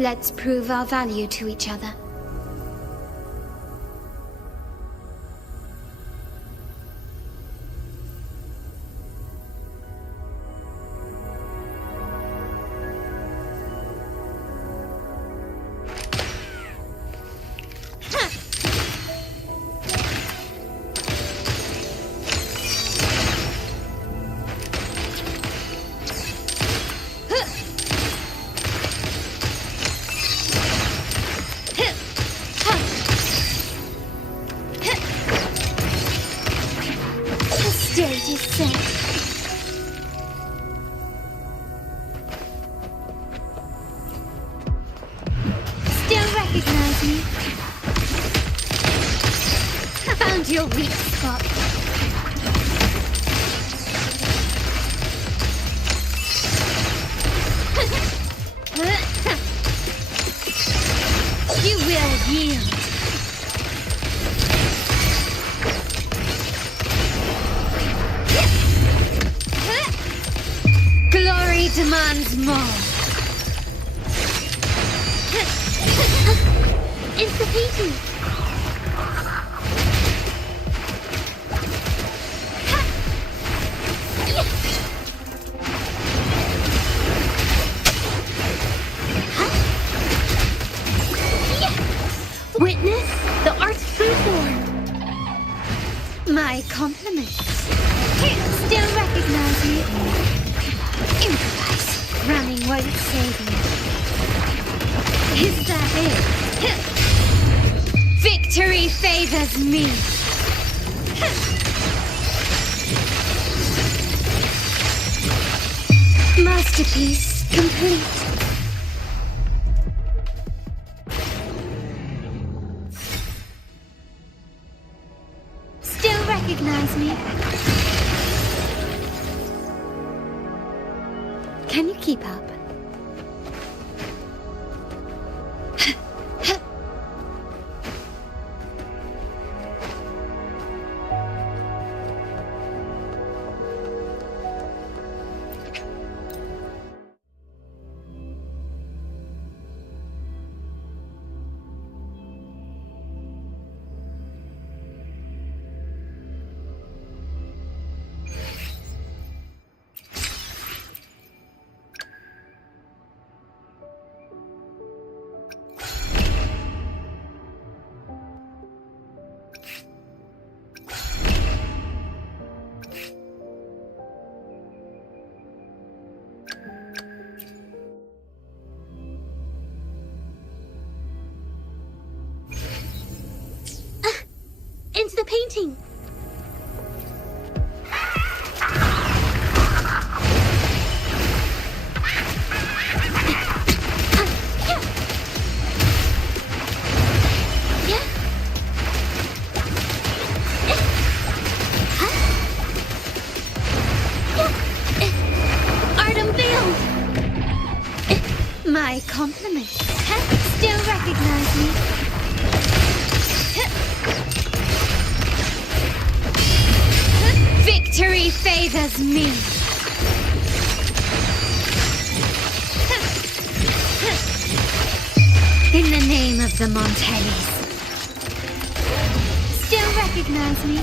Let's prove our value to each other. Your weak spot. You will yield. Glory demands more. It's the painting. Witness the art's true form. My compliments. Still recognize me? Improvise. Running won't save you. Is that it? Victory favors me. Masterpiece complete. Recognize me? Can you keep up? Into the painting. Art unveiled. My compliments. Still recognize me? Victory favors me. In the name of the Montellis. Still recognize me?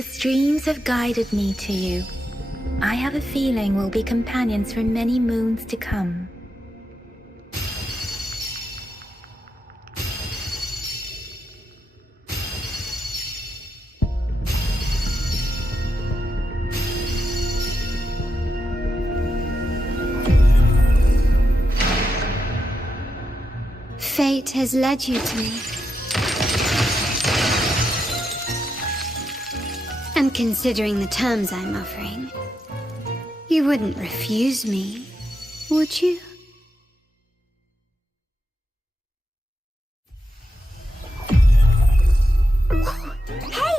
The streams have guided me to you. I have a feeling we'll be companions for many moons to come. Fate has led you to me. And considering the terms I'm offering, you wouldn't refuse me, would you? Hey!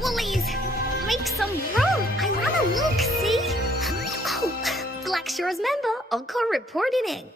Woolies! Make some room! I wanna look, see? Oh, Black Shore's member, Uncle reporting in.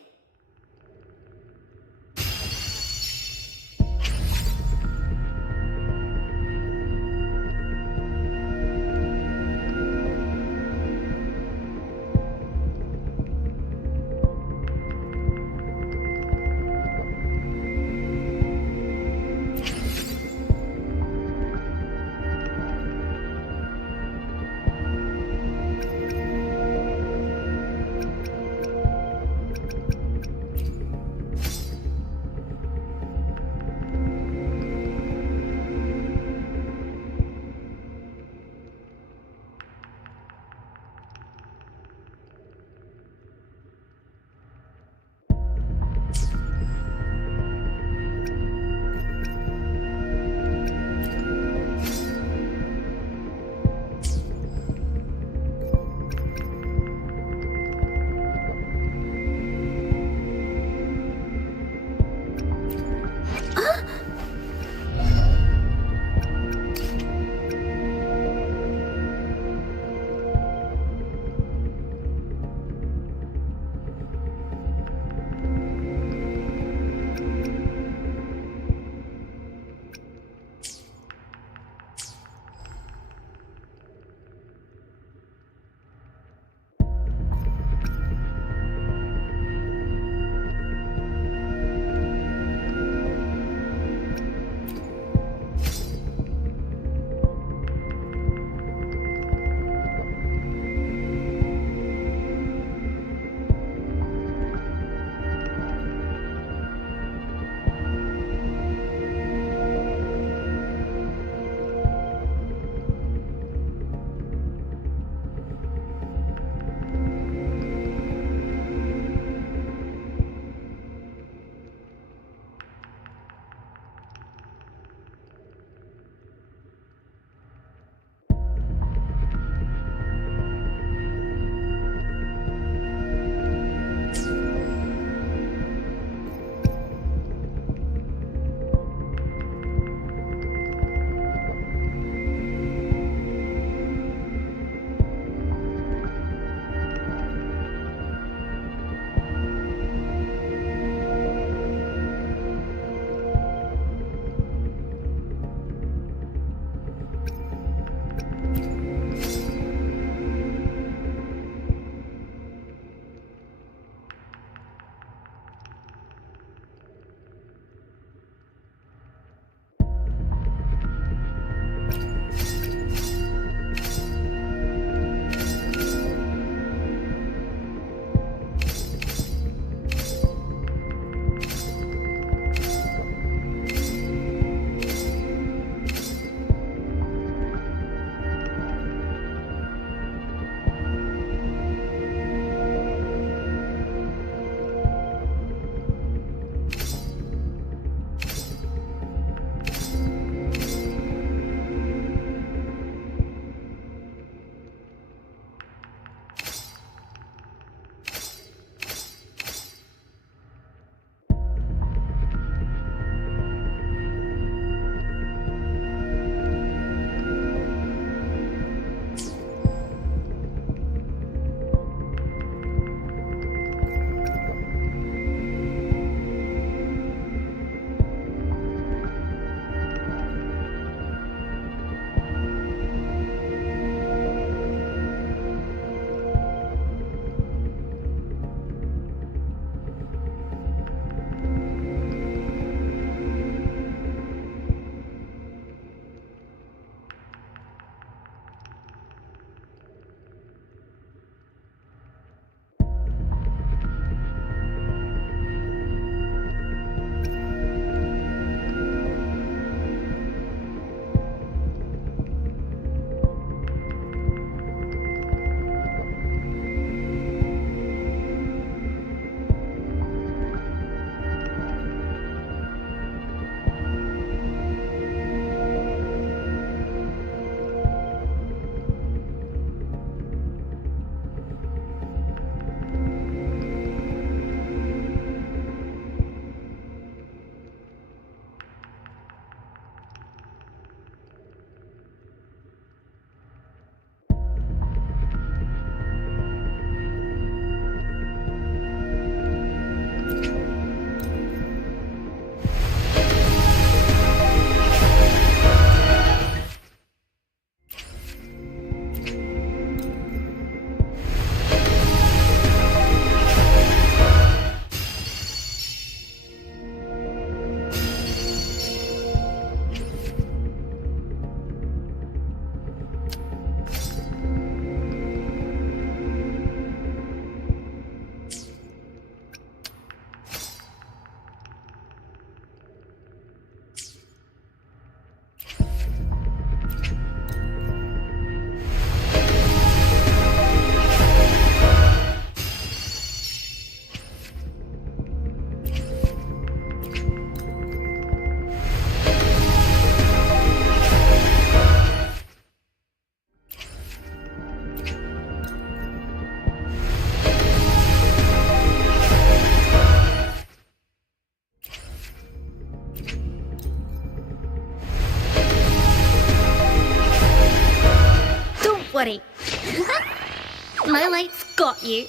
My light's got you.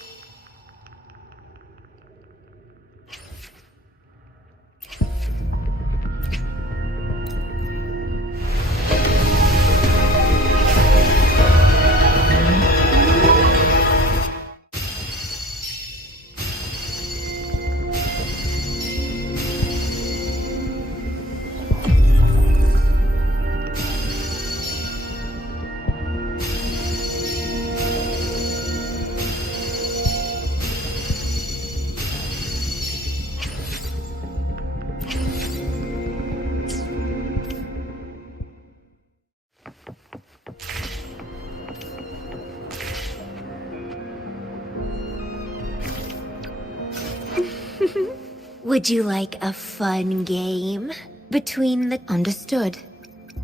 Would you like a fun game? Between the... Understood.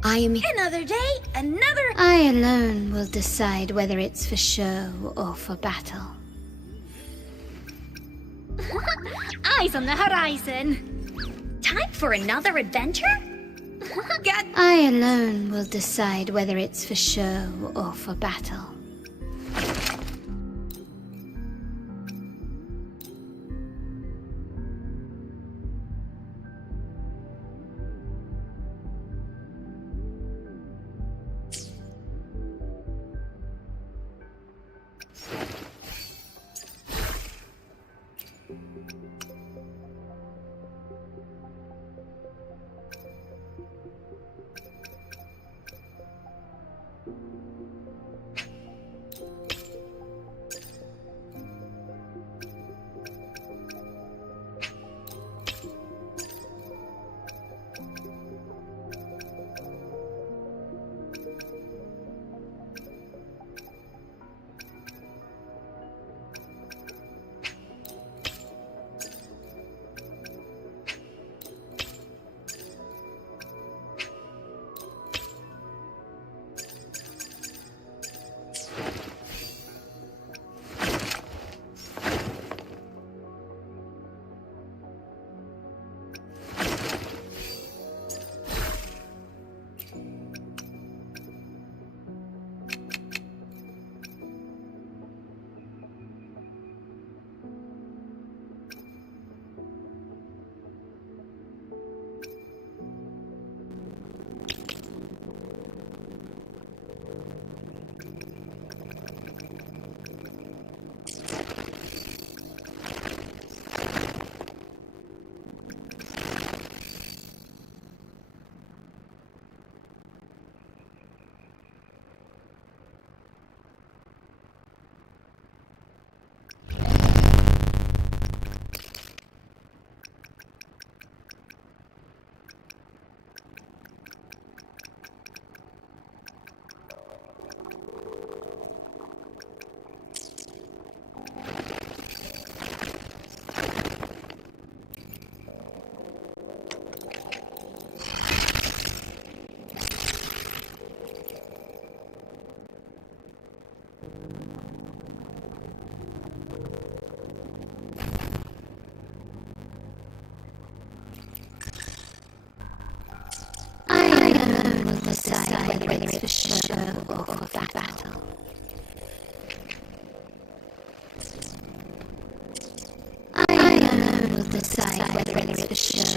I am... Another day, another... I alone will decide whether it's for show or for battle. Eyes on the horizon. Time for another adventure? I alone will decide whether it's for show or for battle. Decide whether it's for show or for battle. I alone will decide whether it's for show.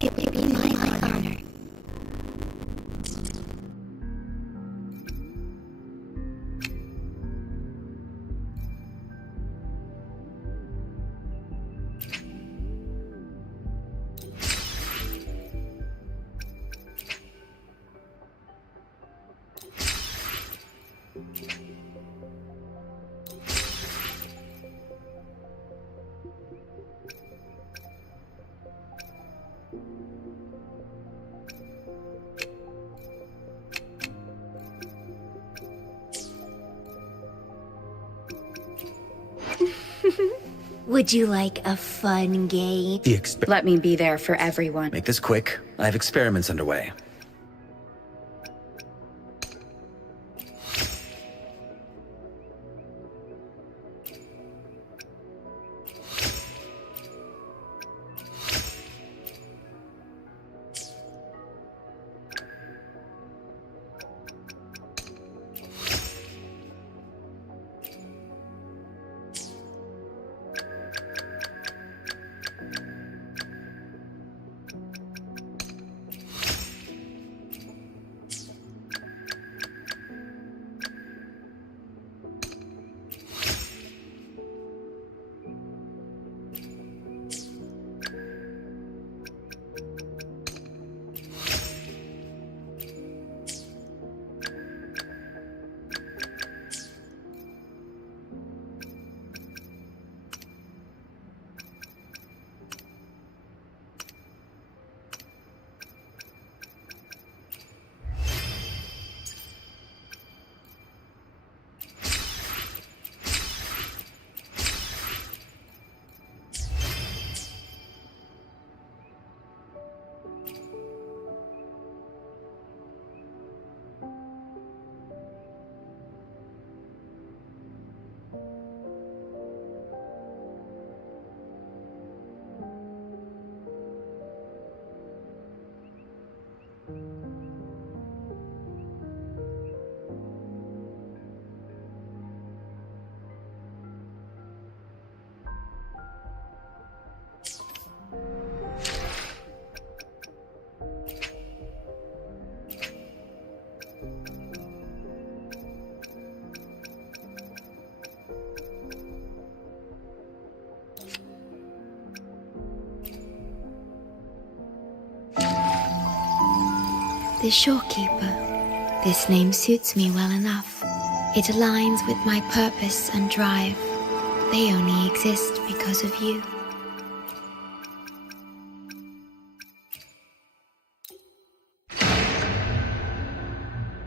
It would be my honor. Would you like a fun game? Let me be there for everyone. Make this quick. I have experiments underway. The Shorekeeper. This name suits me well enough. It aligns with my purpose and drive. They only exist because of you.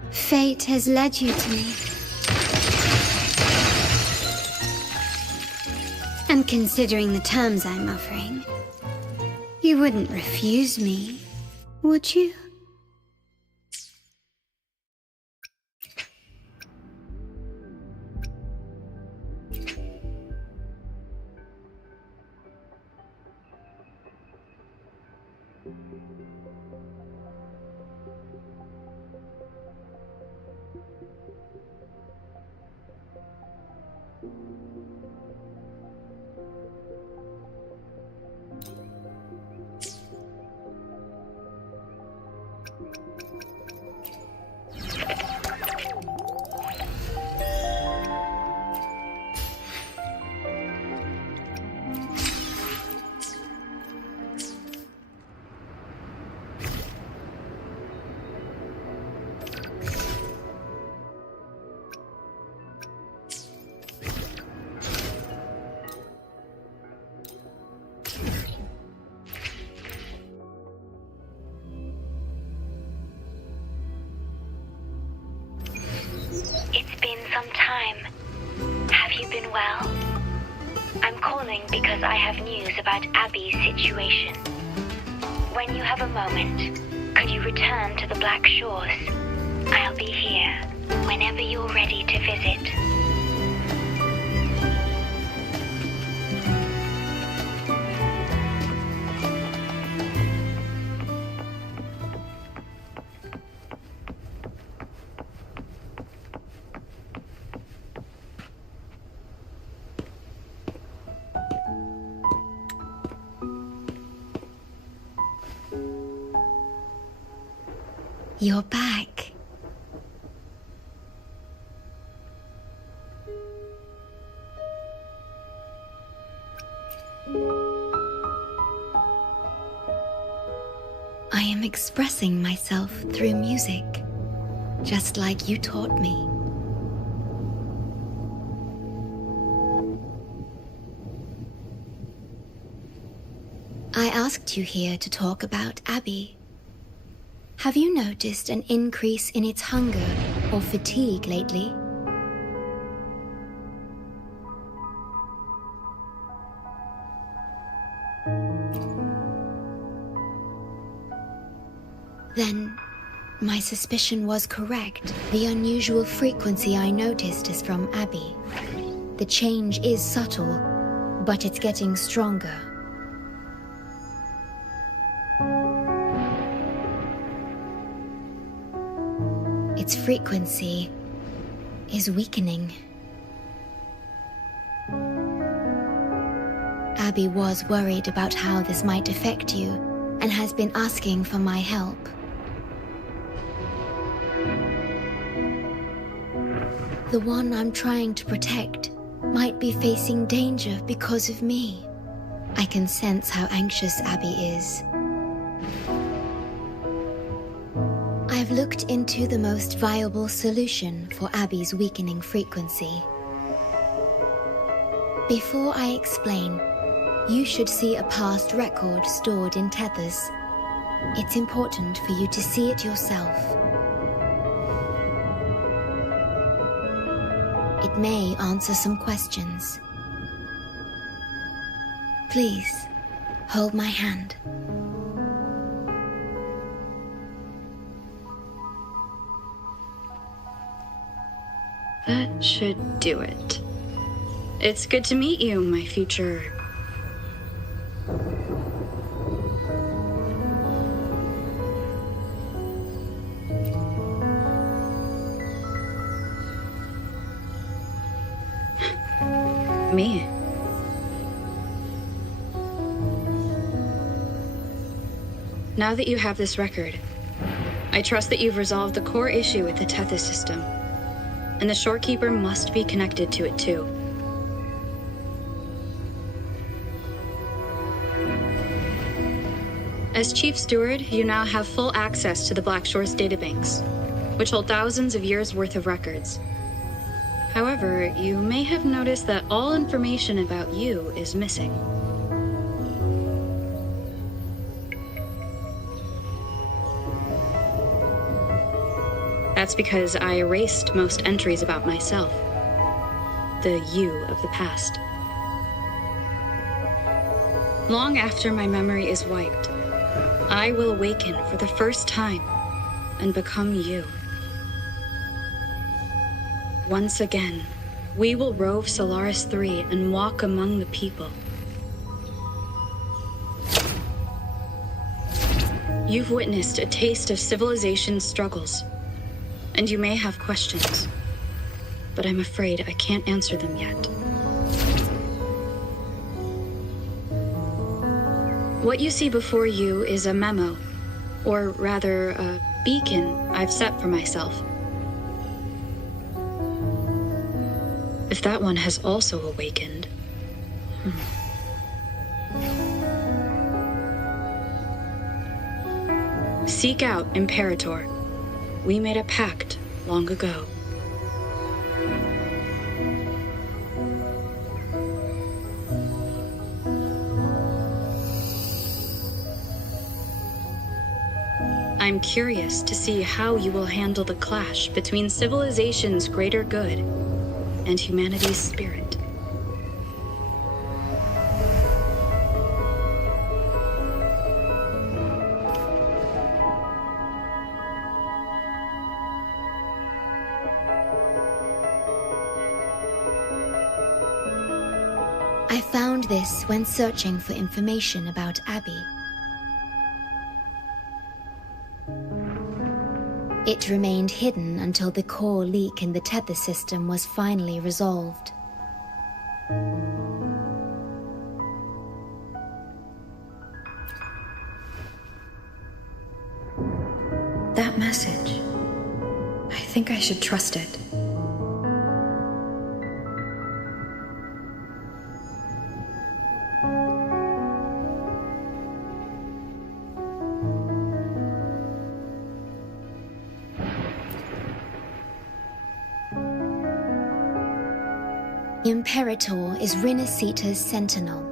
Fate has led you to me. And considering the terms I'm offering, you wouldn't refuse me, would you? It's been some time. Have you been well? I'm calling because I have news about Abby's situation. When you have a moment, could you return to the Black Shores? I'll be here whenever you're ready to visit. You're back. I am expressing myself through music, just like you taught me. I asked you here to talk about Abby. Have you noticed an increase in its hunger or fatigue lately? Then, my suspicion was correct. The unusual frequency I noticed is from Abby. The change is subtle, but it's getting stronger. Its frequency is weakening. Abby was worried about how this might affect you, and has been asking for my help. The one I'm trying to protect might be facing danger because of me. I can sense how anxious Abby is. I've looked into the most viable solution for Abby's weakening frequency. Before I explain, you should see a past record stored in tethers. It's important for you to see it yourself. It may answer some questions. Please, hold my hand. That should do it. It's good to meet you, my future... me. Now that you have this record, I trust that you've resolved the core issue with the Tethys system, and the Shorekeeper must be connected to it too. As Chief Steward, you now have full access to the Black Shore's databanks, which hold thousands of years' worth of records. However, you may have noticed that all information about you is missing. That's because I erased most entries about myself. The you of the past. Long after my memory is wiped, I will awaken for the first time and become you. Once again, we will rove Solaris 3 and walk among the people. You've witnessed a taste of civilization's struggles, and you may have questions, but I'm afraid I can't answer them yet. What you see before you is a memo, or rather, a beacon I've set for myself. If that one has also awakened... Seek out Imperator. We made a pact long ago. I'm curious to see how you will handle the clash between civilization's greater good and humanity's spirit. I found this when searching for information about Abby. It remained hidden until the core leak in the tether system was finally resolved. That message. I think I should trust it. Imperator is Rinasita's sentinel.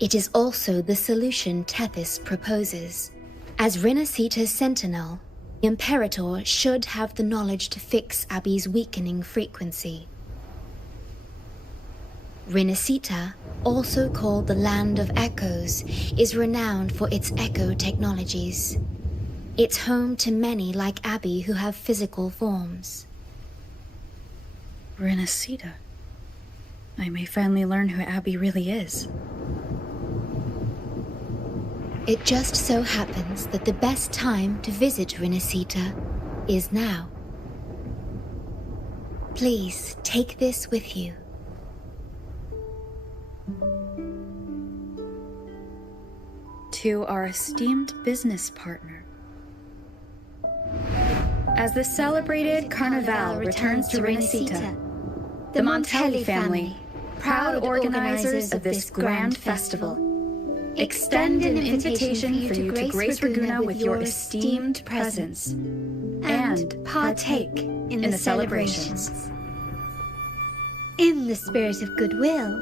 It is also the solution Tethys proposes. As Rinasita's sentinel, Imperator should have the knowledge to fix Abby's weakening frequency. Rinascita, also called the Land of Echoes, is renowned for its echo technologies. It's home to many like Abby who have physical forms. Rinascita. I may finally learn who Abby really is. It just so happens that the best time to visit Rinascita is now. Please take this with you. To our esteemed business partner. As the celebrated Carnival returns to Rinascita, the Montelli family, proud organizers of this grand festival, extend an invitation for you to grace Ragusa with your esteemed presence and partake in the celebrations. In the spirit of goodwill,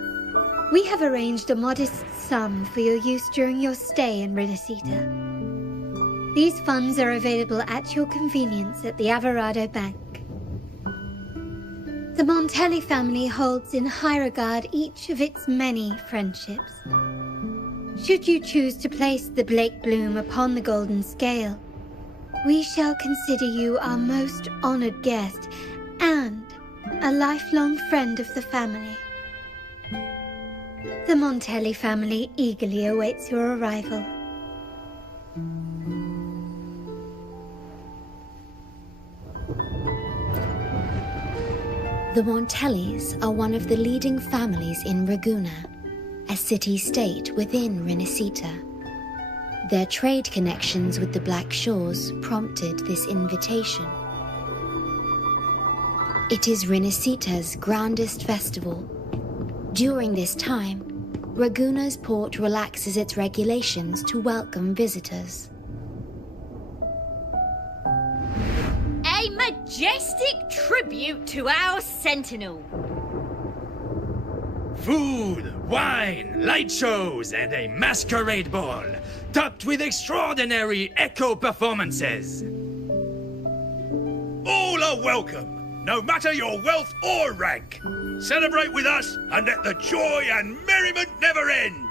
we have arranged a modest sum for your use during your stay in Rinascita. These funds are available at your convenience at the Averado Bank. The Montelli family holds in high regard each of its many friendships. Should you choose to place the Blake Bloom upon the golden scale, we shall consider you our most honored guest and a lifelong friend of the family. The Montelli family eagerly awaits your arrival. The Montellis are one of the leading families in Ragusa, a city-state within Rinascita. Their trade connections with the Black Shores prompted this invitation. It is Rinascita's grandest festival. During this time, Ragusa's port relaxes its regulations to welcome visitors. A majestic tribute to our sentinel. Food, wine, light shows, and a masquerade ball, topped with extraordinary echo performances. All are welcome, no matter your wealth or rank. Celebrate with us and let the joy and merriment never end.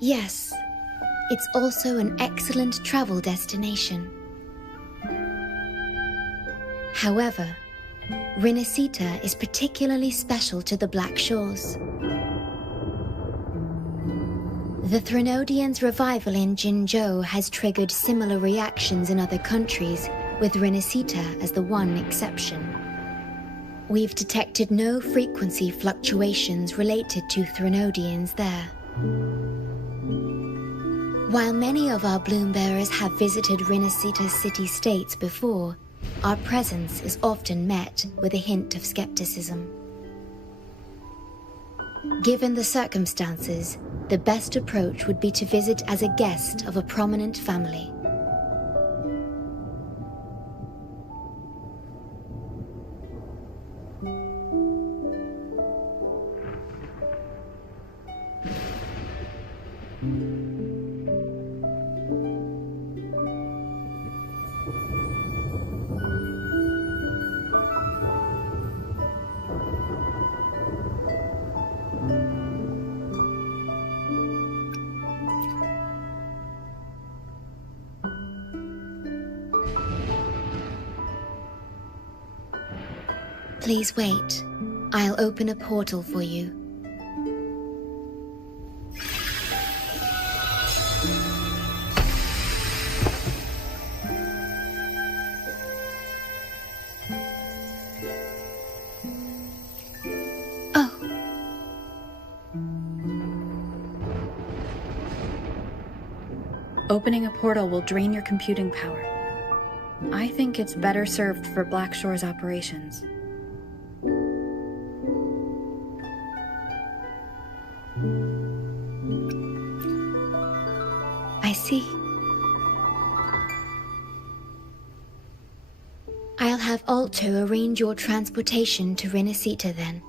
Yes, it's also an excellent travel destination. However, Rinascita is particularly special to the Black Shores. The Threnodians' revival in Jinzhou has triggered similar reactions in other countries, with Rinascita as the one exception. We've detected no frequency fluctuations related to Threnodians there. While many of our bloom-bearers have visited Rinascita's city-states before, our presence is often met with a hint of skepticism. Given the circumstances, the best approach would be to visit as a guest of a prominent family. Please wait. I'll open a portal for you. Oh. Opening a portal will drain your computing power. I think it's better served for Black Shore's operations. I see. I'll have Alto arrange your transportation to Renacita then.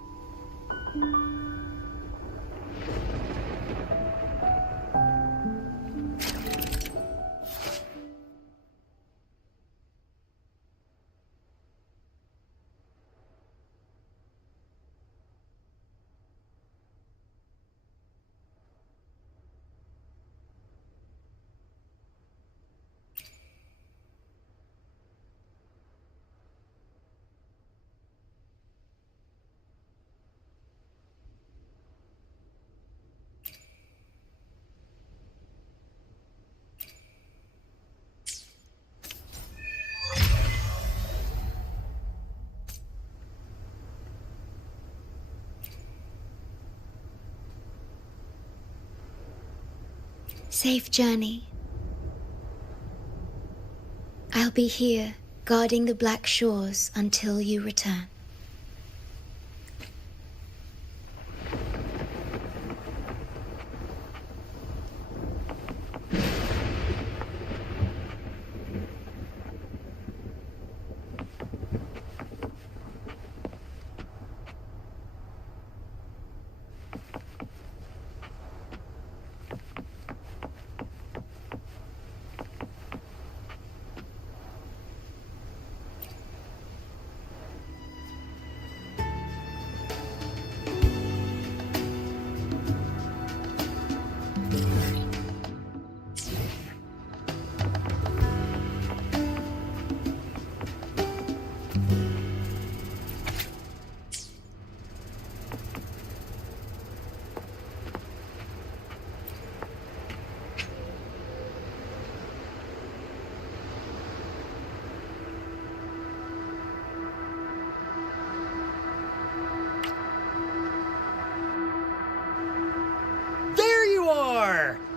Safe journey. I'll be here, guarding the Black Shores until you return.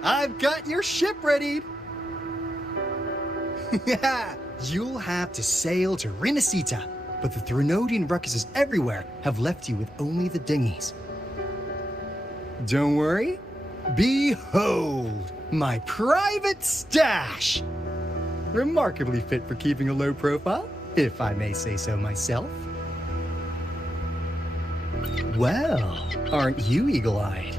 I've got your ship readied! You'll have to sail to Renacita, but the Threnodian ruckuses everywhere have left you with only the dinghies. Don't worry. Behold, my private stash! Remarkably fit for keeping a low profile, if I may say so myself. Well, aren't you eagle-eyed?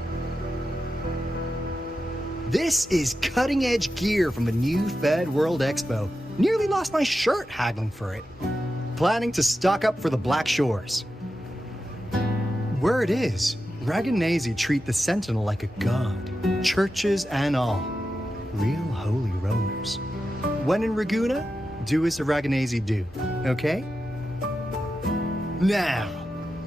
This is cutting-edge gear from the new Fed World Expo. Nearly lost my shirt haggling for it. Planning to stock up for the Black Shores. Word is, Raganazi treat the Sentinel like a god. Churches and all. Real holy rollers. When in Raguna, do as the Raganazi do, okay? Now,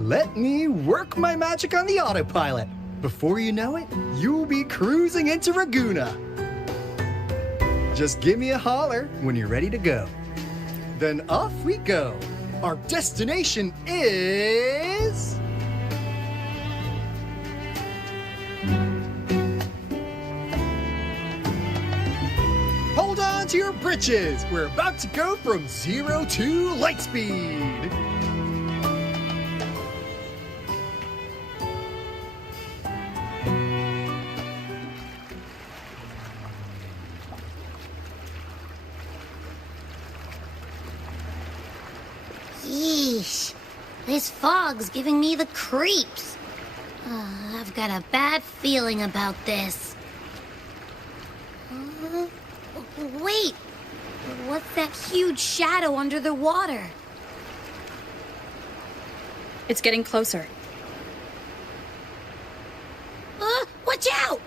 let me work my magic on the autopilot. Before you know it, you'll be cruising into Raguna. Just give me a holler when you're ready to go. Then off we go. Our destination is... Hold on to your britches. We're about to go from 0 to light speed. Yeesh. This fog's giving me the creeps. I've got a bad feeling about this. Wait! What's that huge shadow under the water? It's getting closer. Watch out!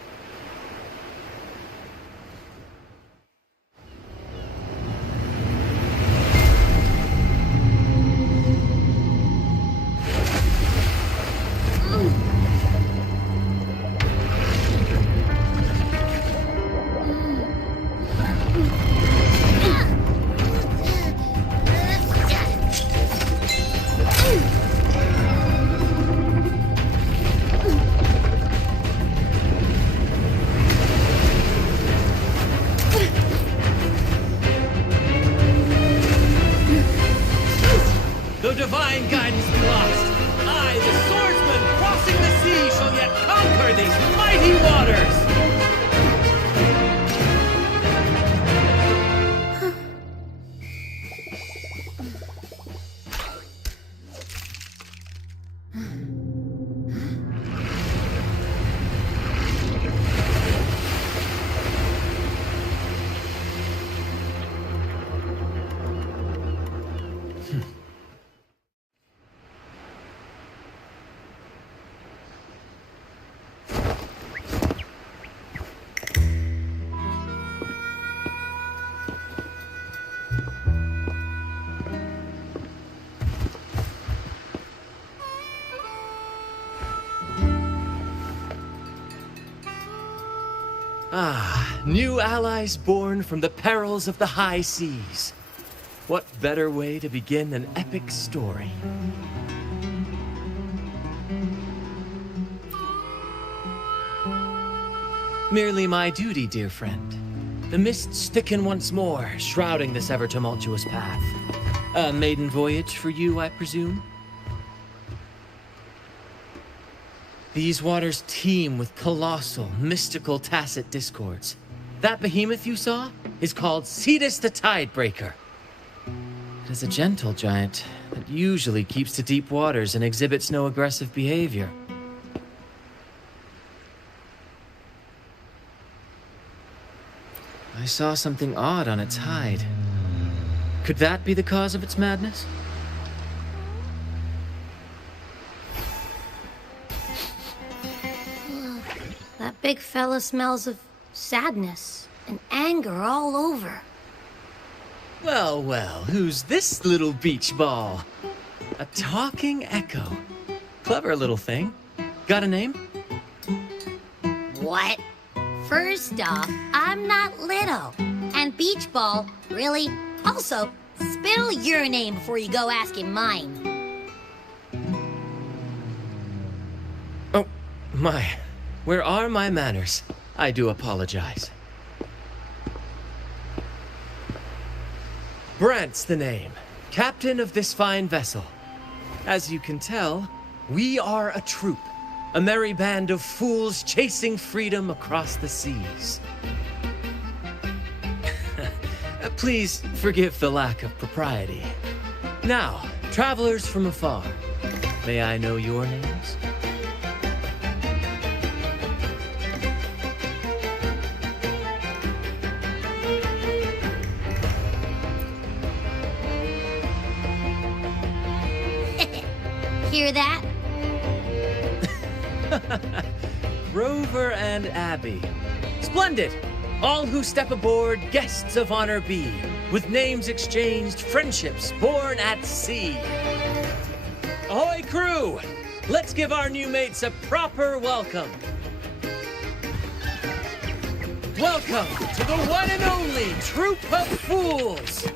The divine guidance be lost. I, the swordsman crossing the sea, shall yet conquer these mighty waters. Ah, new allies born from the perils of the high seas. What better way to begin an epic story? Merely my duty, dear friend. The mists thicken once more, shrouding this ever-tumultuous path. A maiden voyage for you, I presume? These waters teem with colossal, mystical, tacit discords. That behemoth you saw is called Cetus the Tidebreaker. It is a gentle giant that usually keeps to deep waters and exhibits no aggressive behavior. I saw something odd on its hide. Could that be the cause of its madness? That big fella smells of sadness and anger all over. Well, well, who's this little beach ball? A talking echo. Clever little thing. Got a name? What? First off, I'm not little. And Beach Ball, really? Also, spell your name before you go asking mine. Oh, my. Where are my manners? I do apologize. Brant's the name. Captain of this fine vessel. As you can tell, we are a troop. A merry band of fools chasing freedom across the seas. Please forgive the lack of propriety. Now, travelers from afar, may I know your names? Hear that? Rover and Abby. Splendid! All who step aboard, guests of honor be. With names exchanged, friendships born at sea. Ahoy, crew! Let's give our new mates a proper welcome. Welcome to the one and only Troop of Fools!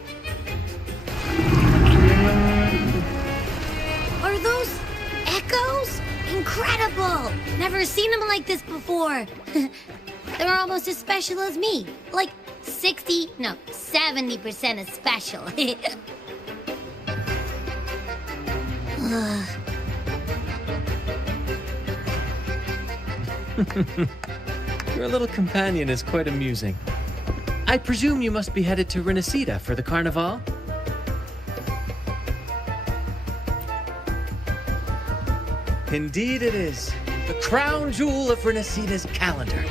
Are those echoes? Incredible! Never seen them like this before. They're almost as special as me. Like 70% as special. Your little companion is quite amusing. I presume you must be headed to Renacida for the Carnival? Indeed it is. The crown jewel of Renacida's calendar.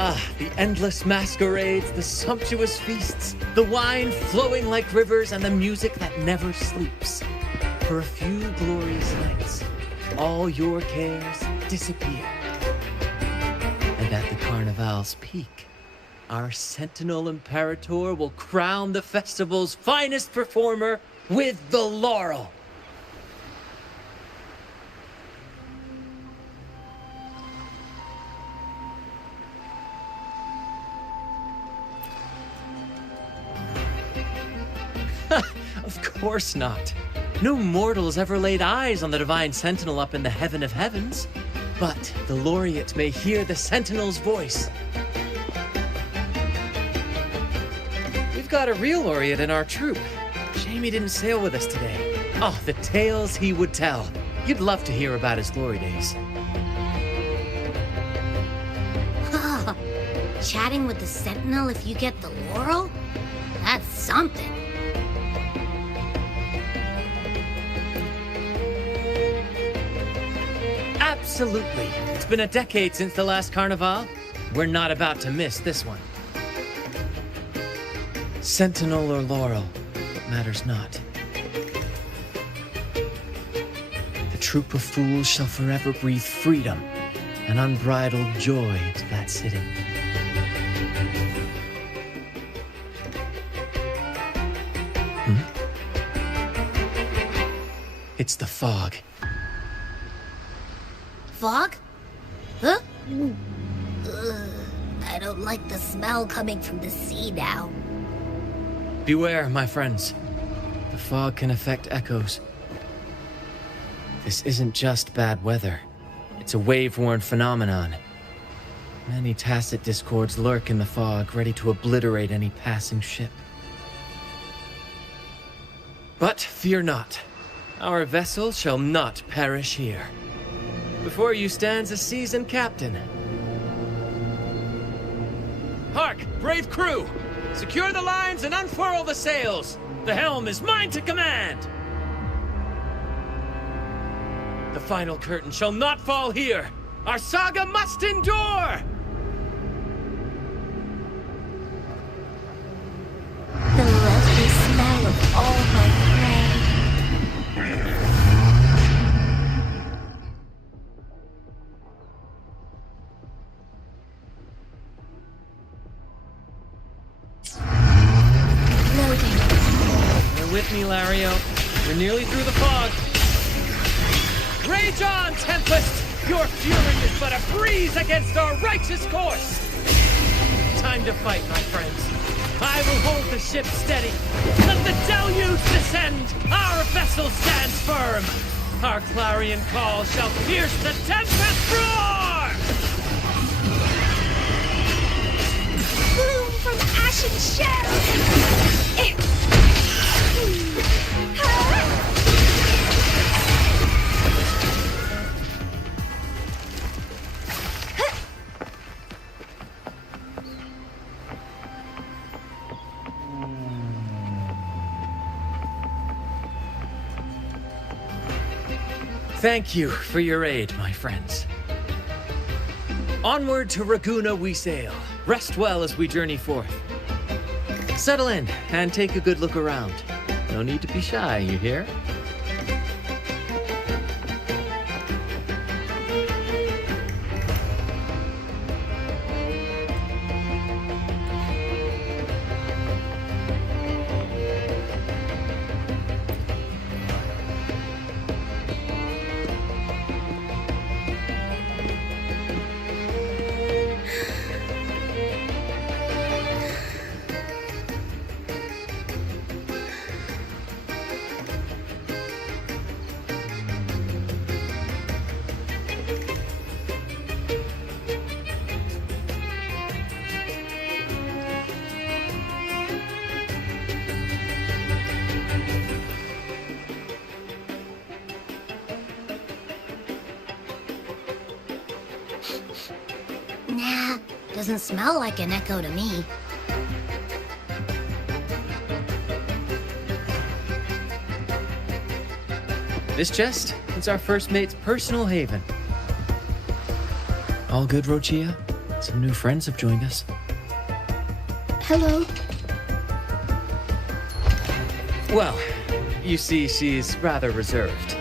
Ah, the endless masquerades, the sumptuous feasts, the wine flowing like rivers, and the music that never sleeps. For a few glorious nights, all your cares disappear. And at the Carnival's peak, our Sentinel Imperator will crown the festival's finest performer with the laurel. Of course not. No mortals ever laid eyes on the Divine Sentinel up in the heaven of heavens. But the laureate may hear the Sentinel's voice. We've got a real laureate in our troop. Shame he didn't sail with us today. Oh, the tales he would tell. You'd love to hear about his glory days. Chatting with the Sentinel if you get the laurel? That's something. Absolutely. It's been a decade since the last Carnival. We're not about to miss this one. Sentinel or laurel, it matters not. The troop of fools shall forever breathe freedom and unbridled joy to that city. It's the fog. Fog? Huh? I don't like the smell coming from the sea now. Beware, my friends. The fog can affect echoes. This isn't just bad weather. It's a wave-worn phenomenon. Many tacit discords lurk in the fog, ready to obliterate any passing ship. But fear not. Our vessel shall not perish here. Before you stands a seasoned captain. Hark, brave crew! Secure the lines and unfurl the sails! The helm is mine to command! The final curtain shall not fall here! Our saga must endure! The lovely smell of all my prey. Loading. You're with me, Lario. We're nearly through the fog. Rage on, Tempest! Your fury is but a breeze against our righteous course! Time to fight, my friends. I will hold the ship steady. Let the deluge descend! Our vessel stands firm! Our clarion call shall pierce the tempest roar! Bloom from ashen shells! Thank you for your aid, my friends. Onward to Raguna we sail. Rest well as we journey forth. Settle in and take a good look around. No need to be shy, you hear? Nah, doesn't smell like an echo to me. This chest is our first mate's personal haven. All good, Rochia? Some new friends have joined us. Hello. Well, you see, she's rather reserved.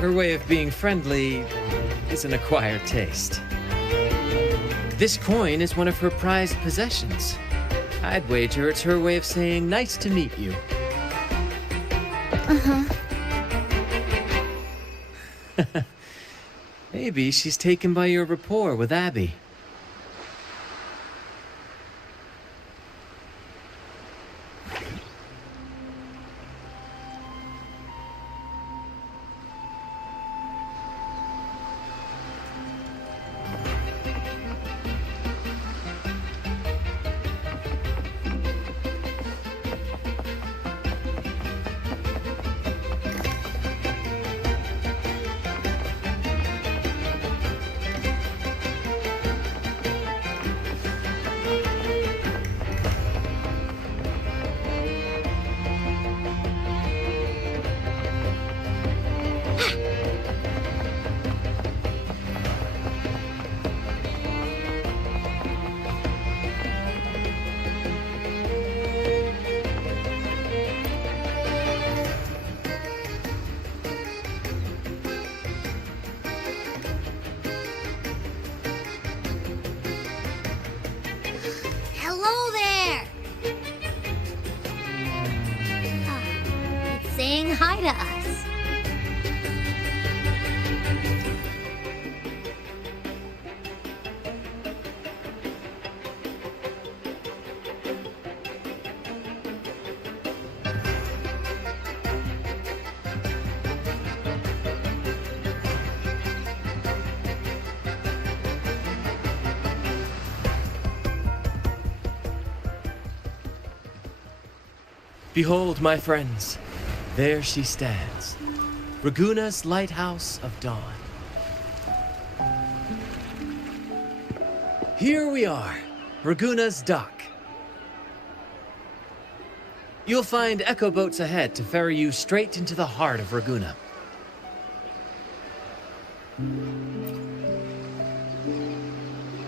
Her way of being friendly is an acquired taste. This coin is one of her prized possessions. I'd wager it's her way of saying nice to meet you. Uh-huh. Maybe she's taken by your rapport with Abby. Behold, my friends, there she stands, Raguna's Lighthouse of Dawn. Here we are, Raguna's dock. You'll find echo boats ahead to ferry you straight into the heart of Raguna.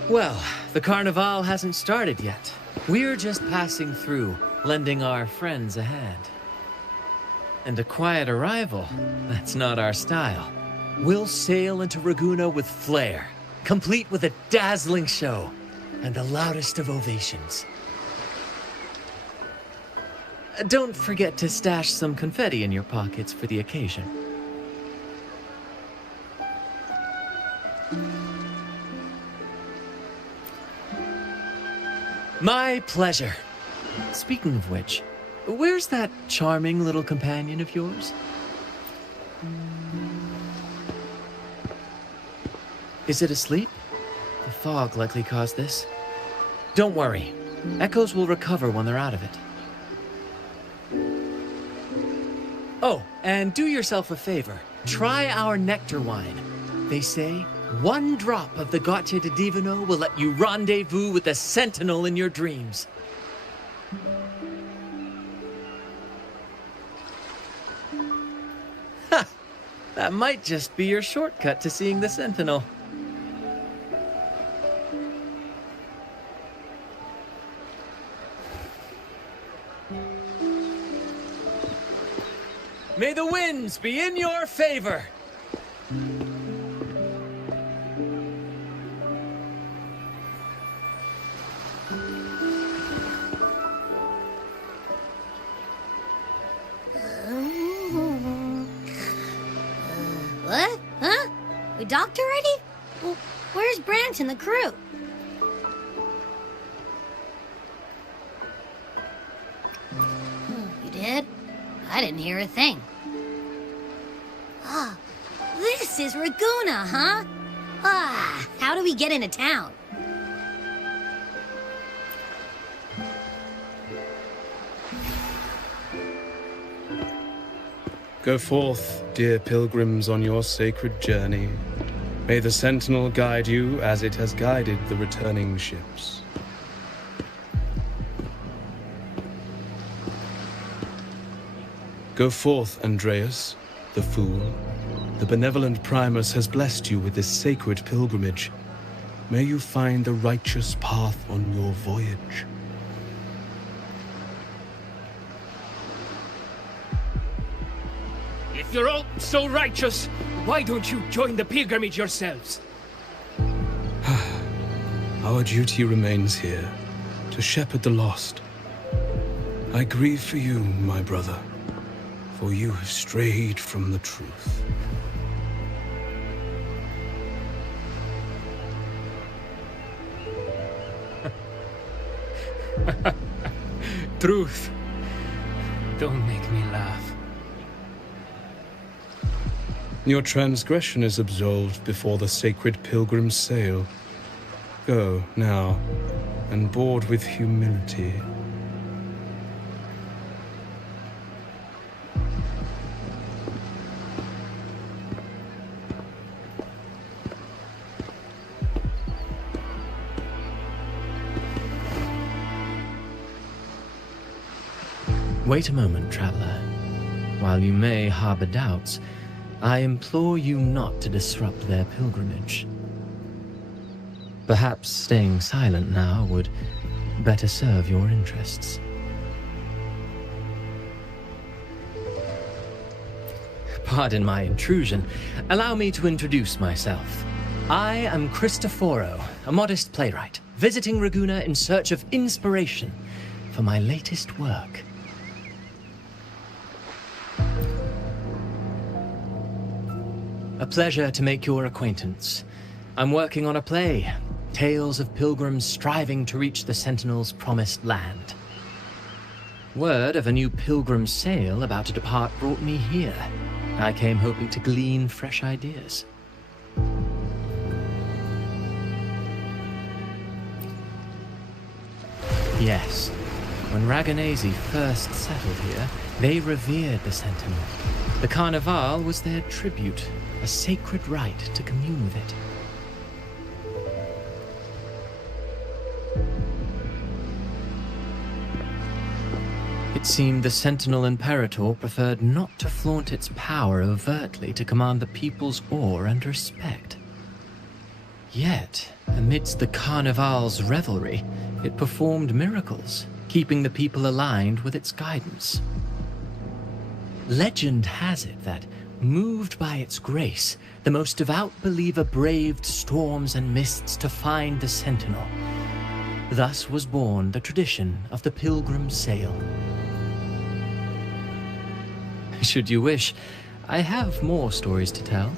Well, the Carnival hasn't started yet. We're just passing through, lending our friends a hand. And a quiet arrival, that's not our style. We'll sail into Raguna with flair, complete with a dazzling show and the loudest of ovations. Don't forget to stash some confetti in your pockets for the occasion. My pleasure. Speaking of which, where's that charming little companion of yours? Is it asleep? The fog likely caused this. Don't worry. Echoes will recover when they're out of it. Oh, and do yourself a favor. Try our nectar wine. They say one drop of the Gotcha de Divino will let you rendezvous with the Sentinel in your dreams. Ha! That might just be your shortcut to seeing the Sentinel. May the winds be in your favor! What? Huh? We docked already? Well, where's Brant and the crew? You did? I didn't hear a thing. Ah, this is Raguna, huh? Ah, how do we get into town? Go forth, dear pilgrims, on your sacred journey. May the Sentinel guide you as it has guided the returning ships. Go forth, Andreas, the fool. The benevolent Primus has blessed you with this sacred pilgrimage. May you find the righteous path on your voyage. If you're all so righteous, why don't you join the pilgrimage yourselves? Our duty remains here, to shepherd the lost. I grieve for you, my brother, for you have strayed from the truth. Truth. Don't make me laugh. Your transgression is absolved before the sacred pilgrims sail. Go, now, and board with humility. Wait a moment, traveler. While you may harbor doubts, I implore you not to disrupt their pilgrimage. Perhaps staying silent now would better serve your interests. Pardon my intrusion. Allow me to introduce myself. I am Cristoforo, a modest playwright, visiting Raguna in search of inspiration for my latest work. A pleasure to make your acquaintance. I'm working on a play, tales of pilgrims striving to reach the Sentinel's promised land. Word of a new pilgrim sail about to depart brought me here. I came hoping to glean fresh ideas. Yes, When Raganese first settled here, they revered the Sentinel. The Carnival was their tribute, a sacred right to commune with it. It seemed the Sentinel Imperator preferred not to flaunt its power overtly to command the people's awe and respect. Yet, amidst the Carnival's revelry, it performed miracles, keeping the people aligned with its guidance. Legend has it that, moved by its grace, the most devout believer braved storms and mists to find the Sentinel. Thus was born the tradition of the Pilgrim Sail. Should you wish, I have more stories to tell.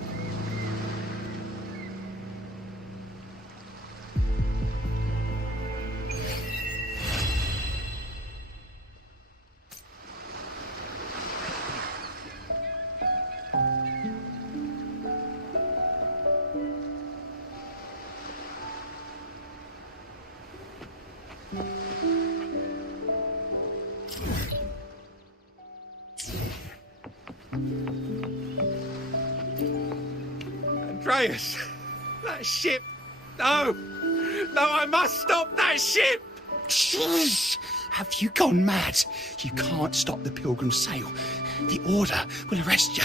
Andreas! That ship! No! No, I must stop that ship! Shh! Have you gone mad? You can't stop the Pilgrim Sail. The Order will arrest you.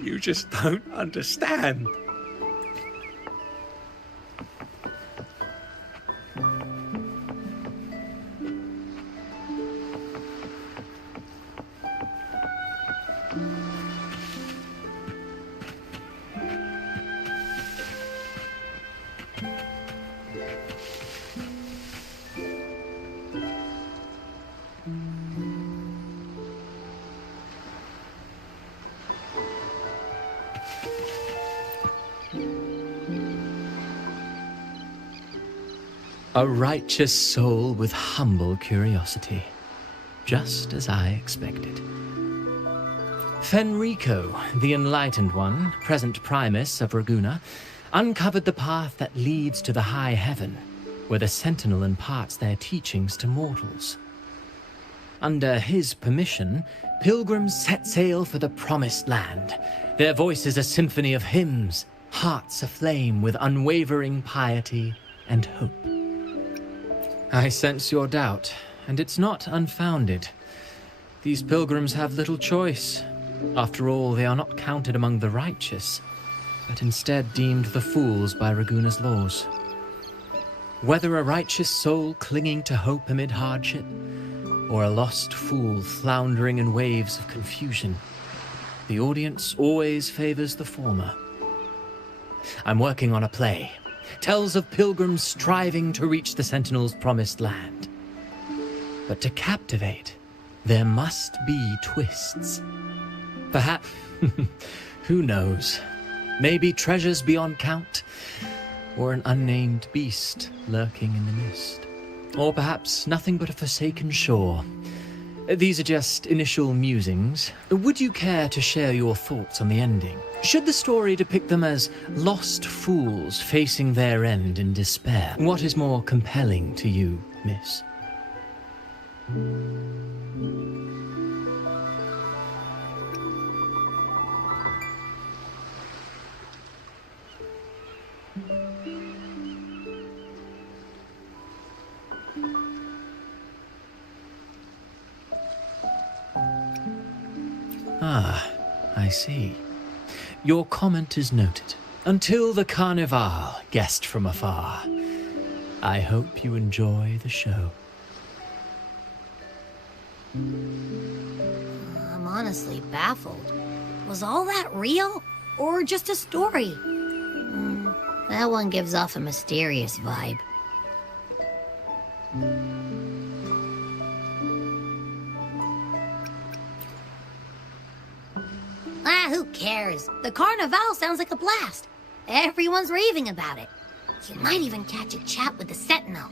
You just don't understand. A righteous soul with humble curiosity, just as I expected. Fenrico, the Enlightened One, present Primus of Raguna, uncovered the path that leads to the high heaven, where the Sentinel imparts their teachings to mortals. Under his permission, pilgrims set sail for the Promised Land, their voices a symphony of hymns, hearts aflame with unwavering piety and hope. I sense your doubt, and it's not unfounded. These pilgrims have little choice. After all, they are not counted among the righteous, but instead deemed the fools by Raguna's laws. Whether a righteous soul clinging to hope amid hardship, or a lost fool floundering in waves of confusion, the audience always favors the former. I'm working on a play. Tells of pilgrims striving to reach the Sentinel's promised land. But to captivate, there must be twists. Perhaps, who knows, maybe treasures beyond count, or an unnamed beast lurking in the mist. Or perhaps nothing but a forsaken shore. These are just initial musings. Would you care to share your thoughts on the ending? Should the story depict them as lost fools facing their end in despair? What is more compelling to you, miss? Ah, I see. Your comment is noted. Until the Carnival, guest from afar. I hope you enjoy the show. I'm honestly baffled. Was all that real? Or just a story? That one gives off a mysterious vibe. Who cares? The Carnival sounds like a blast. Everyone's raving about it. You might even catch a chat with the Sentinel.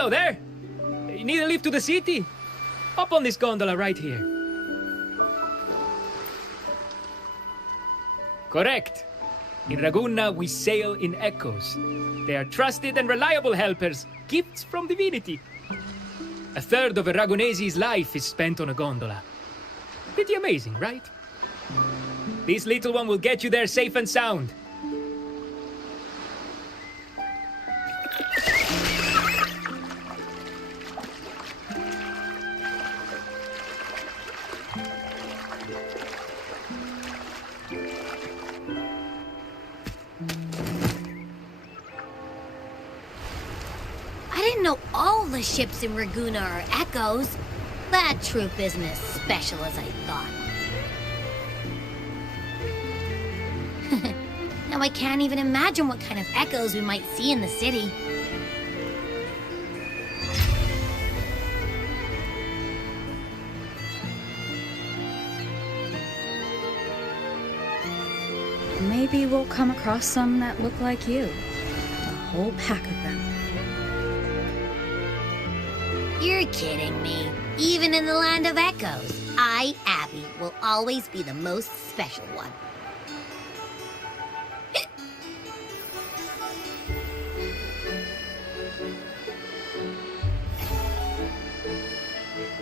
Hello there! You need a lift to the city? Hop on this gondola right here. Correct. In Raguna, we sail in echoes. They are trusted and reliable helpers, gifts from divinity. A third of a Ragunese's life is spent on a gondola. Pretty amazing, right? This little one will get you there safe and sound. I didn't know all the ships in Raguna are echoes. That troop isn't as special as I thought. Now I can't even imagine what kind of echoes we might see in the city. Maybe we'll come across some that look like you. A whole pack of them. You're kidding me. Even in the land of echoes, I, Abby, will always be the most special one.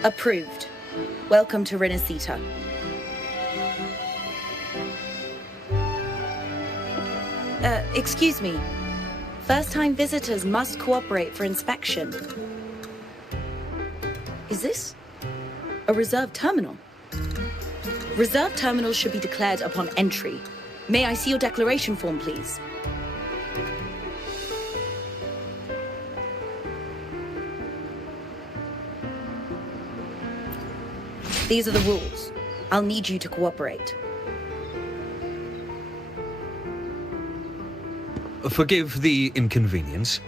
Approved. Welcome to Renacita. Excuse me. First-time visitors must cooperate for inspection. Is this a reserved terminal? Reserved terminals should be declared upon entry. May I see your declaration form, please? These are the rules. I'll need you to cooperate. Forgive the inconvenience.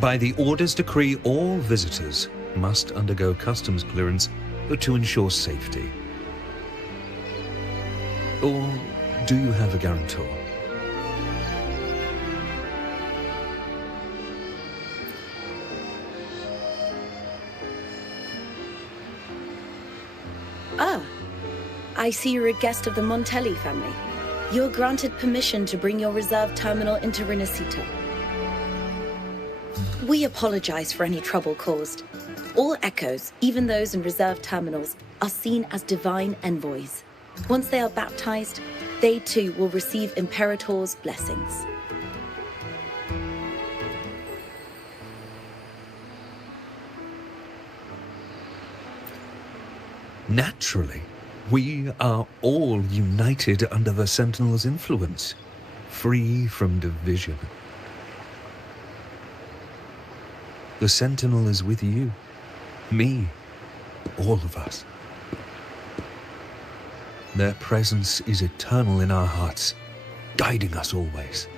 By the Order's decree, all visitors must undergo customs clearance to ensure safety. Or do you have a guarantor? Ah, I see you're a guest of the Montelli family. You're granted permission to bring your reserve terminal into Renacita. We apologize for any trouble caused. All echoes, even those in reserve terminals, are seen as divine envoys. Once they are baptized, they too will receive Imperator's blessings. Naturally, we are all united under the Sentinel's influence, free from division. The Sentinel is with you, me, all of us. Their presence is eternal in our hearts, guiding us always.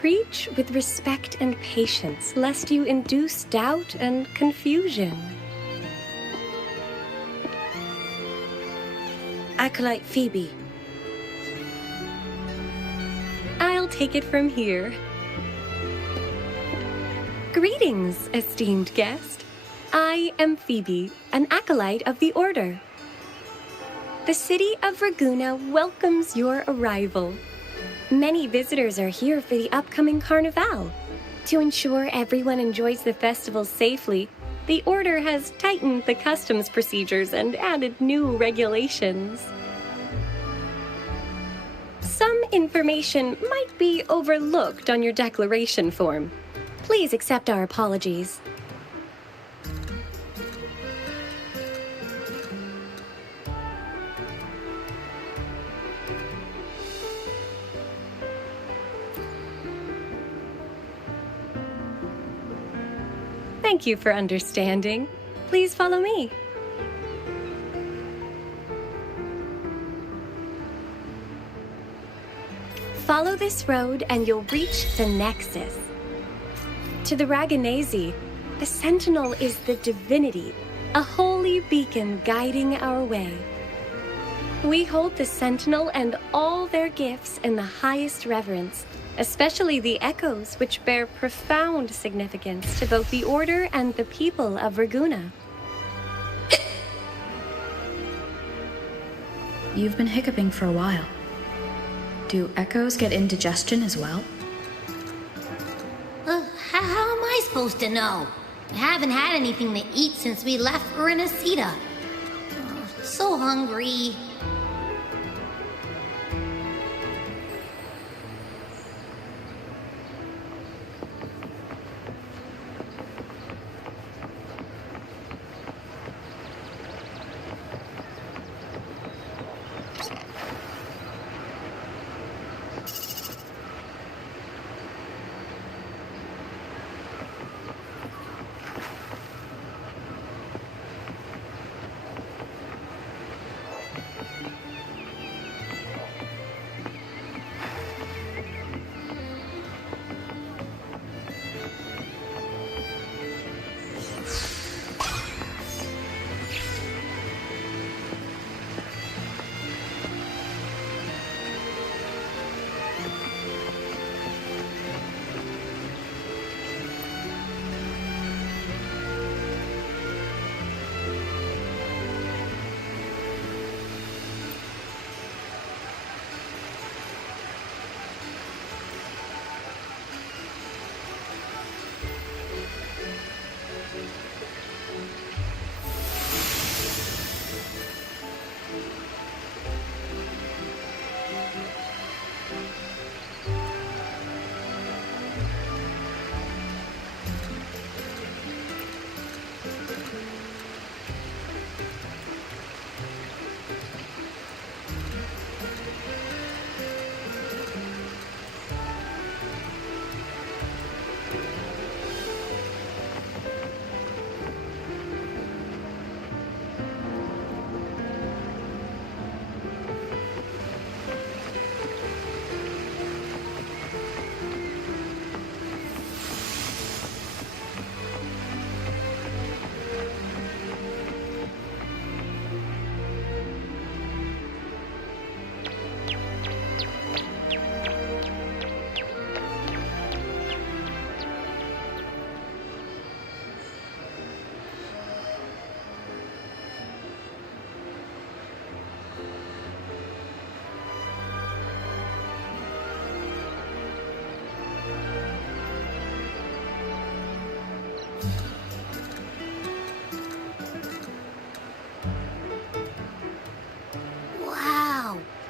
Preach with respect and patience, lest you induce doubt and confusion. Acolyte Phoebe. I'll take it from here. Greetings, esteemed guest. I am Phoebe, an acolyte of the Order. The city of Raguna welcomes your arrival. Many visitors are here for the upcoming Carnival. To ensure everyone enjoys the festival safely, the Order has tightened the customs procedures and added new regulations. Some information might be overlooked on your declaration form. Please accept our apologies. Thank you for understanding. Please follow me. Follow this road and you'll reach the Nexus. To the Raganese, the Sentinel is the divinity, a holy beacon guiding our way. We hold the Sentinel and all their gifts in the highest reverence, especially the echoes, which bear profound significance to both the Order and the people of Raguna. You've been hiccuping for a while. Do echoes get indigestion as well? How am I supposed to know? I haven't had anything to eat since we left Renesita. So hungry.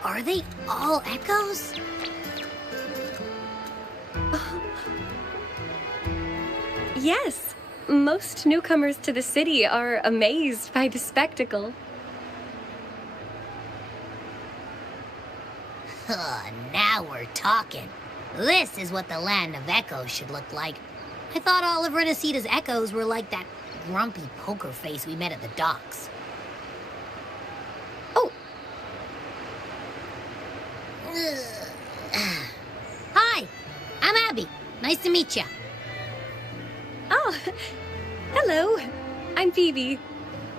Are they all echoes? Yes. Most newcomers to the city are amazed by the spectacle. Now we're talking. This is what the land of echoes should look like. I thought all of Renesita's echoes were like that grumpy poker face we met at the docks. Oh. Hi, I'm Abby. Nice to meet you. Oh, hello. I'm Phoebe.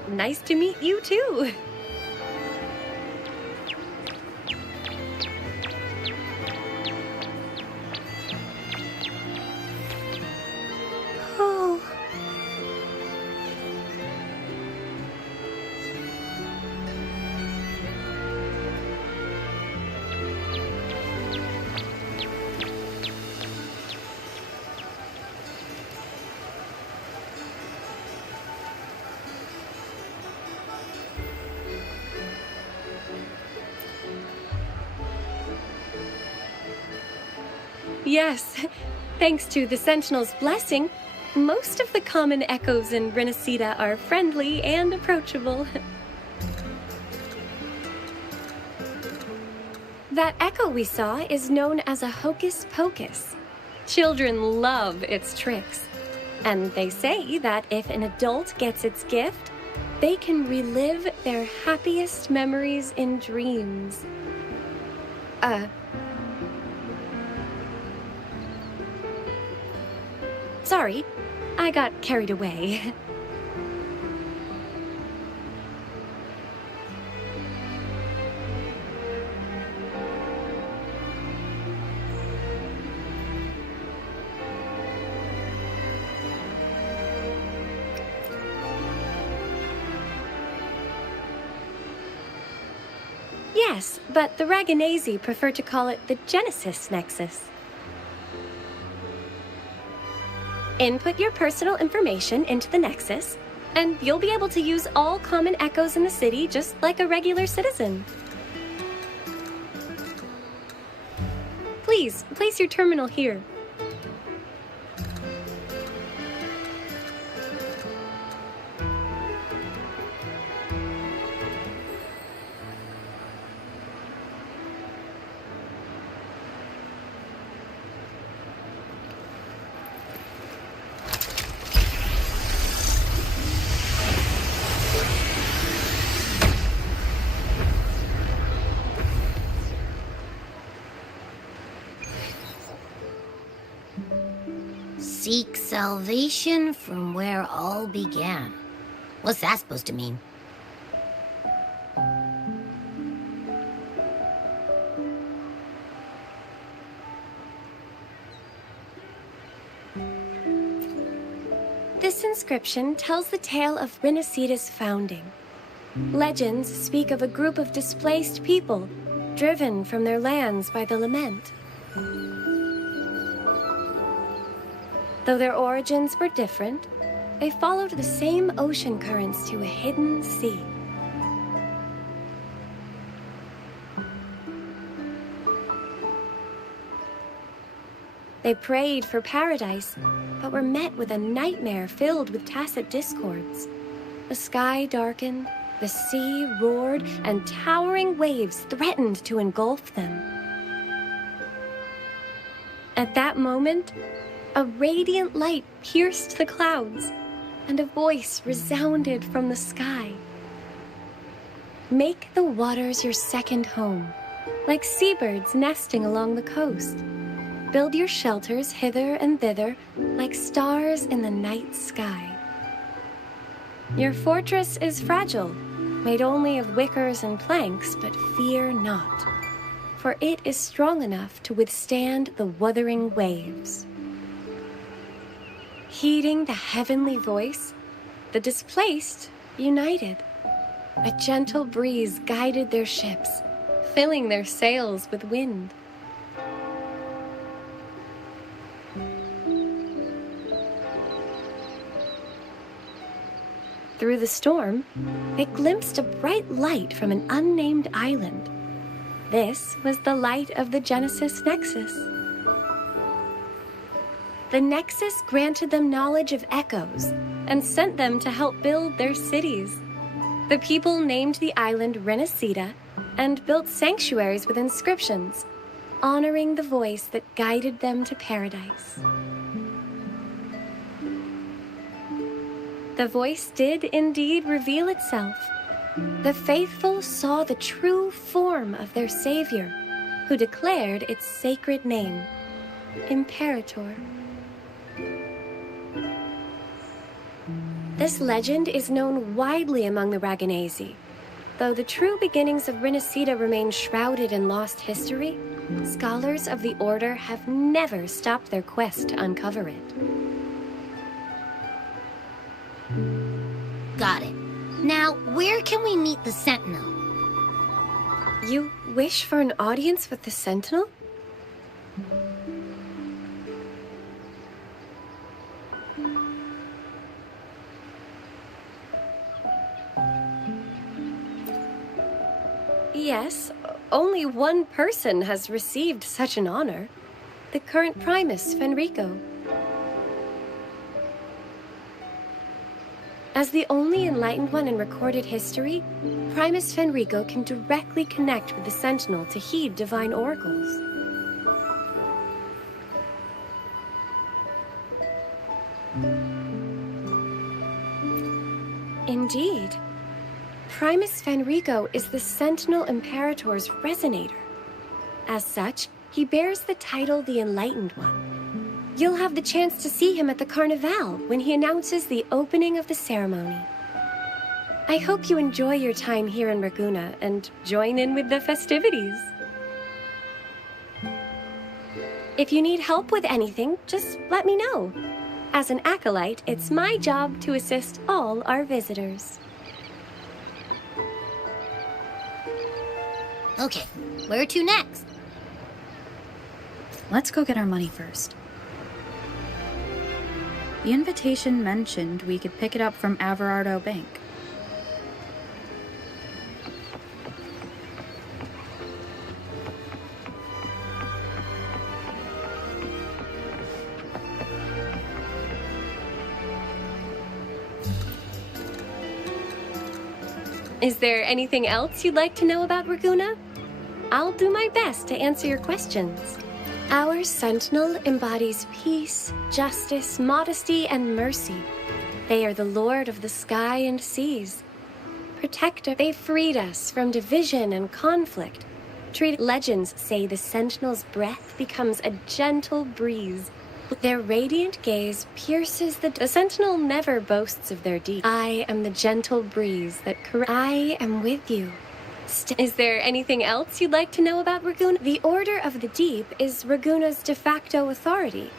Nice to meet you too. Oh. Yes, thanks to the Sentinel's blessing, most of the common echoes in Renesita are friendly and approachable. That echo we saw is known as a hocus pocus. Children love its tricks, and they say that if an adult gets its gift, they can relive their happiest memories in dreams. Sorry, I got carried away. Yes, but the Raganesi prefer to call it the Genesis Nexus. Input your personal information into the Nexus, and you'll be able to use all common echoes in the city just like a regular citizen. Please, place your terminal here. Seek salvation from where all began. What's that supposed to mean? This inscription tells the tale of Renicida's founding. Legends speak of a group of displaced people, driven from their lands by the lament. Though their origins were different, they followed the same ocean currents to a hidden sea. They prayed for paradise, but were met with a nightmare filled with tacit discords. The sky darkened, the sea roared, and towering waves threatened to engulf them. At that moment, a radiant light pierced the clouds, and a voice resounded from the sky. Make the waters your second home, like seabirds nesting along the coast. Build your shelters hither and thither, like stars in the night sky. Your fortress is fragile, made only of wickers and planks, but fear not, for it is strong enough to withstand the wuthering waves. Heeding the heavenly voice, the displaced united. A gentle breeze guided their ships, filling their sails with wind. Through the storm, they glimpsed a bright light from an unnamed island. This was the light of the Genesis Nexus. The Nexus granted them knowledge of echoes and sent them to help build their cities. The people named the island Renicida and built sanctuaries with inscriptions, honoring the voice that guided them to paradise. The voice did indeed reveal itself. The faithful saw the true form of their savior, who declared its sacred name, Imperator. This legend is known widely among the Raganesi. Though the true beginnings of Renicida remain shrouded in lost history, scholars of the Order have never stopped their quest to uncover it. Got it. Now, where can we meet the Sentinel? You wish for an audience with the Sentinel? Yes, only one person has received such an honor. The current Primus, Fenrico. As the only enlightened one in recorded history, Primus Fenrico can directly connect with the Sentinel to heed divine oracles. Indeed. Primus Fenrico is the Sentinel Imperator's resonator. As such, he bears the title the Enlightened One. You'll have the chance to see him at the Carnival when he announces the opening of the ceremony. I hope you enjoy your time here in Raguna and join in with the festivities. If you need help with anything, just let me know. As an acolyte, it's my job to assist all our visitors. Okay, where to next? Let's go get our money first. The invitation mentioned we could pick it up from Everardo Bank. Is there anything else you'd like to know about Raguna? I'll do my best to answer your questions. Our Sentinel embodies peace, justice, modesty, and mercy. They are the Lord of the sky and seas. Protector, they freed us from division and conflict. Legends say the Sentinel's breath becomes a gentle breeze. Their radiant gaze pierces the Sentinel never boasts of their deeds. I am the gentle breeze that I am with you. Is there anything else you'd like to know about Raguna? The Order of the Deep is Raguna's de facto authority,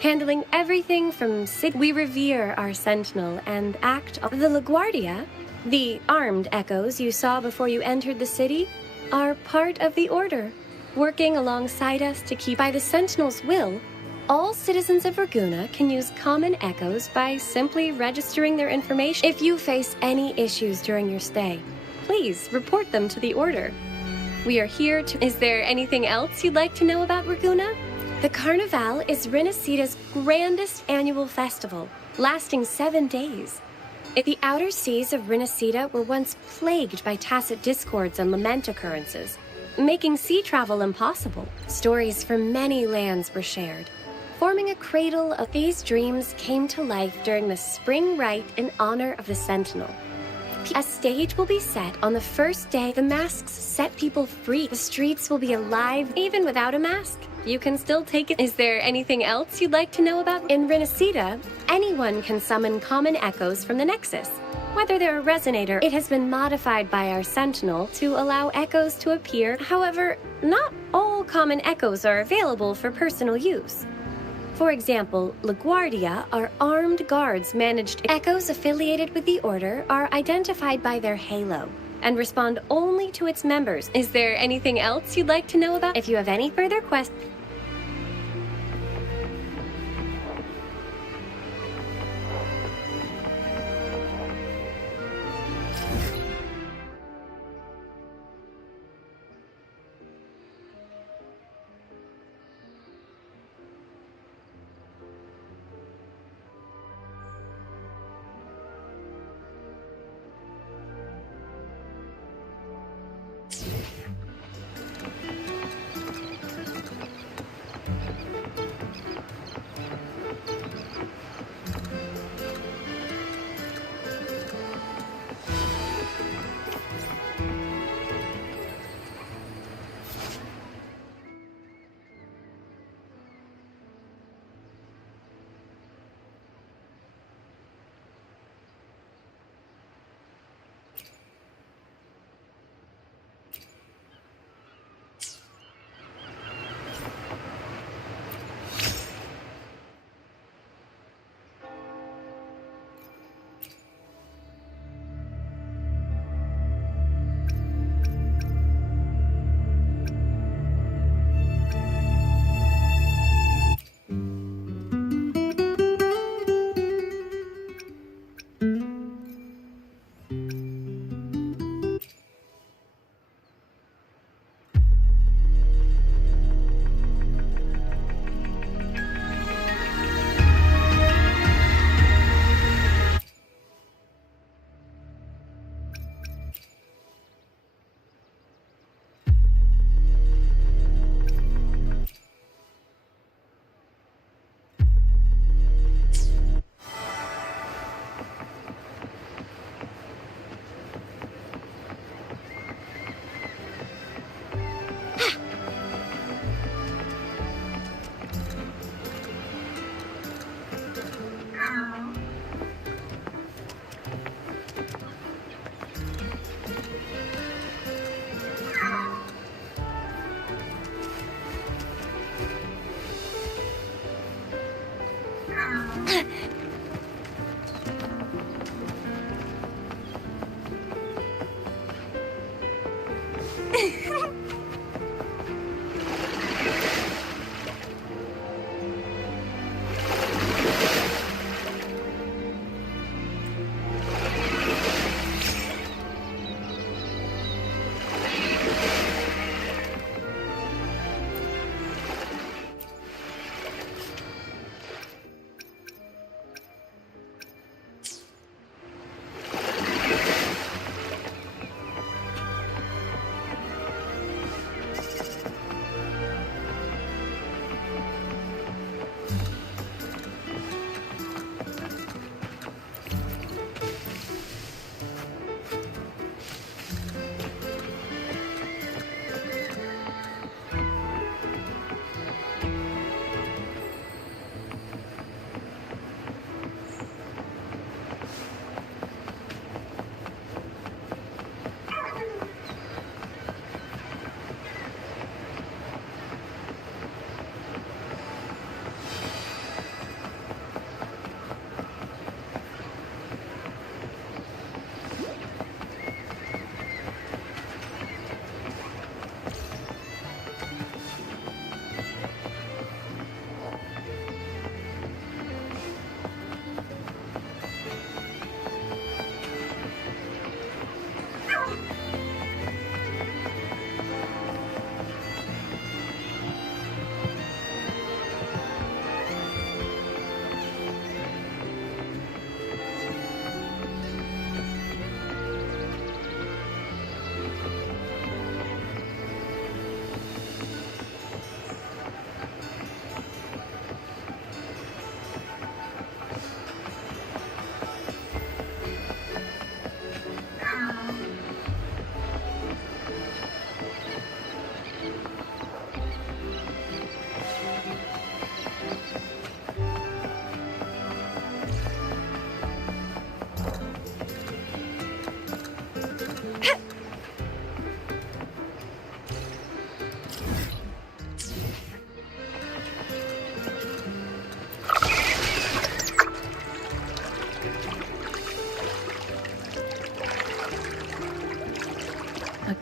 handling everything from we revere our Sentinel and act on the LaGuardia. The armed echoes you saw before you entered the city are part of the Order, working alongside us to keep by the Sentinel's will. All citizens of Raguna can use common echoes by simply registering their information. If you face any issues during your stay, please report them to the Order. We are here to... Is there anything else you'd like to know about Raguna? The Carnival is Renacita's grandest annual festival, lasting 7 days. The outer seas of Renacita were once plagued by tacit discords and lament occurrences, making sea travel impossible. Stories from many lands were shared, forming a cradle of these dreams came to life during the spring rite in honor of the Sentinel. A stage will be set on the first day. The masks set people free. The streets will be alive even without a mask. You can still take it. Is there anything else you'd like to know about? In Renacita, anyone can summon common echoes from the Nexus. Whether they're a resonator, it has been modified by our Sentinel to allow echoes to appear. However, not all common echoes are available for personal use. For example, LaGuardia are armed guards managed. Echoes affiliated with the Order are identified by their halo and respond only to its members. Is there anything else you'd like to know about? If you have any further questions...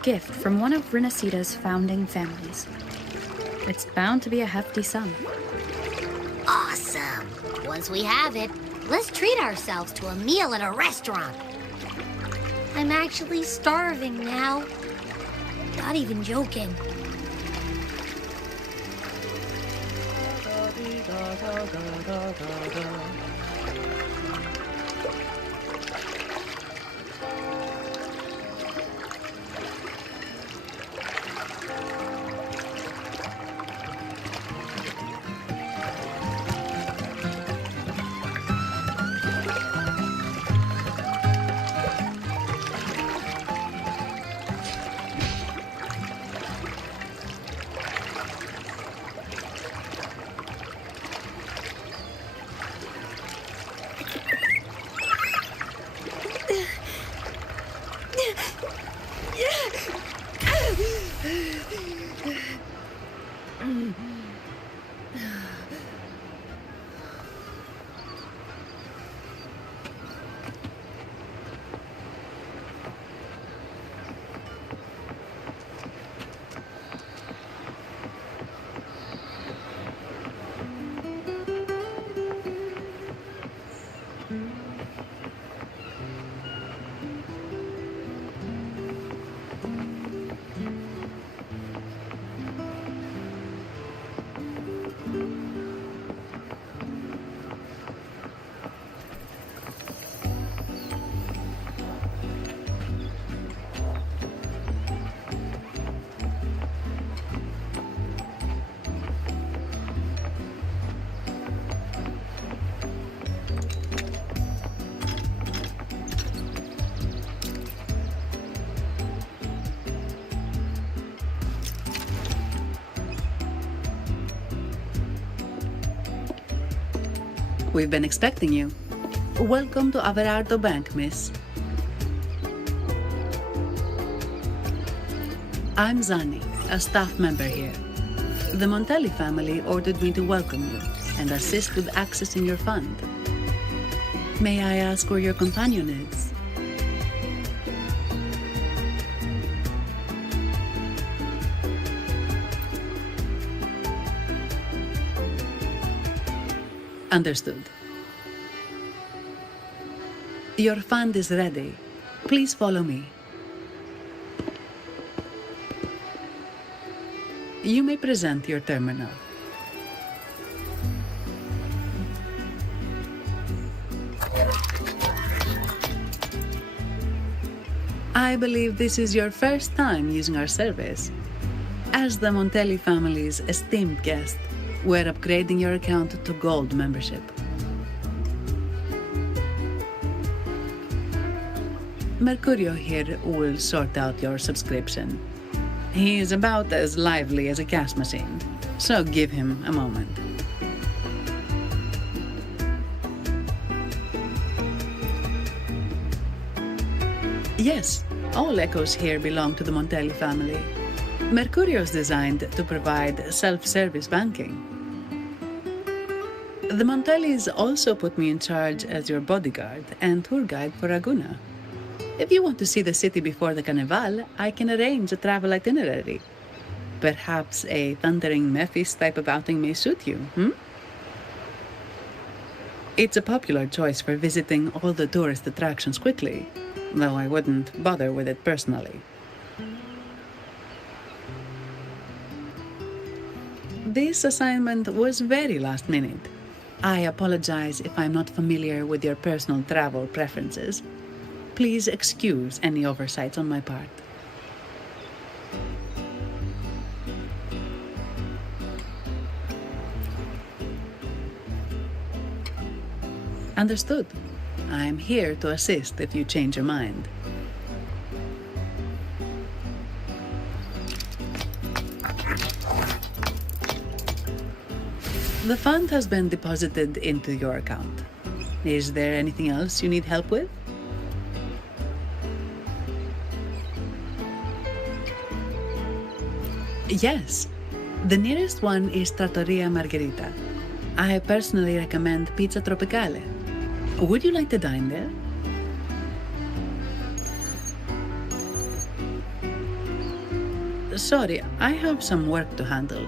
gift from one of Renacita's founding families. It's bound to be a hefty sum. Awesome. Once we have it, let's treat ourselves to a meal at a restaurant. I'm actually starving now. Not even joking. We've been expecting you. Welcome to Averardo Bank, miss. I'm Zani, a staff member here. The Montelli family ordered me to welcome you and assist with accessing your fund. May I ask where your companion is? Understood. Your fund is ready. Please follow me. You may present your terminal. I believe this is your first time using our service. As the Montelli family's esteemed guest, we're upgrading your account to Gold membership. Mercurio here will sort out your subscription. He is about as lively as a cash machine, so give him a moment. Yes, all echoes here belong to the Montelli family. Mercurio is designed to provide self-service banking. The Montellis also put me in charge as your bodyguard and tour guide for Ragusa. If you want to see the city before the Carnival, I can arrange a travel itinerary. Perhaps a thundering Memphis type of outing may suit you, It's a popular choice for visiting all the tourist attractions quickly, though I wouldn't bother with it personally. This assignment was very last minute. I apologize if I'm not familiar with your personal travel preferences. Please excuse any oversights on my part. Understood. I'm here to assist if you change your mind. The fund has been deposited into your account. Is there anything else you need help with? Yes. The nearest one is Trattoria Margherita. I personally recommend Pizza Tropicale. Would you like to dine there? Sorry, I have some work to handle.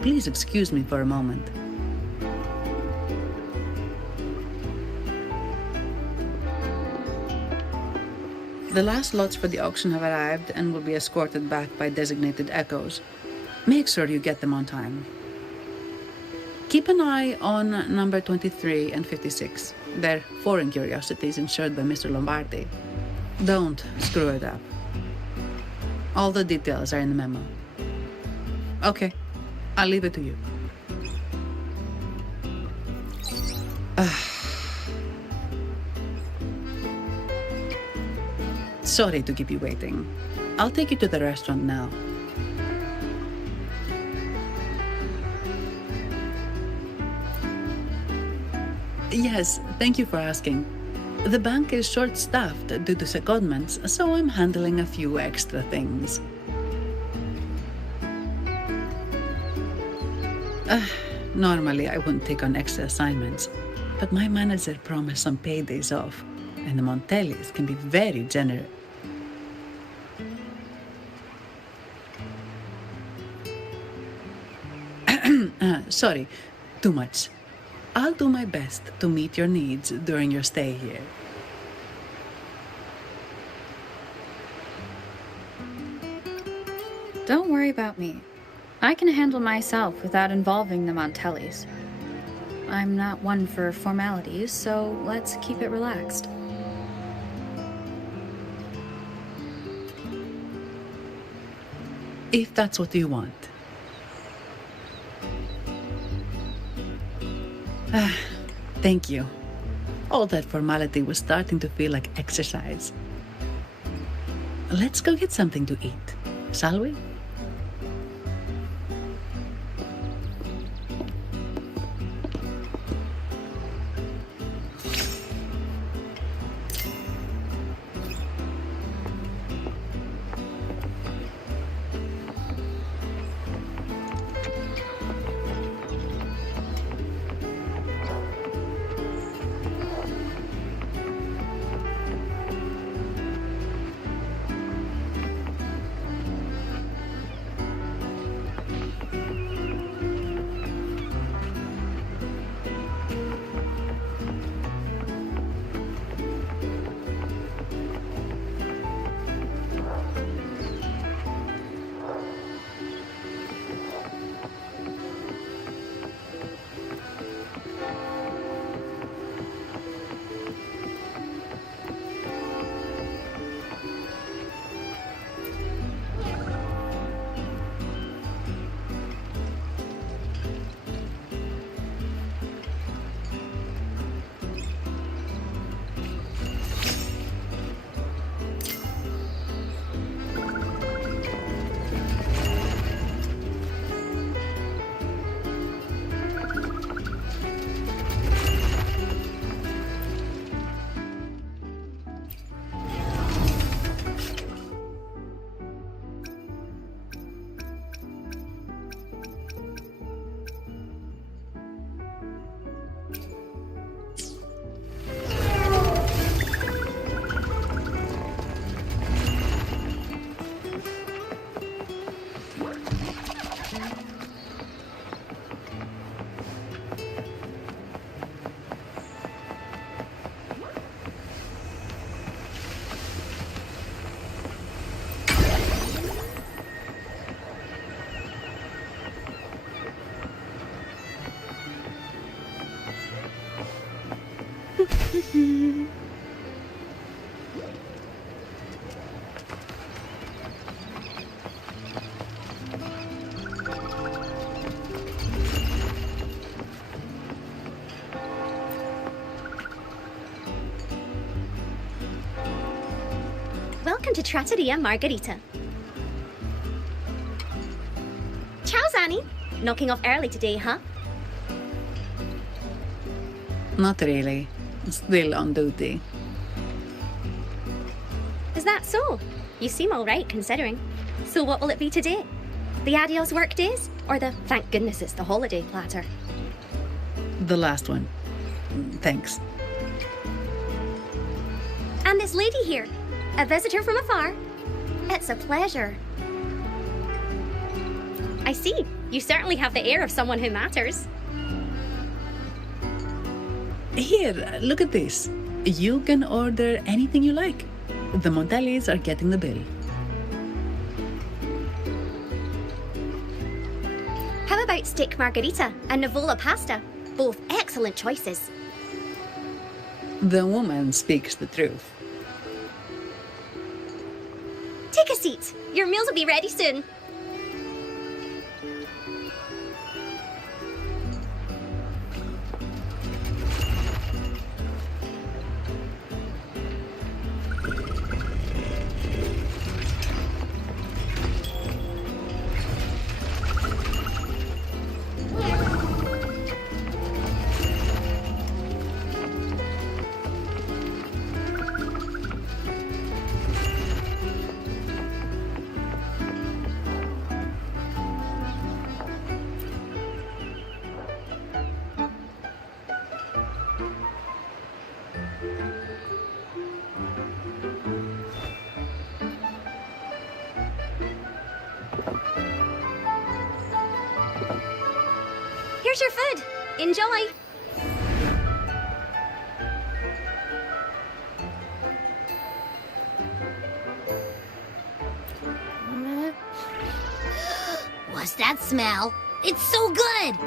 Please excuse me for a moment. The last lots for the auction have arrived and will be escorted back by designated echoes. Make sure you get them on time. Keep an eye on number 23 and 56. They're foreign curiosities insured by Mr. Lombardi. Don't screw it up. All the details are in the memo. Okay, I'll leave it to you. Sorry to keep you waiting. I'll take you to the restaurant now. Yes, thank you for asking. The bank is short-staffed due to secondments, so I'm handling a few extra things. Normally, I wouldn't take on extra assignments, but my manager promised some paydays off, and the Montellis can be very generous. Sorry, too much. I'll do my best to meet your needs during your stay here. Don't worry about me. I can handle myself without involving the Montellis. I'm not one for formalities, so let's keep it relaxed. If that's what you want. Thank you. All that formality was starting to feel like exercise. Let's go get something to eat, shall we? Welcome to Trattoria Margherita. Ciao, Zanni. Knocking off early today, huh? Not really. Still on duty. Is that so? You seem all right, considering. So what will it be today? The adios work days? Or the thank goodness it's the holiday platter? The last one. Thanks. And this lady here, a visitor from afar. It's a pleasure. I see. You certainly have the air of someone who matters. Here, look at this. You can order anything you like. The Montellis are getting the bill. How about steak margarita and Nivola pasta? Both excellent choices. The woman speaks the truth. Take a seat. Your meals will be ready soon. Here's your food. Enjoy. What's that smell? It's so good!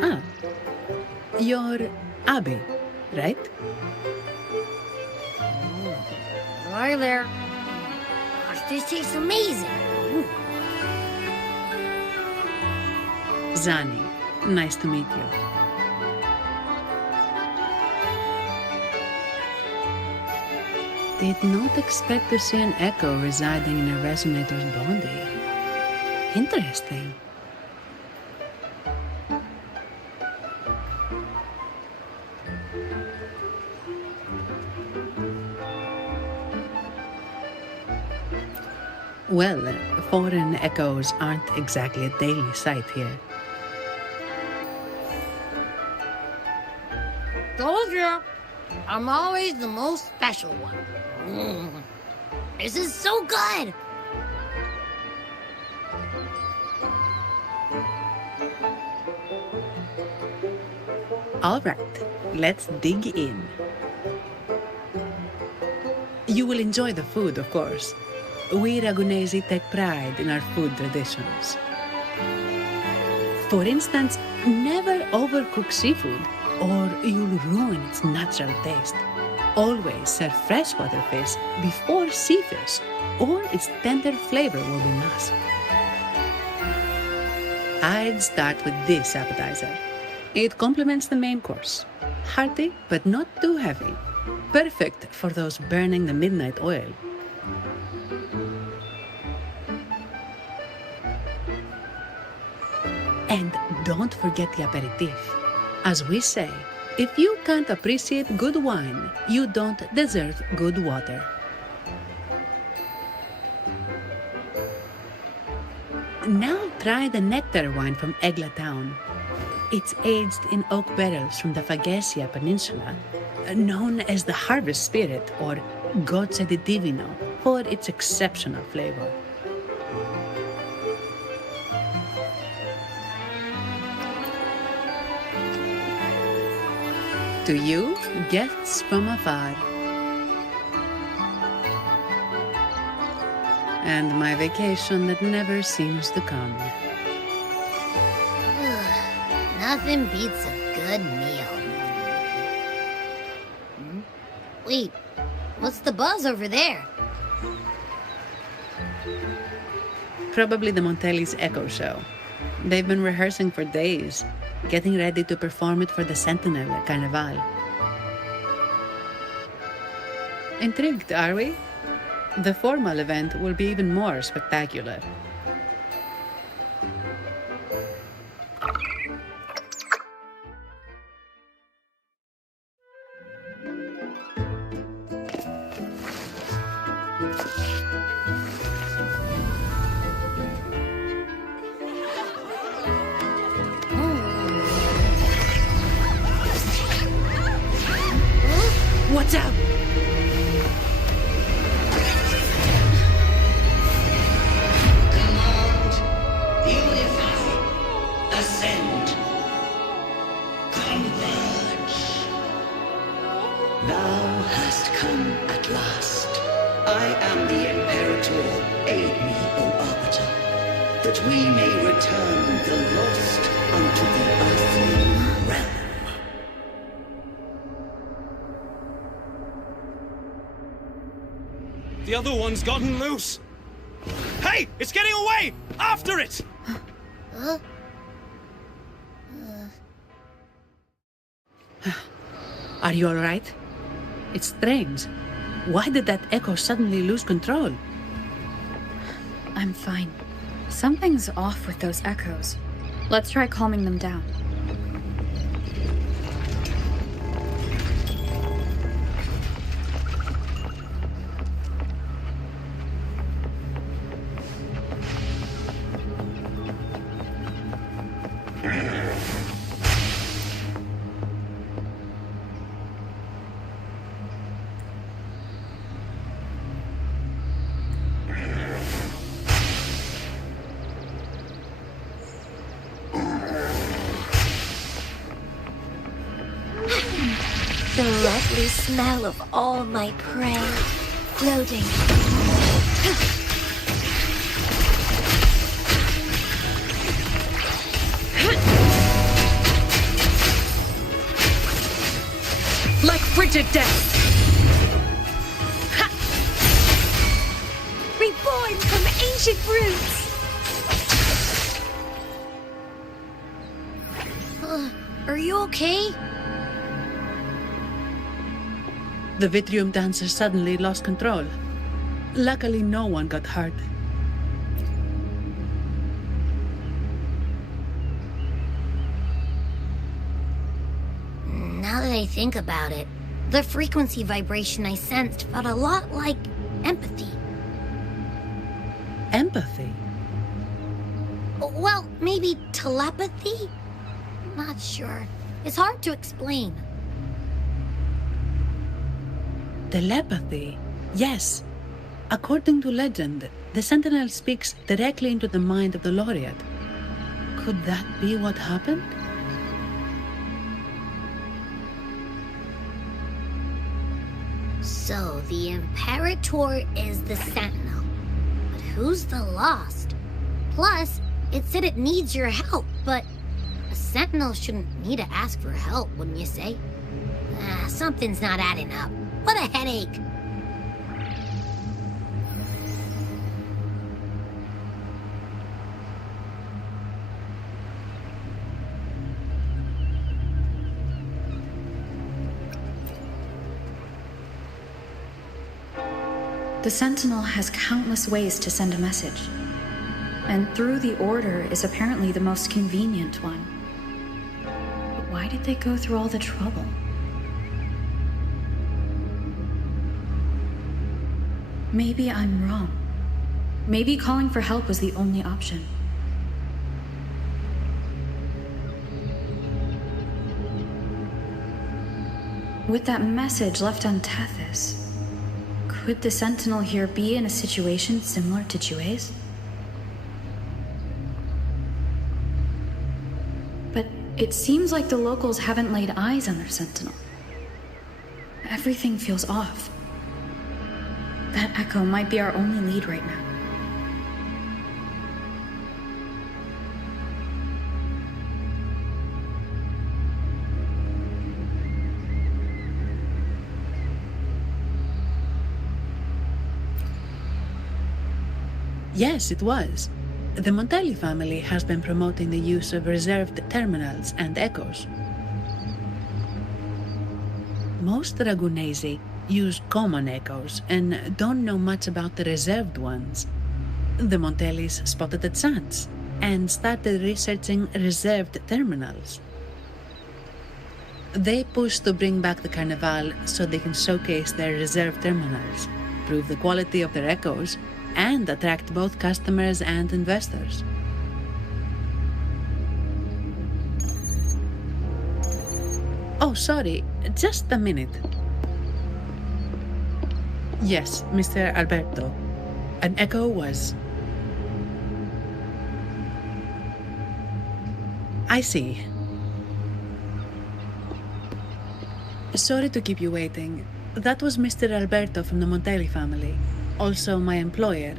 Ah, you're Abby, right? Hi there. Gosh, this tastes amazing. Zani, nice to meet you. Did not expect to see an echo residing in a resonator's body. Interesting. Well, foreign echoes aren't exactly a daily sight here. Told you, I'm always the most special one. This is so good! All right, let's dig in. You will enjoy the food, of course. We Ragunesi take pride in our food traditions. For instance, never overcook seafood, or you'll ruin its natural taste. Always serve freshwater fish before sea fish, or its tender flavor will be masked. I'd start with this appetizer. It complements the main course. Hearty, but not too heavy. Perfect for those burning the midnight oil. And don't forget the aperitif. As we say, if you can't appreciate good wine, you don't deserve good water. Now try the nectar wine from Egla Town. It's aged in oak barrels from the Fagesia Peninsula, known as the Harvest Spirit or Gozze di Divino for its exceptional flavor. To you, gifts from afar. And my vacation that never seems to come. Nothing beats a good meal. Wait, what's the buzz over there? Probably the Montelli's Echo Show. They've been rehearsing for days, getting ready to perform it for the Sentinel at Carnival. Intrigued, are we? The formal event will be even more spectacular. What's up? ascend. Converge. Thou hast come at last. I am the Imperator. Aid me, O Arbiter, that we may return the lost unto the earthly realm. The other one's gotten loose. Hey, it's getting away! After it! Are you all right? It's strange. Why did that echo suddenly lose control? I'm fine. Something's off with those echoes. Let's try calming them down. The lovely smell of all my prey, floating. Like frigid death! Reborn from ancient roots! Are you okay? The Vitrium dancer suddenly lost control. Luckily, no one got hurt. Now that I think about it, the frequency vibration I sensed felt a lot like empathy. Empathy? Well, maybe telepathy? Not sure. It's hard to explain. Telepathy? Yes. According to legend, the Sentinel speaks directly into the mind of the Laureate. Could that be what happened? So, the Imperator is the Sentinel. But who's the Lost? Plus, it said it needs your help, but a Sentinel shouldn't need to ask for help, wouldn't you say? Something's not adding up. What a headache! The Sentinel has countless ways to send a message. And through the Order is apparently the most convenient one. But why did they go through all the trouble? Maybe I'm wrong. Maybe calling for help was the only option. With that message left on Tethys, could the Sentinel here be in a situation similar to Jue's? But it seems like the locals haven't laid eyes on their Sentinel. Everything feels off. That echo might be our only lead right now. Yes, it was. The Montelli family has been promoting the use of reserved terminals and echoes. Most Ragunesi use common echoes and don't know much about the reserved ones. The Montellis spotted a chance and started researching reserved terminals. They pushed to bring back the Carnival so they can showcase their reserved terminals, prove the quality of their echoes, and attract both customers and investors. Oh, sorry, just a minute. Yes, Mr. Alberto. An echo was... I see. Sorry to keep you waiting. That was Mr. Alberto from the Montelli family, also my employer.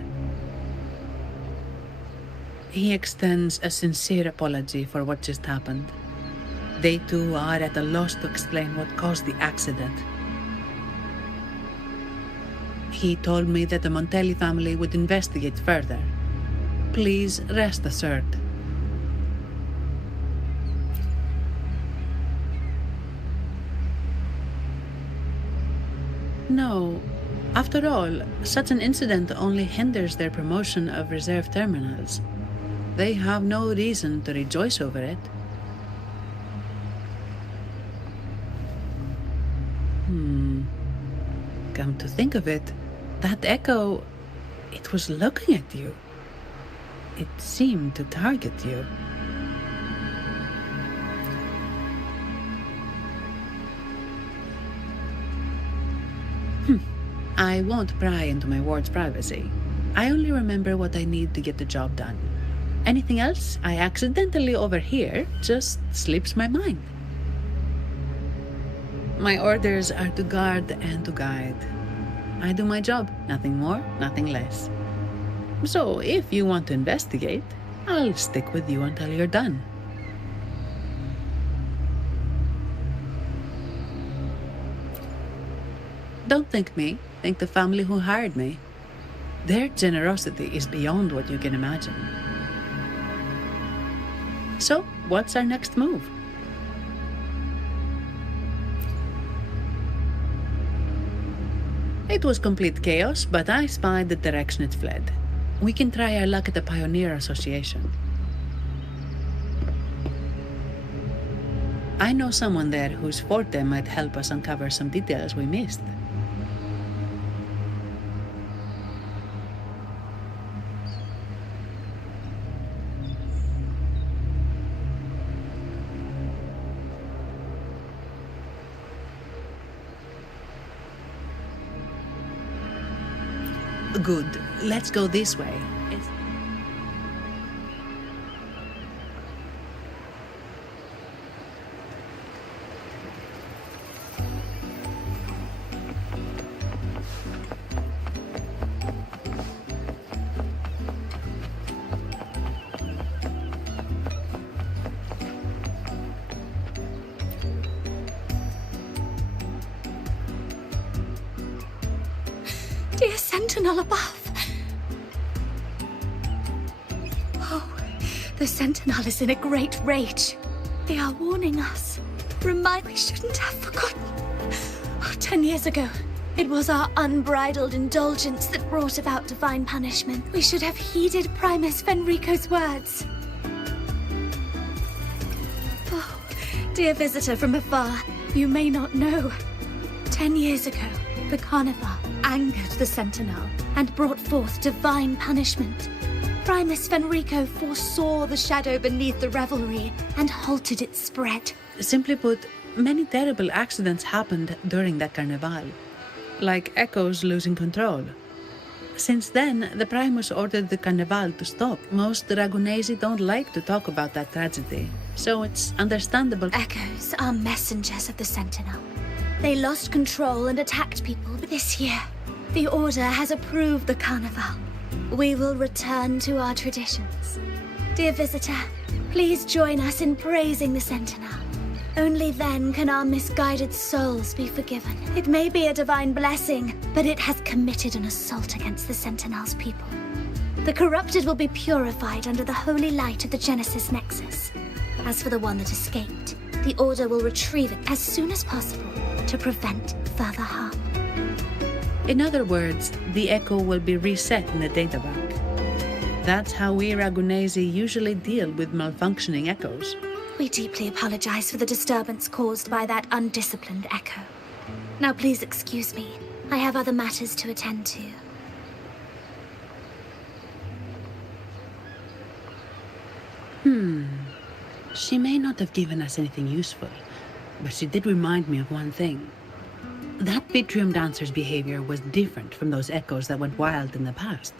He extends a sincere apology for what just happened. They too are at a loss to explain what caused the accident. He told me that the Montelli family would investigate further. Please rest assured. No. After all, such an incident only hinders their promotion of reserve terminals. They have no reason to rejoice over it. Come to think of it, that echo, it was looking at you. It seemed to target you. I won't pry into my ward's privacy. I only remember what I need to get the job done. Anything else I accidentally overhear just slips my mind. My orders are to guard and to guide. I do my job, nothing more, nothing less. So if you want to investigate, I'll stick with you until you're done. Don't thank me, thank the family who hired me. Their generosity is beyond what you can imagine. So, what's our next move? It was complete chaos, but I spied the direction it fled. We can try our luck at the Pioneer Association. I know someone there whose forte might help us uncover some details we missed. Good. Let's go this way. Dear Sentinel above. Oh, the Sentinel is in a great rage. They are warning us. We shouldn't have forgotten. 10 years ago, it was our unbridled indulgence that brought about divine punishment. We should have heeded Primus Fenrico's words. Oh, dear visitor from afar, you may not know. 10 years ago, the Carnival angered the Sentinel and brought forth divine punishment. Primus Fenrico foresaw the shadow beneath the revelry and halted its spread. Simply put, many terrible accidents happened during that Carnival, like echoes losing control. Since then, the Primus ordered the Carnival to stop. Most Ragunesi don't like to talk about that tragedy, so it's understandable. Echoes are messengers of the Sentinel. They lost control and attacked people, but this year, the Order has approved the Carnival. We will return to our traditions. Dear visitor, please join us in praising the Sentinel. Only then can our misguided souls be forgiven. It may be a divine blessing, but it has committed an assault against the Sentinel's people. The corrupted will be purified under the holy light of the Genesis Nexus. As for the one that escaped, the Order will retrieve it as soon as possible to prevent further harm. In other words, the echo will be reset in the databank. That's how we Ragunesi usually deal with malfunctioning echoes. We deeply apologize for the disturbance caused by that undisciplined echo. Now please excuse me. I have other matters to attend to. She may not have given us anything useful, but she did remind me of one thing. That Vitrium dancer's behavior was different from those echoes that went wild in the past.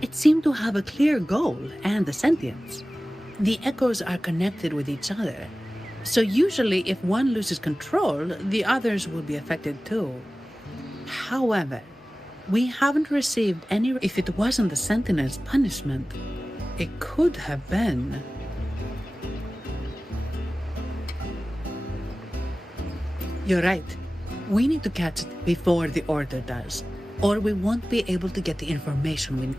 It seemed to have a clear goal and a sentience. The echoes are connected with each other. So usually if one loses control, the others will be affected too. However, we haven't received any... If it wasn't the Sentinel's punishment, it could have been... You're right. We need to catch it before the Order does, or we won't be able to get the information we need.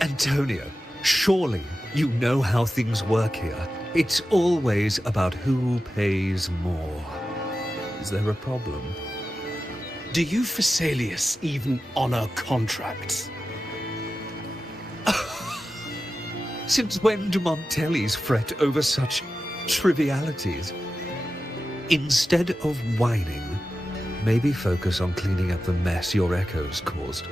Antonio, surely you know how things work here. It's always about who pays more. Is there a problem? Do you Phasaelius even honor contracts? Since when do Montellis fret over such trivialities? Instead of whining, maybe focus on cleaning up the mess your echoes caused.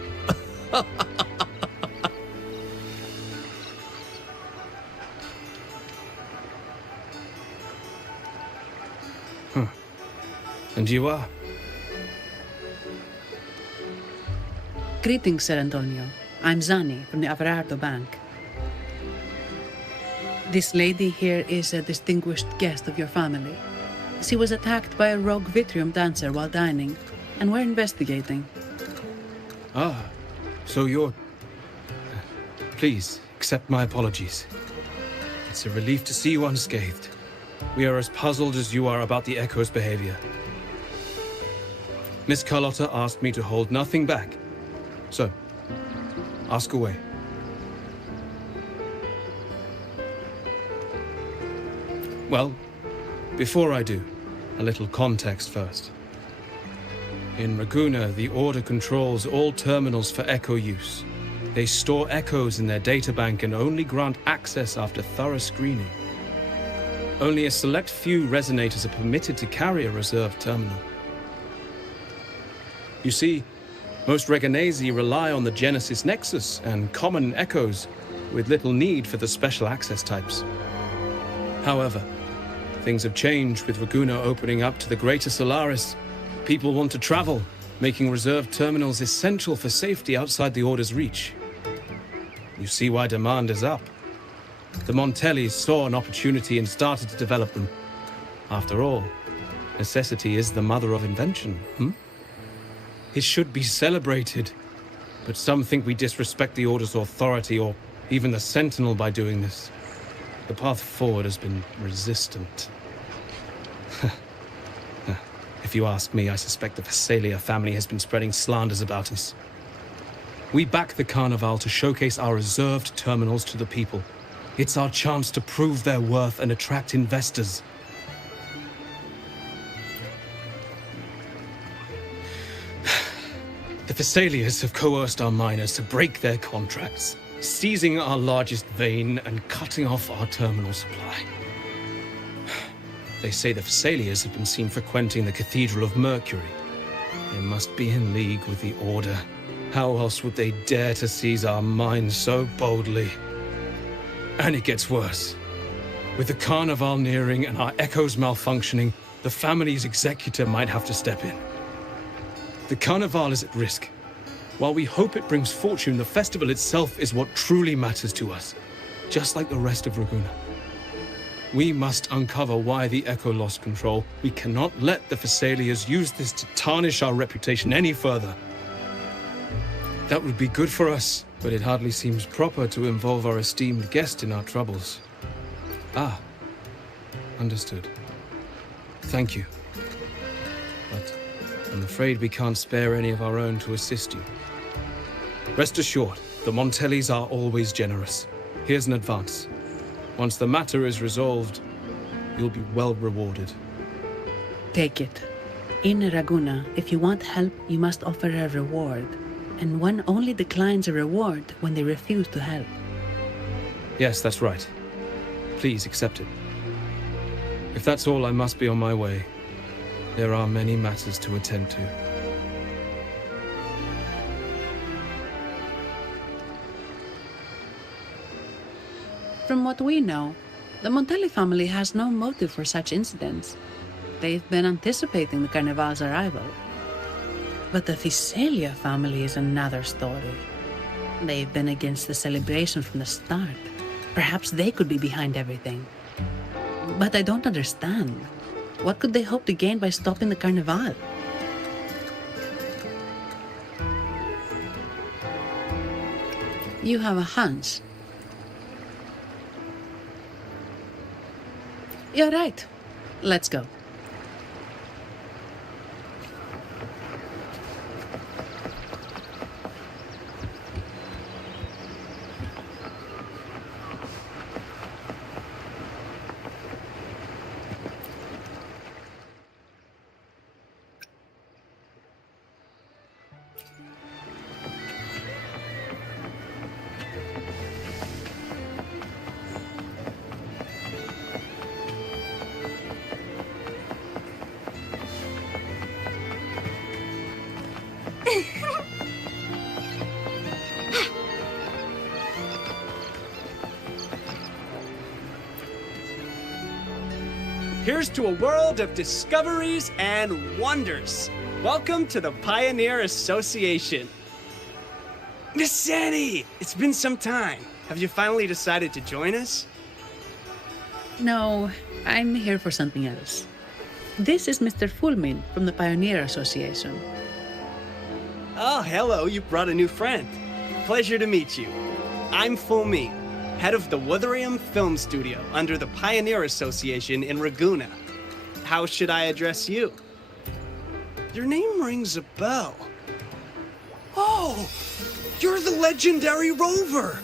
And you are? Greetings, Sir Antonio. I'm Zani from the Averardo Bank. This lady here is a distinguished guest of your family. She was attacked by a rogue Vitrium dancer while dining, and we're investigating. Ah, so you're... Please, accept my apologies. It's a relief to see you unscathed. We are as puzzled as you are about the Echo's behavior. Miss Carlotta asked me to hold nothing back. So, ask away. Well, before I do, a little context first. In Ragunna, the Order controls all terminals for Echo use. They store echoes in their databank and only grant access after thorough screening. Only a select few resonators are permitted to carry a reserved terminal. You see, most Reganesi rely on the Genesis Nexus and common echoes, with little need for the special access types. However, things have changed with Ragunna opening up to the greater Solaris. People want to travel, making reserved terminals essential for safety outside the Order's reach. You see why demand is up. The Montellis saw an opportunity and started to develop them. After all, necessity is the mother of invention, It should be celebrated, but some think we disrespect the Order's authority or even the Sentinel by doing this. The path forward has been resistant. If you ask me, I suspect the Phasaelia family has been spreading slanders about us. We back the Carnival to showcase our reserved terminals to the people. It's our chance to prove their worth and attract investors. The Thessalians have coerced our miners to break their contracts, seizing our largest vein and cutting off our terminal supply. They say the Thessalians have been seen frequenting the Cathedral of Mercury. They must be in league with the Order. How else would they dare to seize our mines so boldly? And it gets worse. With the Carnival nearing and our echoes malfunctioning, the family's executor might have to step in. The Carnival is at risk. While we hope it brings fortune, the festival itself is what truly matters to us, just like the rest of Raguna. We must uncover why the Echo lost control. We cannot let the Thessalians use this to tarnish our reputation any further. That would be good for us, but it hardly seems proper to involve our esteemed guest in our troubles. Ah, understood. Thank you. But I'm afraid we can't spare any of our own to assist you. Rest assured, the Montellis are always generous. Here's an advance. Once the matter is resolved, you'll be well rewarded. Take it. In Raguna, if you want help, you must offer a reward. And one only declines a reward when they refuse to help. Yes, that's right. Please accept it. If that's all, I must be on my way. There are many matters to attend to. From what we know, the Montelli family has no motive for such incidents. They've been anticipating the Carnival's arrival. But the Thessalia family is another story. They've been against the celebration from the start. Perhaps they could be behind everything. But I don't understand. What could they hope to gain by stopping the Carnival? You have a hunch. You're right. Let's go. Here's to a world of discoveries and wonders. Welcome to the Pioneer Association. Miss Sandy, it's been some time. Have you finally decided to join us? No, I'm here for something else. This is Mr. Fulmin from the Pioneer Association. Oh, hello, you brought a new friend. Pleasure to meet you. I'm Fulmin, head of the Wuthering Film Studio under the Pioneer Association in Raguna. How should I address you? Your name rings a bell. Oh, you're the legendary Rover!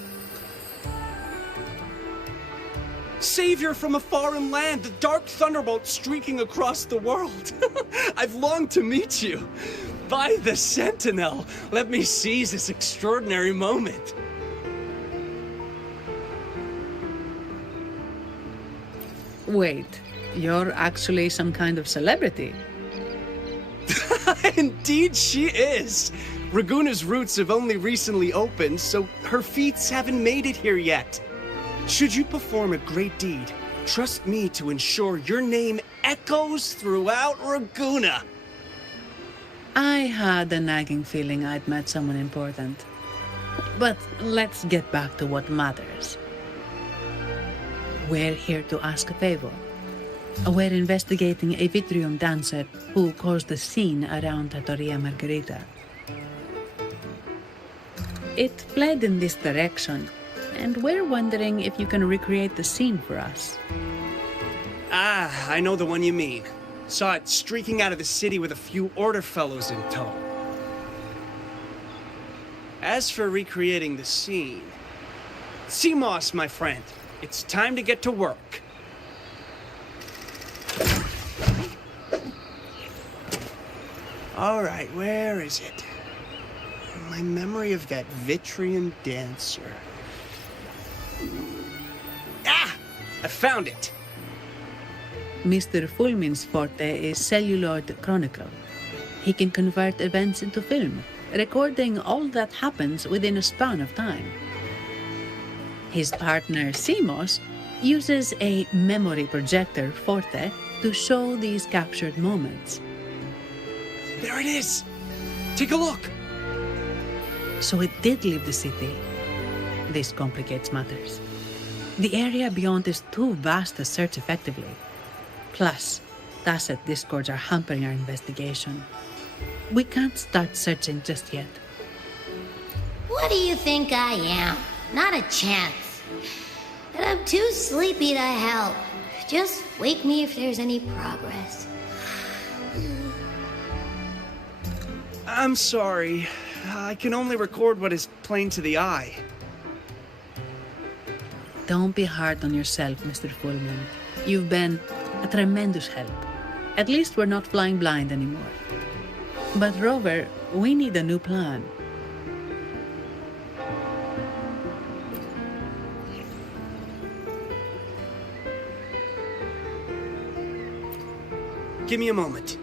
Savior from a foreign land, the dark thunderbolt streaking across the world. I've longed to meet you. By the Sentinel, let me seize this extraordinary moment. Wait, you're actually some kind of celebrity? Indeed she is. Raguna's roots have only recently opened, so her feats haven't made it here yet. Should you perform a great deed, trust me to ensure your name echoes throughout Raguna. I had a nagging feeling I'd met someone important. But let's get back to what matters. We're here to ask a favor. We're investigating a Vitrium dancer who caused a scene around Trattoria Margherita. It fled in this direction, and we're wondering if you can recreate the scene for us. Ah, I know the one you mean. Saw it streaking out of the city with a few Order fellows in tow. As for recreating the scene... Seamoss, my friend, It's time to get to work. All right, where is it? My memory of that Vitrian dancer. Ah! I found it! Mr. Fulmin's forte is celluloid chronicle. He can convert events into film, recording all that happens within a span of time. His partner, Simos, uses a memory projector forte to show these captured moments. There it is! Take a look! So it did leave the city. This complicates matters. The area beyond is too vast to search effectively. Plus, Tacet discords are hampering our investigation. We can't start searching just yet. What do you think I am? Not a chance. And I'm too sleepy to help. Just wake me if there's any progress. I'm sorry. I can only record what is plain to the eye. Don't be hard on yourself, Mr. Fullman. You've been a tremendous help. At least we're not flying blind anymore. But Rover, we need a new plan. Give me a moment.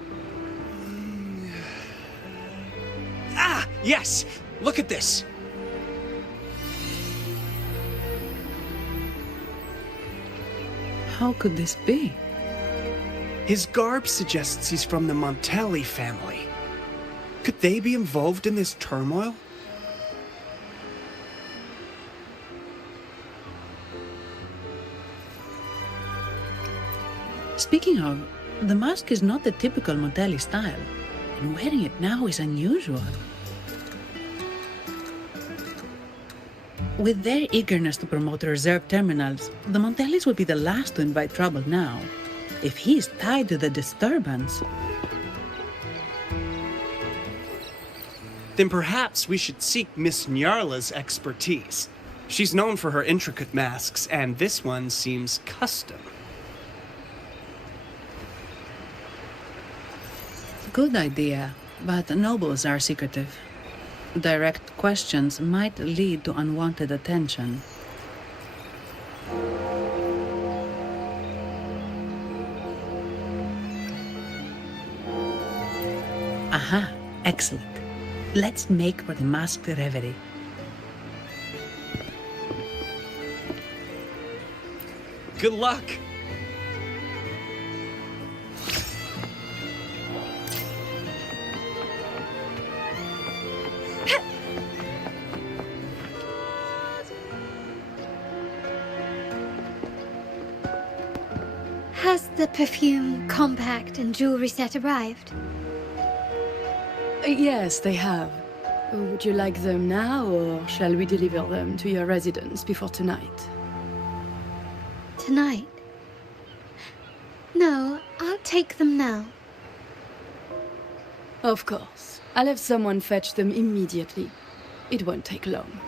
Ah, yes! Look at this! How could this be? His garb suggests he's from the Montelli family. Could they be involved in this turmoil? Speaking of, the mask is not the typical Montelli style, and wearing it now is unusual. With their eagerness to promote reserve terminals, the Montellis will be the last to invite trouble now. If he is tied to the disturbance... Then perhaps we should seek Miss Nyarla's expertise. She's known for her intricate masks, and this one seems custom. Good idea, but nobles are secretive. Direct questions might lead to unwanted attention. Aha, excellent. Let's make for the masked reverie. Good luck! Has the perfume, compact, and jewelry set arrived? Yes, they have. Would you like them now, or shall we deliver them to your residence before tonight? Tonight? No, I'll take them now. Of course. I'll have someone fetch them immediately. It won't take long.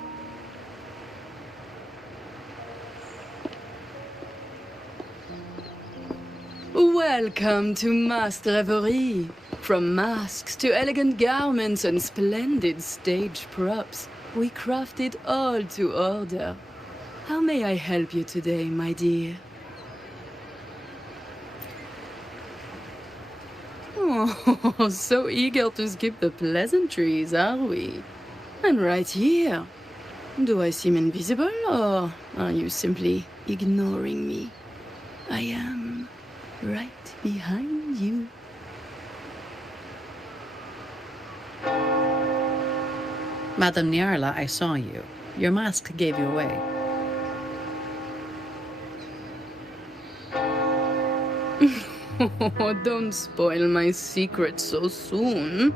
Welcome to Masked Reverie. From masks to elegant garments and splendid stage props, we craft it all to order. How may I help you today, my dear? Oh, so eager to skip the pleasantries, are we? I'm right here. Do I seem invisible, or are you simply ignoring me? I am right behind you. Madame Nyarla, I saw you. Your mask gave you away. Oh, don't spoil my secret so soon.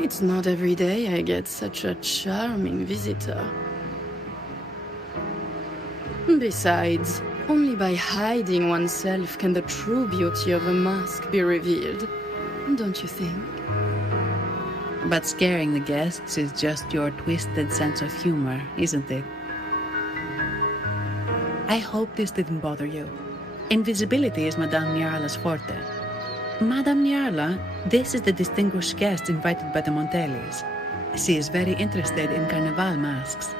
It's not every day I get such a charming visitor. Besides, only by hiding oneself can the true beauty of a mask be revealed. Don't you think? But scaring the guests is just your twisted sense of humor, isn't it? I hope this didn't bother you. Invisibility is Madame Nyarla's forte. Madame Nyarla, this is the distinguished guest invited by the Montellis. She is very interested in Carnival masks.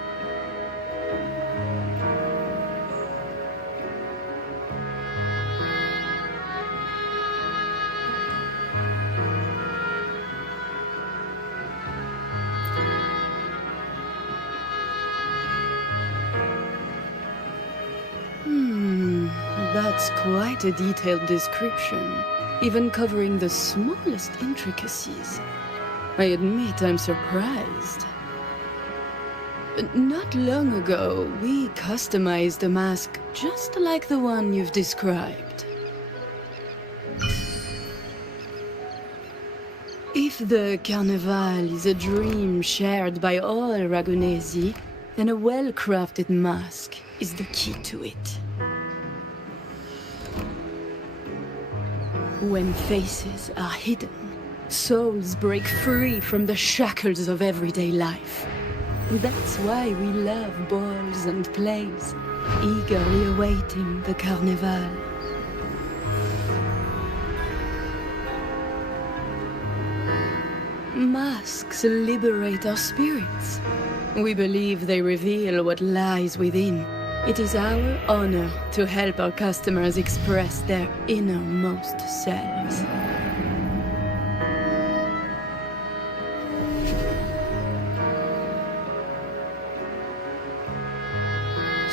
That's quite a detailed description, even covering the smallest intricacies. I admit I'm surprised. Not long ago, we customized a mask just like the one you've described. If the Carnival is a dream shared by all Ragunesi, then a well-crafted mask is the key to it. When faces are hidden, souls break free from the shackles of everyday life. That's why we love balls and plays, eagerly awaiting the Carnival. Masks liberate our spirits. We believe they reveal what lies within. It is our honor to help our customers express their innermost selves.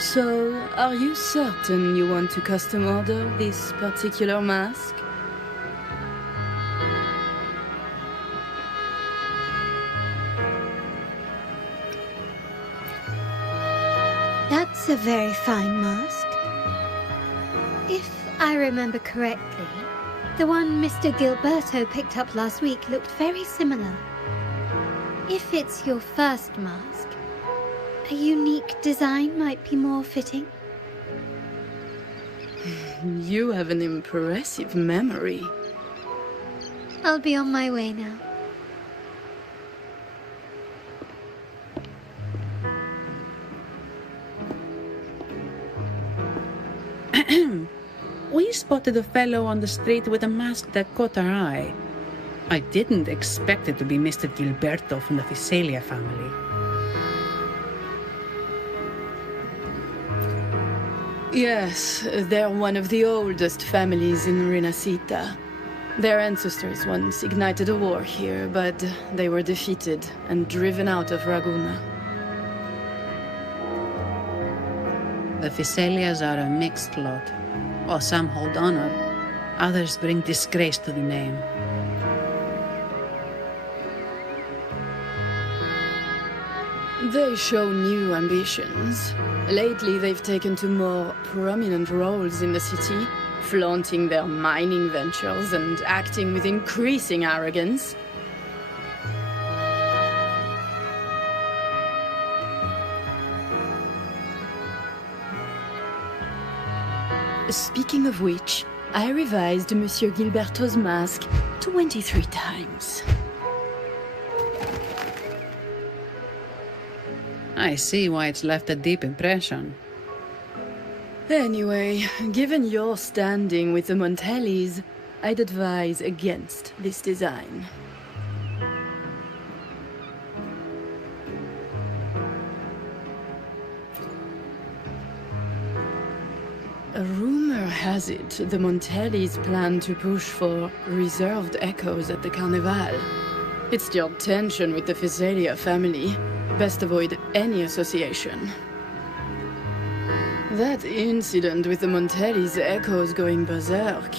So, are you certain you want to custom order this particular mask? That's a very fine mask. If I remember correctly, the one Mr. Gilberto picked up last week looked very similar. If it's your first mask, a unique design might be more fitting. You have an impressive memory. I'll be on my way now. We spotted a fellow on the street with a mask that caught our eye. I didn't expect it to be Mr. Gilberto from the Visalia family. Yes, they're one of the oldest families in Renacita. Their ancestors once ignited a war here, but they were defeated and driven out of Raguna. The Visalias are a mixed lot. While some hold honor, others bring disgrace to the name. They show new ambitions. Lately, they've taken to more prominent roles in the city, flaunting their mining ventures and acting with increasing arrogance. Speaking of which, I revised Monsieur Gilberto's mask 23 times. I see why it's left a deep impression. Anyway, given your standing with the Montellis, I'd advise against this design. A rumor has it the Montellis plan to push for reserved echoes at the Carnival. It's still tension with the Visalia family. Best avoid any association. That incident with the Montellis' echoes going berserk.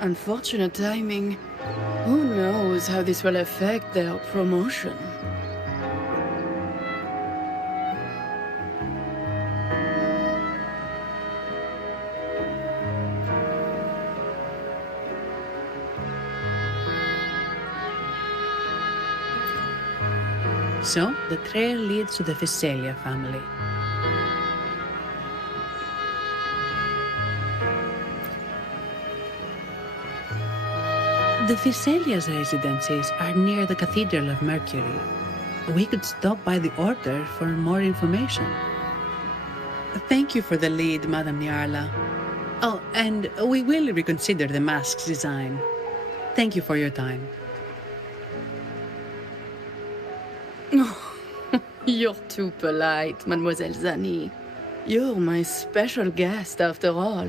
Unfortunate timing. Who knows how this will affect their promotion? So, the trail leads to the Visalia family. The Visalia's residences are near the Cathedral of Mercury. We could stop by the Order for more information. Thank you for the lead, Madame Nyarla. Oh, and we will reconsider the mask's design. Thank you for your time. You're too polite, Mademoiselle Zani. You're my special guest, after all.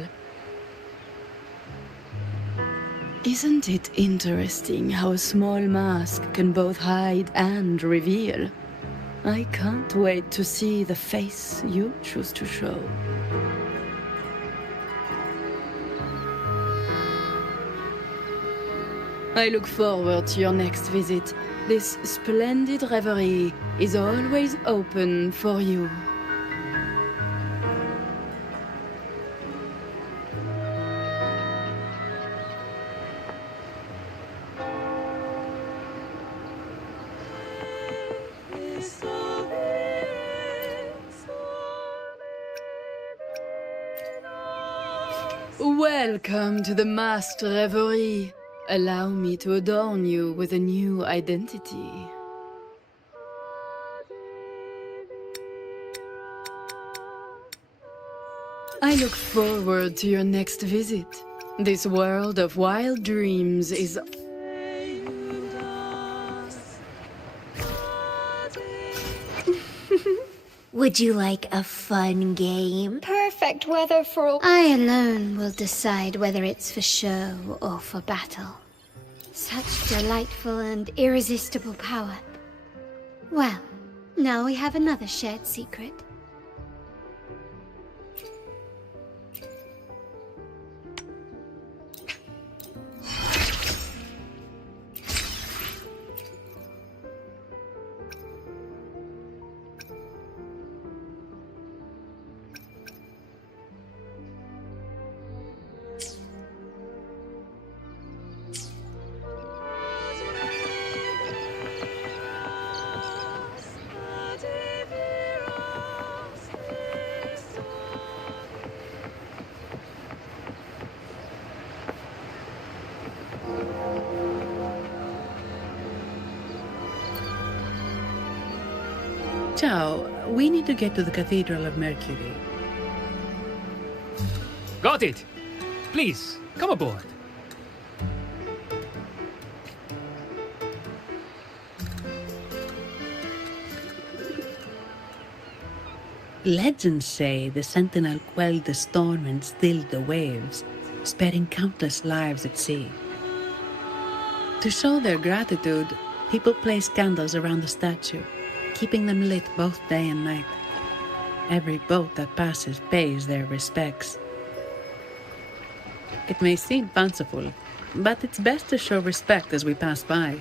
Isn't it interesting how a small mask can both hide and reveal? I can't wait to see the face you choose to show. I look forward to your next visit. This splendid reverie is always open for you. Welcome to the masked reverie. Allow me to adorn you with a new identity. I look forward to your next visit. This world of wild dreams is... Would you like a fun game? Perfect weather for... I alone will decide whether it's for show or for battle. Such delightful and irresistible power. Well, now we have another shared secret. Ciao, we need to get to the Cathedral of Mercury. Got it! Please, come aboard. Legends say the Sentinel quelled the storm and stilled the waves, sparing countless lives at sea. To show their gratitude, people place candles around the statue, keeping them lit both day and night. Every boat that passes pays their respects. It may seem fanciful, but it's best to show respect as we pass by.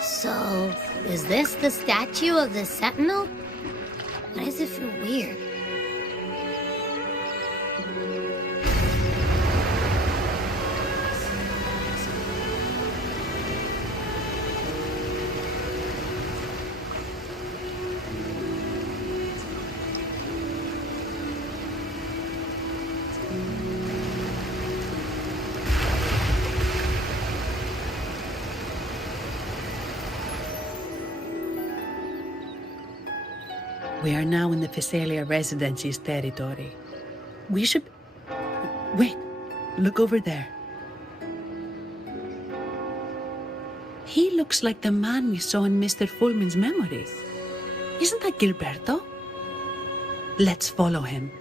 So, is this the statue of the Sentinel? Why does it feel weird? We are now in the Physalia Residency's territory. We should... Wait, look over there. He looks like the man we saw in Mr. Fulmin's memory. Isn't that Gilberto? Let's follow him.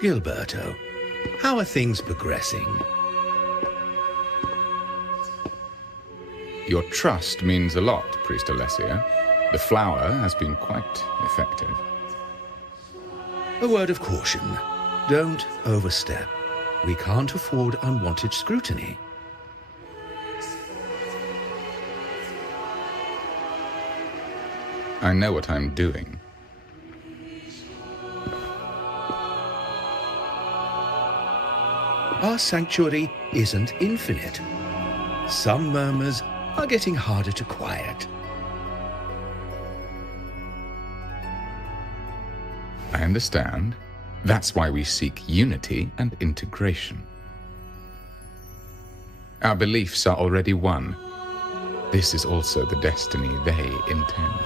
Gilberto, how are things progressing? Your trust means a lot, Priest Alessia. The flower has been quite effective. A word of caution. Don't overstep. We can't afford unwanted scrutiny. I know what I'm doing. Our sanctuary isn't infinite. Some murmurs are getting harder to quiet. I understand. That's why we seek unity and integration. Our beliefs are already one. This is also the destiny they intend.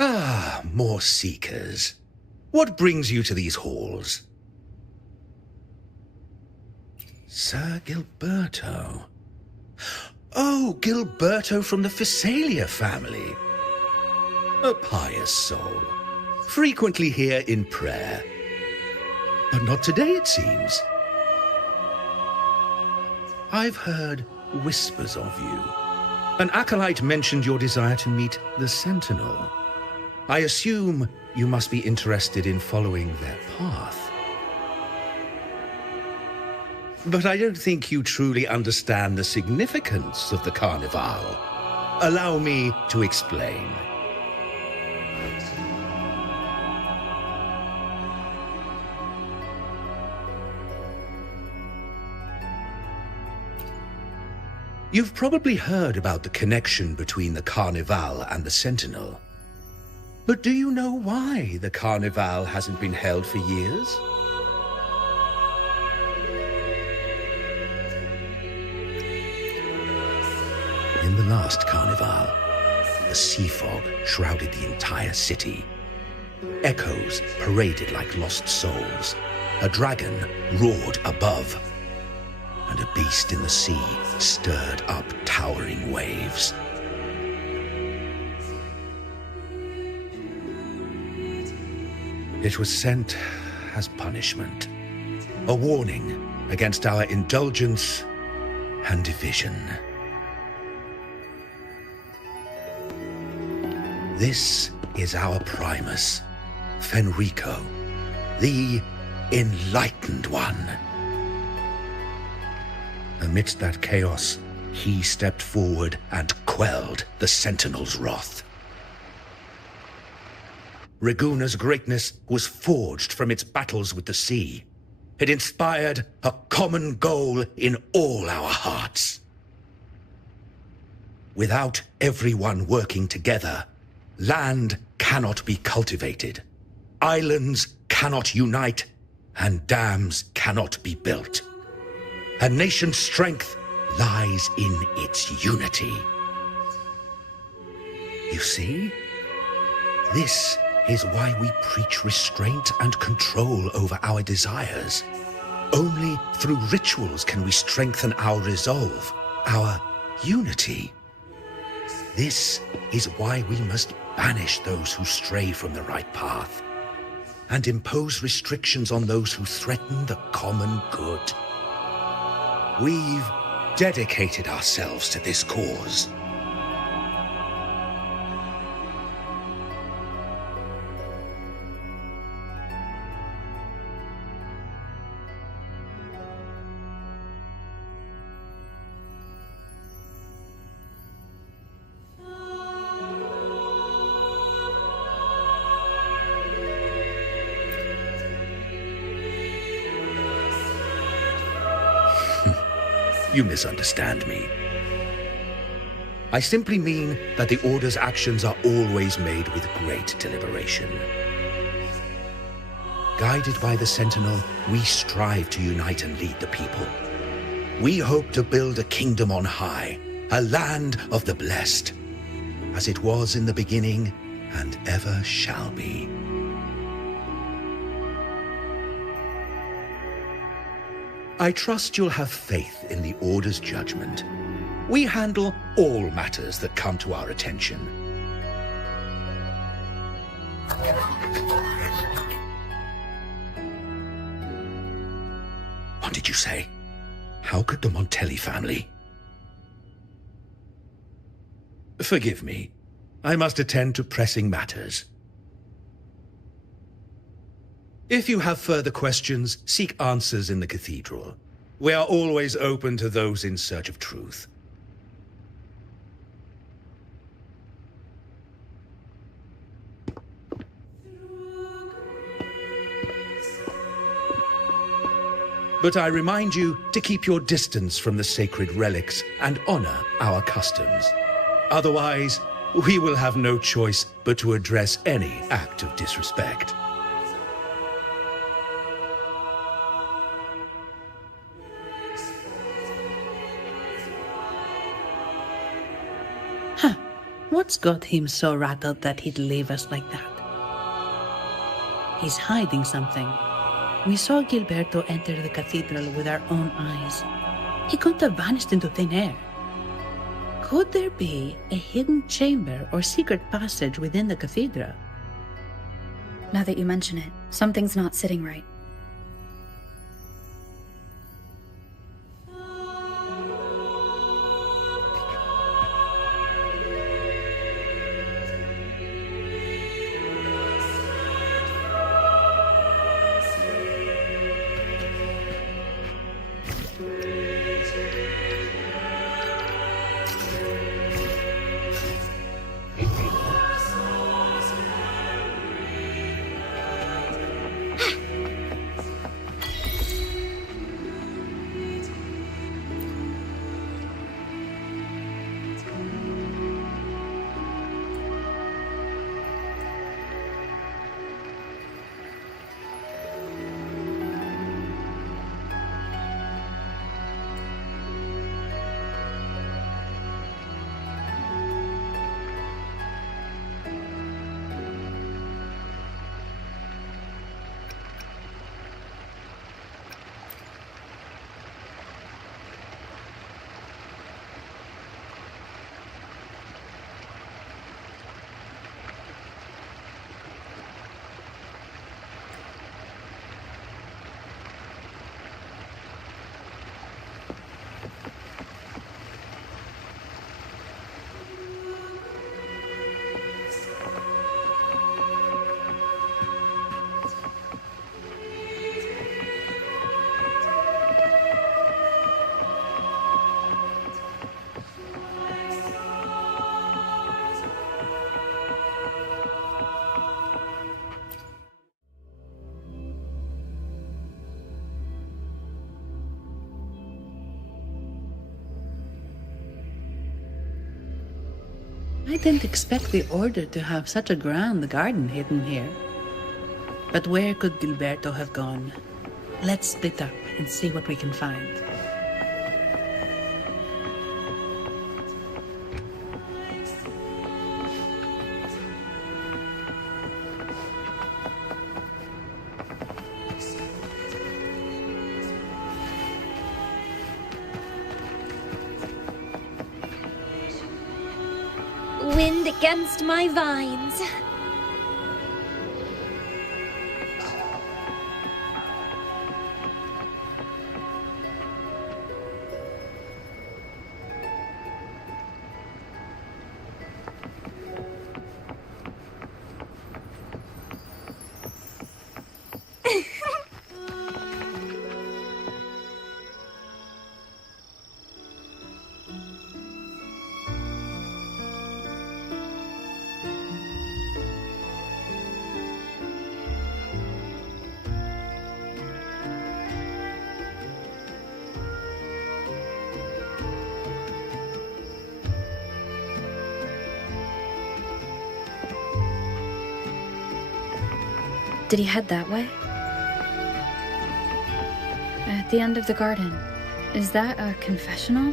Ah, more seekers. What brings you to these halls? Sir Gilberto. Oh, Gilberto from the Physalia family. A pious soul. Frequently here in prayer. But not today, it seems. I've heard whispers of you. An acolyte mentioned your desire to meet the Sentinel. I assume you must be interested in following their path. But I don't think you truly understand the significance of the Carnival. Allow me to explain. You've probably heard about the connection between the Carnival and the Sentinel. But do you know why the Carnival hasn't been held for years? In the last Carnival, a sea fog shrouded the entire city. Echoes paraded like lost souls. A dragon roared above. And a beast in the sea stirred up towering waves. It was sent as punishment, a warning against our indulgence and division. This is our Primus, Fenrico, the Enlightened One. Amidst that chaos, he stepped forward and quelled the Sentinel's wrath. Raguna's greatness was forged from its battles with the sea. It inspired a common goal in all our hearts. Without everyone working together, land cannot be cultivated, islands cannot unite, and dams cannot be built. A nation's strength lies in its unity. You see? This is why we preach restraint and control over our desires. Only through rituals can we strengthen our resolve, our unity. This is why we must banish those who stray from the right path and impose restrictions on those who threaten the common good. We've dedicated ourselves to this cause. You misunderstand me. I simply mean that the Order's actions are always made with great deliberation. Guided by the Sentinel, we strive to unite and lead the people. We hope to build a kingdom on high, a land of the blessed, as it was in the beginning and ever shall be. I trust you'll have faith in the Order's judgment. We handle all matters that come to our attention. What did you say? How could the Montelli family? Forgive me. I must attend to pressing matters. If you have further questions, seek answers in the cathedral. We are always open to those in search of truth. But I remind you to keep your distance from the sacred relics and honor our customs. Otherwise, we will have no choice but to address any act of disrespect. What's got him so rattled that he'd leave us like that? He's hiding something. We saw Gilberto enter the cathedral with our own eyes. He couldn't have vanished into thin air. Could there be a hidden chamber or secret passage within the cathedral? Now that you mention it, something's not sitting right. I didn't expect the Order to have such a grand garden hidden here. But where could Gilberto have gone? Let's split up and see what we can find. Wind against my vines. Did he head that way? At the end of the garden. Is that a confessional?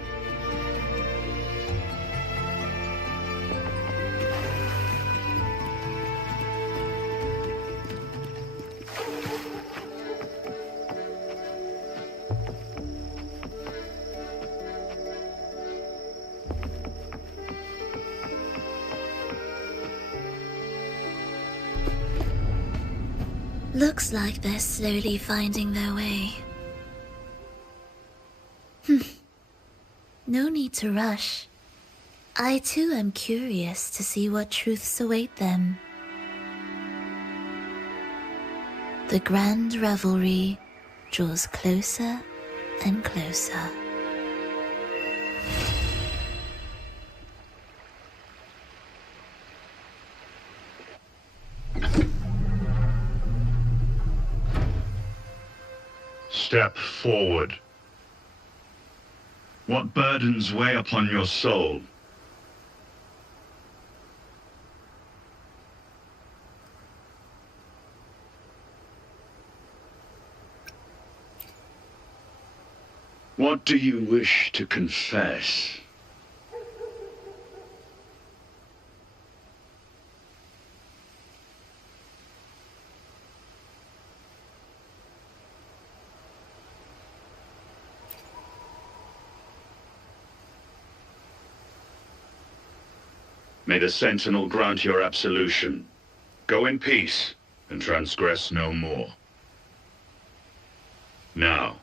Looks like they're slowly finding their way. No need to rush. I too am curious to see what truths await them. The grand revelry draws closer and closer. Step forward. What burdens weigh upon your soul? What do you wish to confess? May the Sentinel grant your absolution. Go in peace, and transgress no more. Now,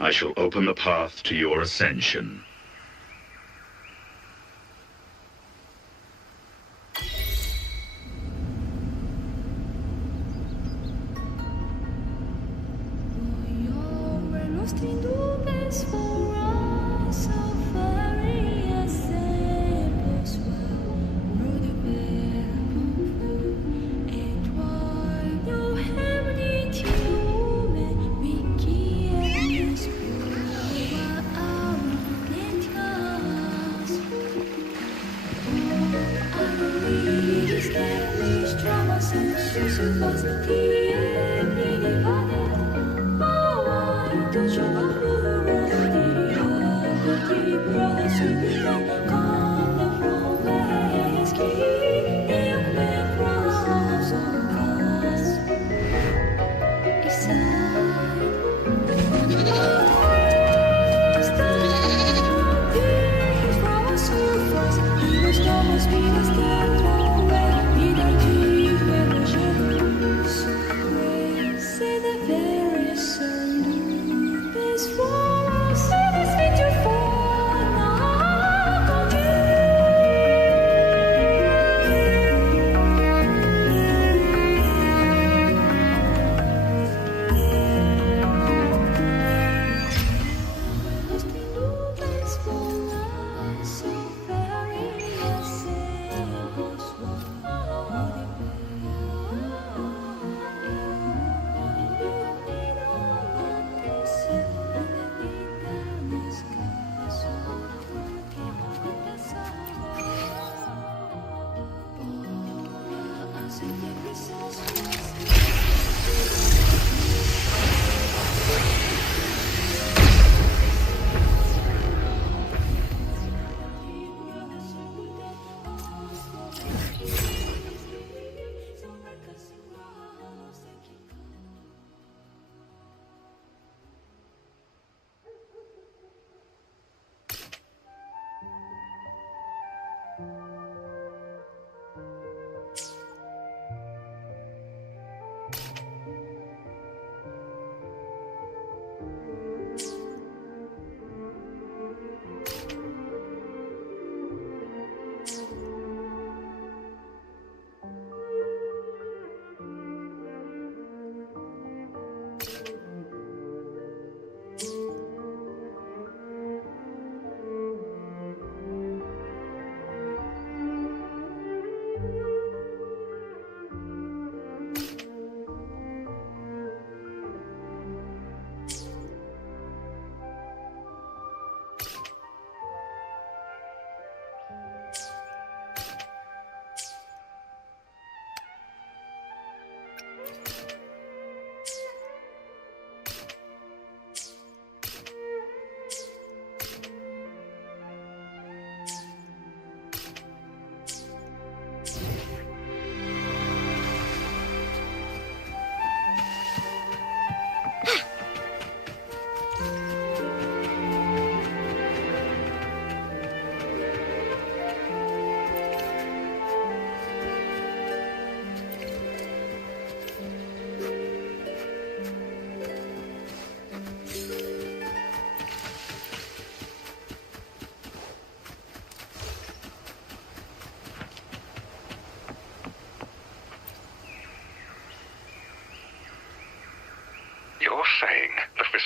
I shall open the path to your ascension.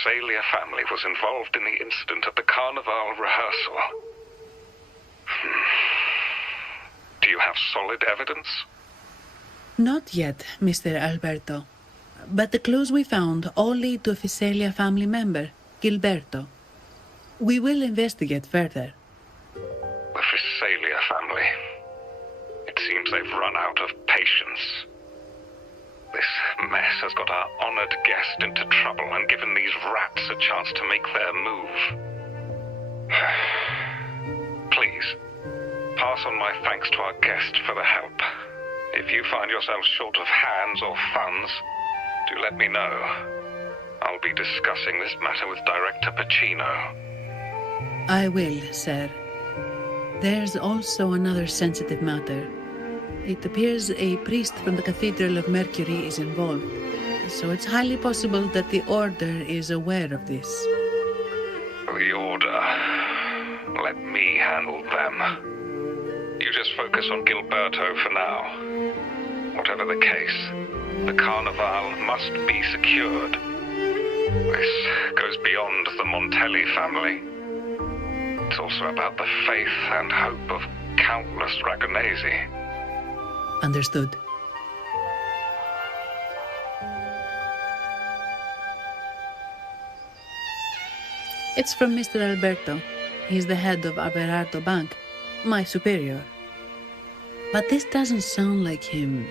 Phasalia family was involved in the incident at the Carnival rehearsal. Do you have solid evidence? Not yet, Mr. Alberto. But the clues we found all lead to a Phasalia family member, Gilberto. We will investigate further. The Phasalia family. It seems they've run out of patience. This mess has got our honored guest into trouble and given these rats a chance to make their move. Please, pass on my thanks to our guest for the help. If you find yourself short of hands or funds, do let me know. I'll be discussing this matter with Director Pacino. I will, sir. There's also another sensitive matter. It appears a priest from the Cathedral of Mercury is involved, so it's highly possible that the Order is aware of this. The Order. Let me handle them. You just focus on Gilberto for now. Whatever the case, the Carnival must be secured. This goes beyond the Montelli family. It's also about the faith and hope of countless Ragonesi. Understood. It's from Mr. Alberto. He's the head of Averardo Bank, my superior. But this doesn't sound like him.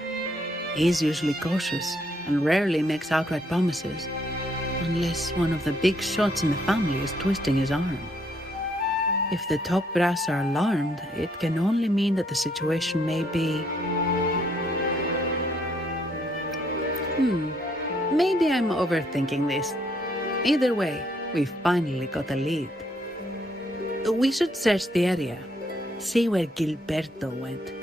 He's usually cautious and rarely makes outright promises, unless one of the big shots in the family is twisting his arm. If the top brass are alarmed, it can only mean that the situation may be... Maybe I'm overthinking this. Either way, we finally got a lead. We should search the area, see where Gilberto went.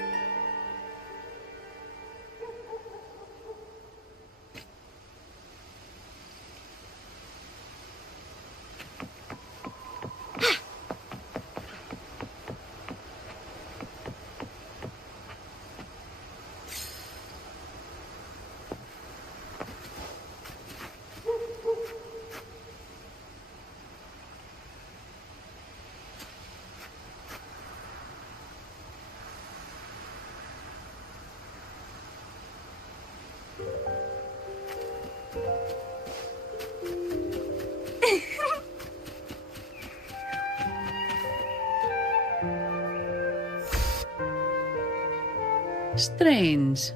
Strange.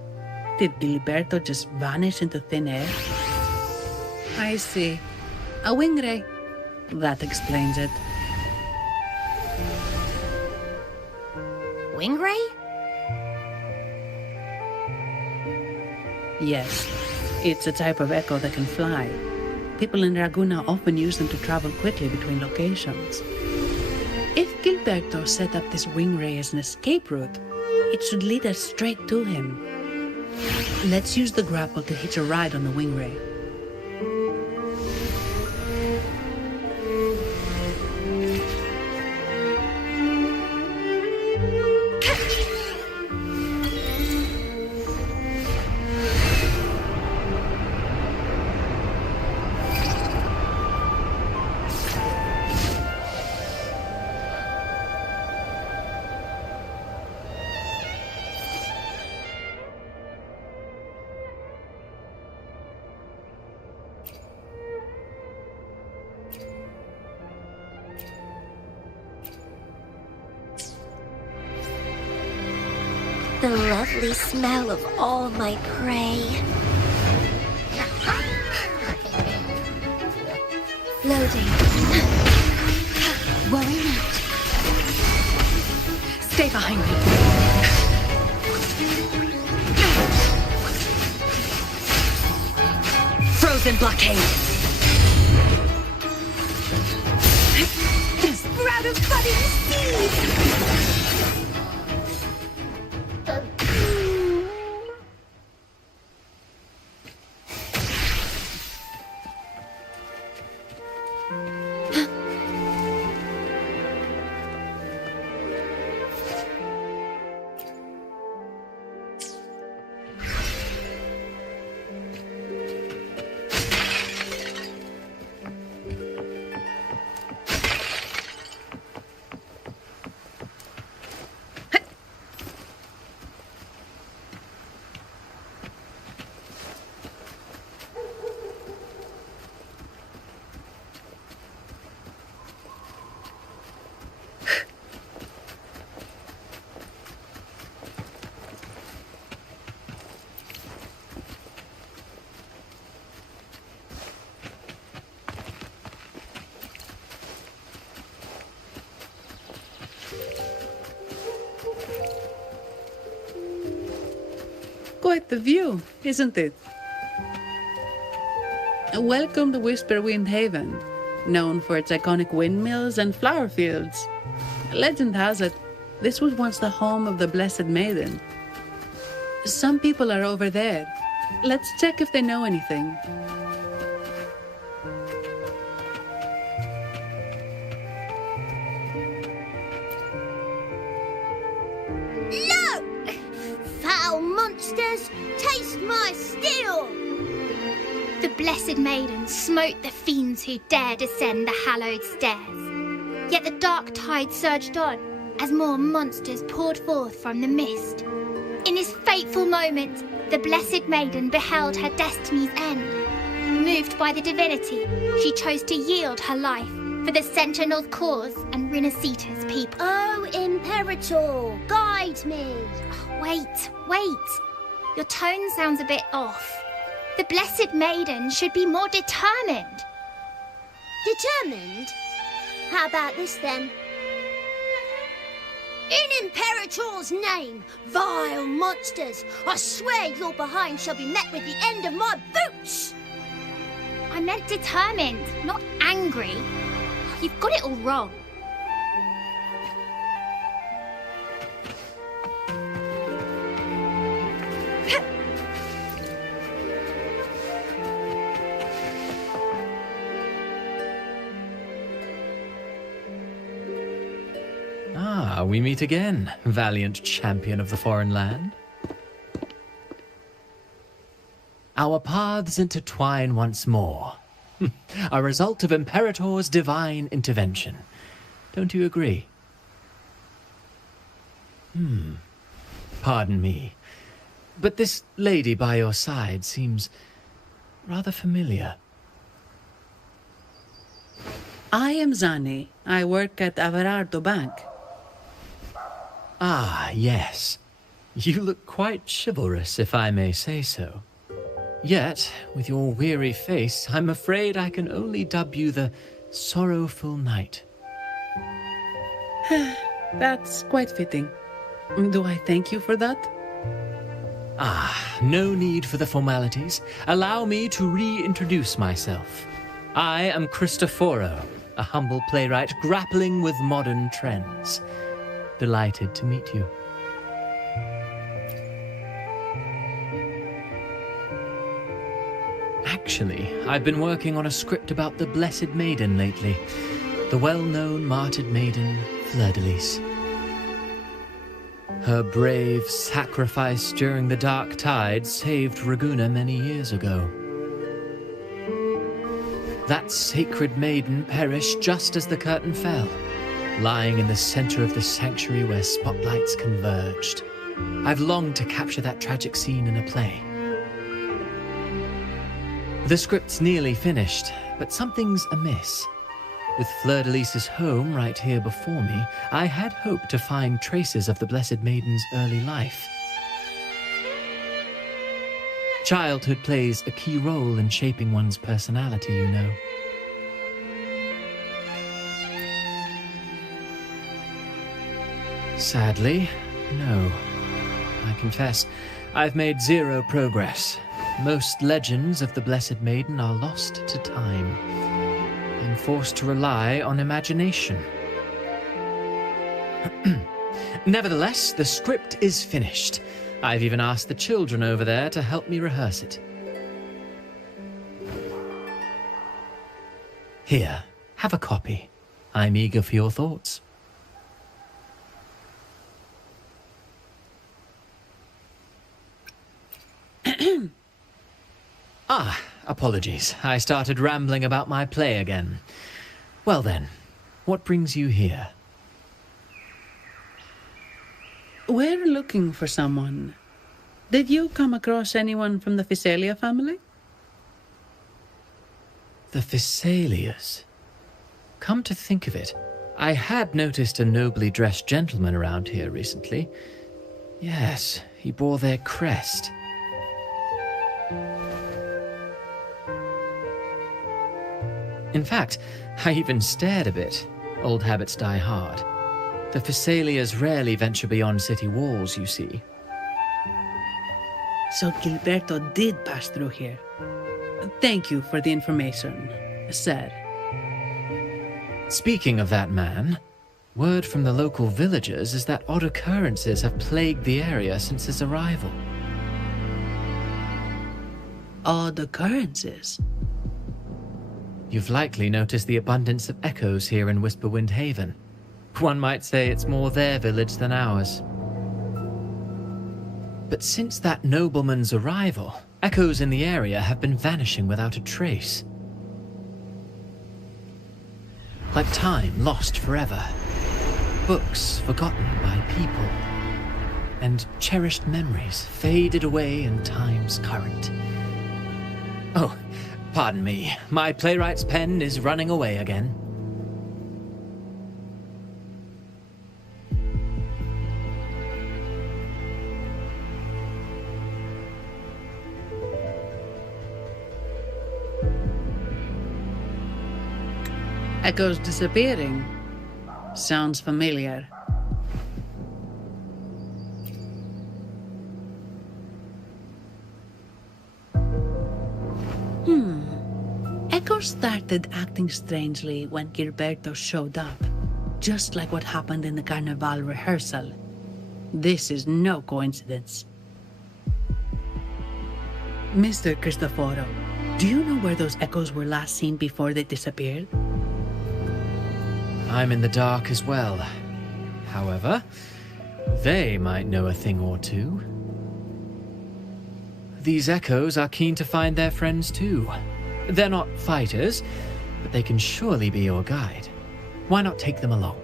Did Gilberto just vanish into thin air? I see. A wing ray. That explains it. Wing ray? Yes. It's a type of echo that can fly. People in Raguna often use them to travel quickly between locations. If Gilberto set up this wing ray as an escape route, it should lead us straight to him. Let's use the grapple to hitch a ride on the wing ray. The lovely smell of all my prey. Loading. Worry not. Stay behind me. Frozen blockade. Sprout of budding seeds! Quite the view, isn't it? Welcome to Whisperwind Haven, known for its iconic windmills and flower fields. Legend has it, this was once the home of the Blessed Maiden. Some people are over there. Let's check if they know anything. Look! Foul monsters, taste my steel! The Blessed Maiden smote the fiends who dared ascend the hallowed stairs. Yet the dark tide surged on as more monsters poured forth from the mist. In this fateful moment, the Blessed Maiden beheld her destiny's end. Moved by the divinity, she chose to yield her life for the Sentinel's cause and Rinasita's people. Oh, Imperator, guide me! Wait. Your tone sounds a bit off. The Blessed Maiden should be more determined. Determined? How about this then? In Imperator's name, vile monsters, I swear your behind shall be met with the end of my boots! I meant determined, not angry. You've got it all wrong. We meet again, valiant champion of the foreign land. Our paths intertwine once more, a result of Imperator's divine intervention. Don't you agree? Pardon me, but this lady by your side seems rather familiar. I am Zani. I work at Averardo Bank. Ah, yes. You look quite chivalrous, if I may say so. Yet, with your weary face, I'm afraid I can only dub you the Sorrowful Knight. That's quite fitting. Do I thank you for that? Ah, no need for the formalities. Allow me to reintroduce myself. I am Cristoforo, a humble playwright grappling with modern trends. Delighted to meet you. Actually, I've been working on a script about the Blessed Maiden lately. The well-known martyred maiden, Fleur-de-Lis. Her brave sacrifice during the Dark Tide saved Ragunna many years ago. That sacred maiden perished just as the curtain fell, lying in the center of the sanctuary where spotlights converged. I've longed to capture that tragic scene in a play. The script's nearly finished, but something's amiss. With Fleur-de-Lis's home right here before me, I had hoped to find traces of the Blessed Maiden's early life. Childhood plays a key role in shaping one's personality, you know. Sadly, no. I confess, I've made zero progress. Most legends of the Blessed Maiden are lost to time. I'm forced to rely on imagination. Nevertheless, the script is finished. I've even asked the children over there to help me rehearse it. Here, have a copy. I'm eager for your thoughts. Apologies. I started rambling about my play again. Well then, what brings you here? We're looking for someone. Did you come across anyone from the Physalia family? The Physalias? Come to think of it, I had noticed a nobly dressed gentleman around here recently. Yes, he bore their crest. In fact, I even stared a bit. Old habits die hard. The Physalias rarely venture beyond city walls, you see. So Gilberto did pass through here. Thank you for the information, sir. Speaking of that man, word from the local villagers is that odd occurrences have plagued the area since his arrival. Odd occurrences? You've likely noticed the abundance of echoes here in Whisperwind Haven. One might say it's more their village than ours. But since that nobleman's arrival, echoes in the area have been vanishing without a trace. Like time lost forever. Books forgotten by people. And cherished memories faded away in time's current. Oh, pardon me. My playwright's pen is running away again. Echoes disappearing. Sounds familiar. Echoes started acting strangely when Gilberto showed up, just like what happened in the Carnival rehearsal. This is no coincidence. Mr. Cristoforo, do you know where those echoes were last seen before they disappeared? I'm in the dark as well. However, they might know a thing or two. These echoes are keen to find their friends too. They're not fighters, but they can surely be your guide. Why not take them along?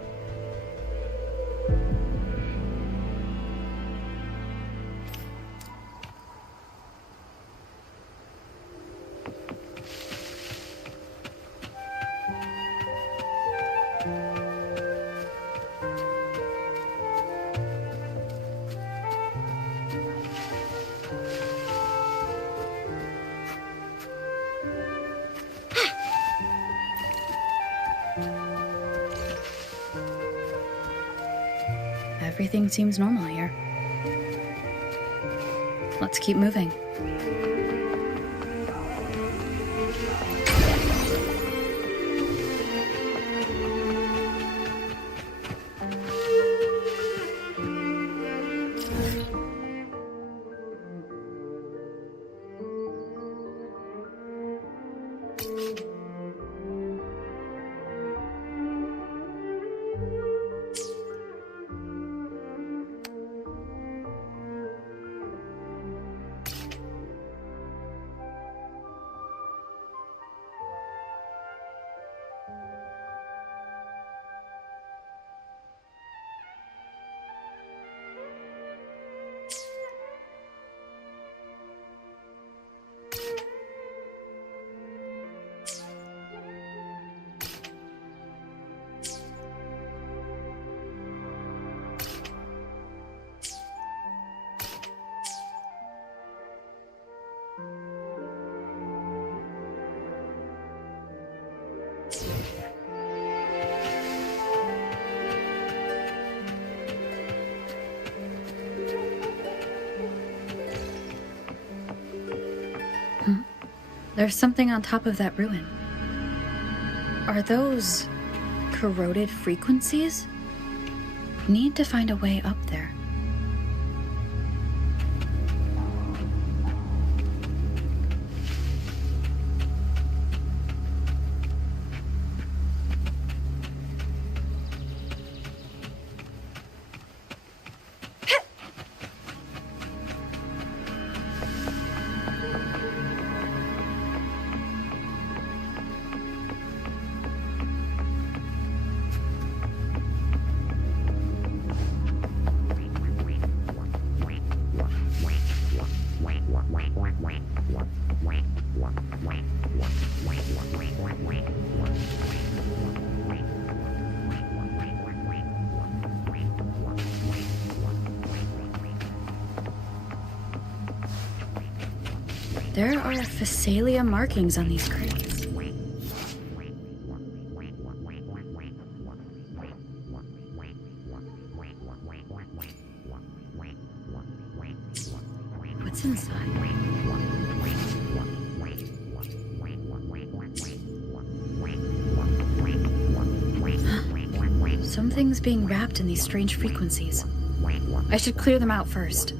Everything seems normal here. Let's keep moving. There's something on top of that ruin. Are those corroded frequencies? Need to find a way up there. There are Phasalia markings on these crates. What's inside? Something's being wrapped in these strange frequencies. I should clear them out first.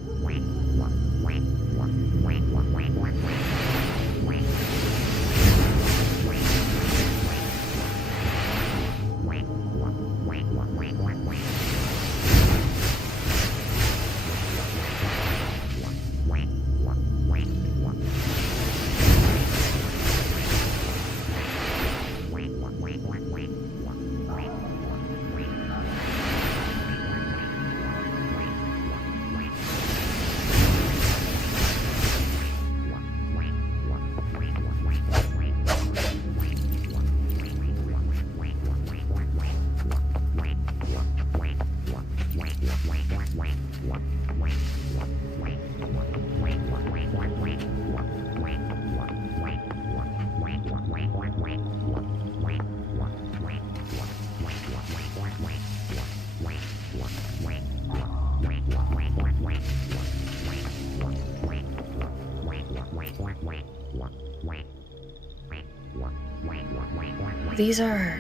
These are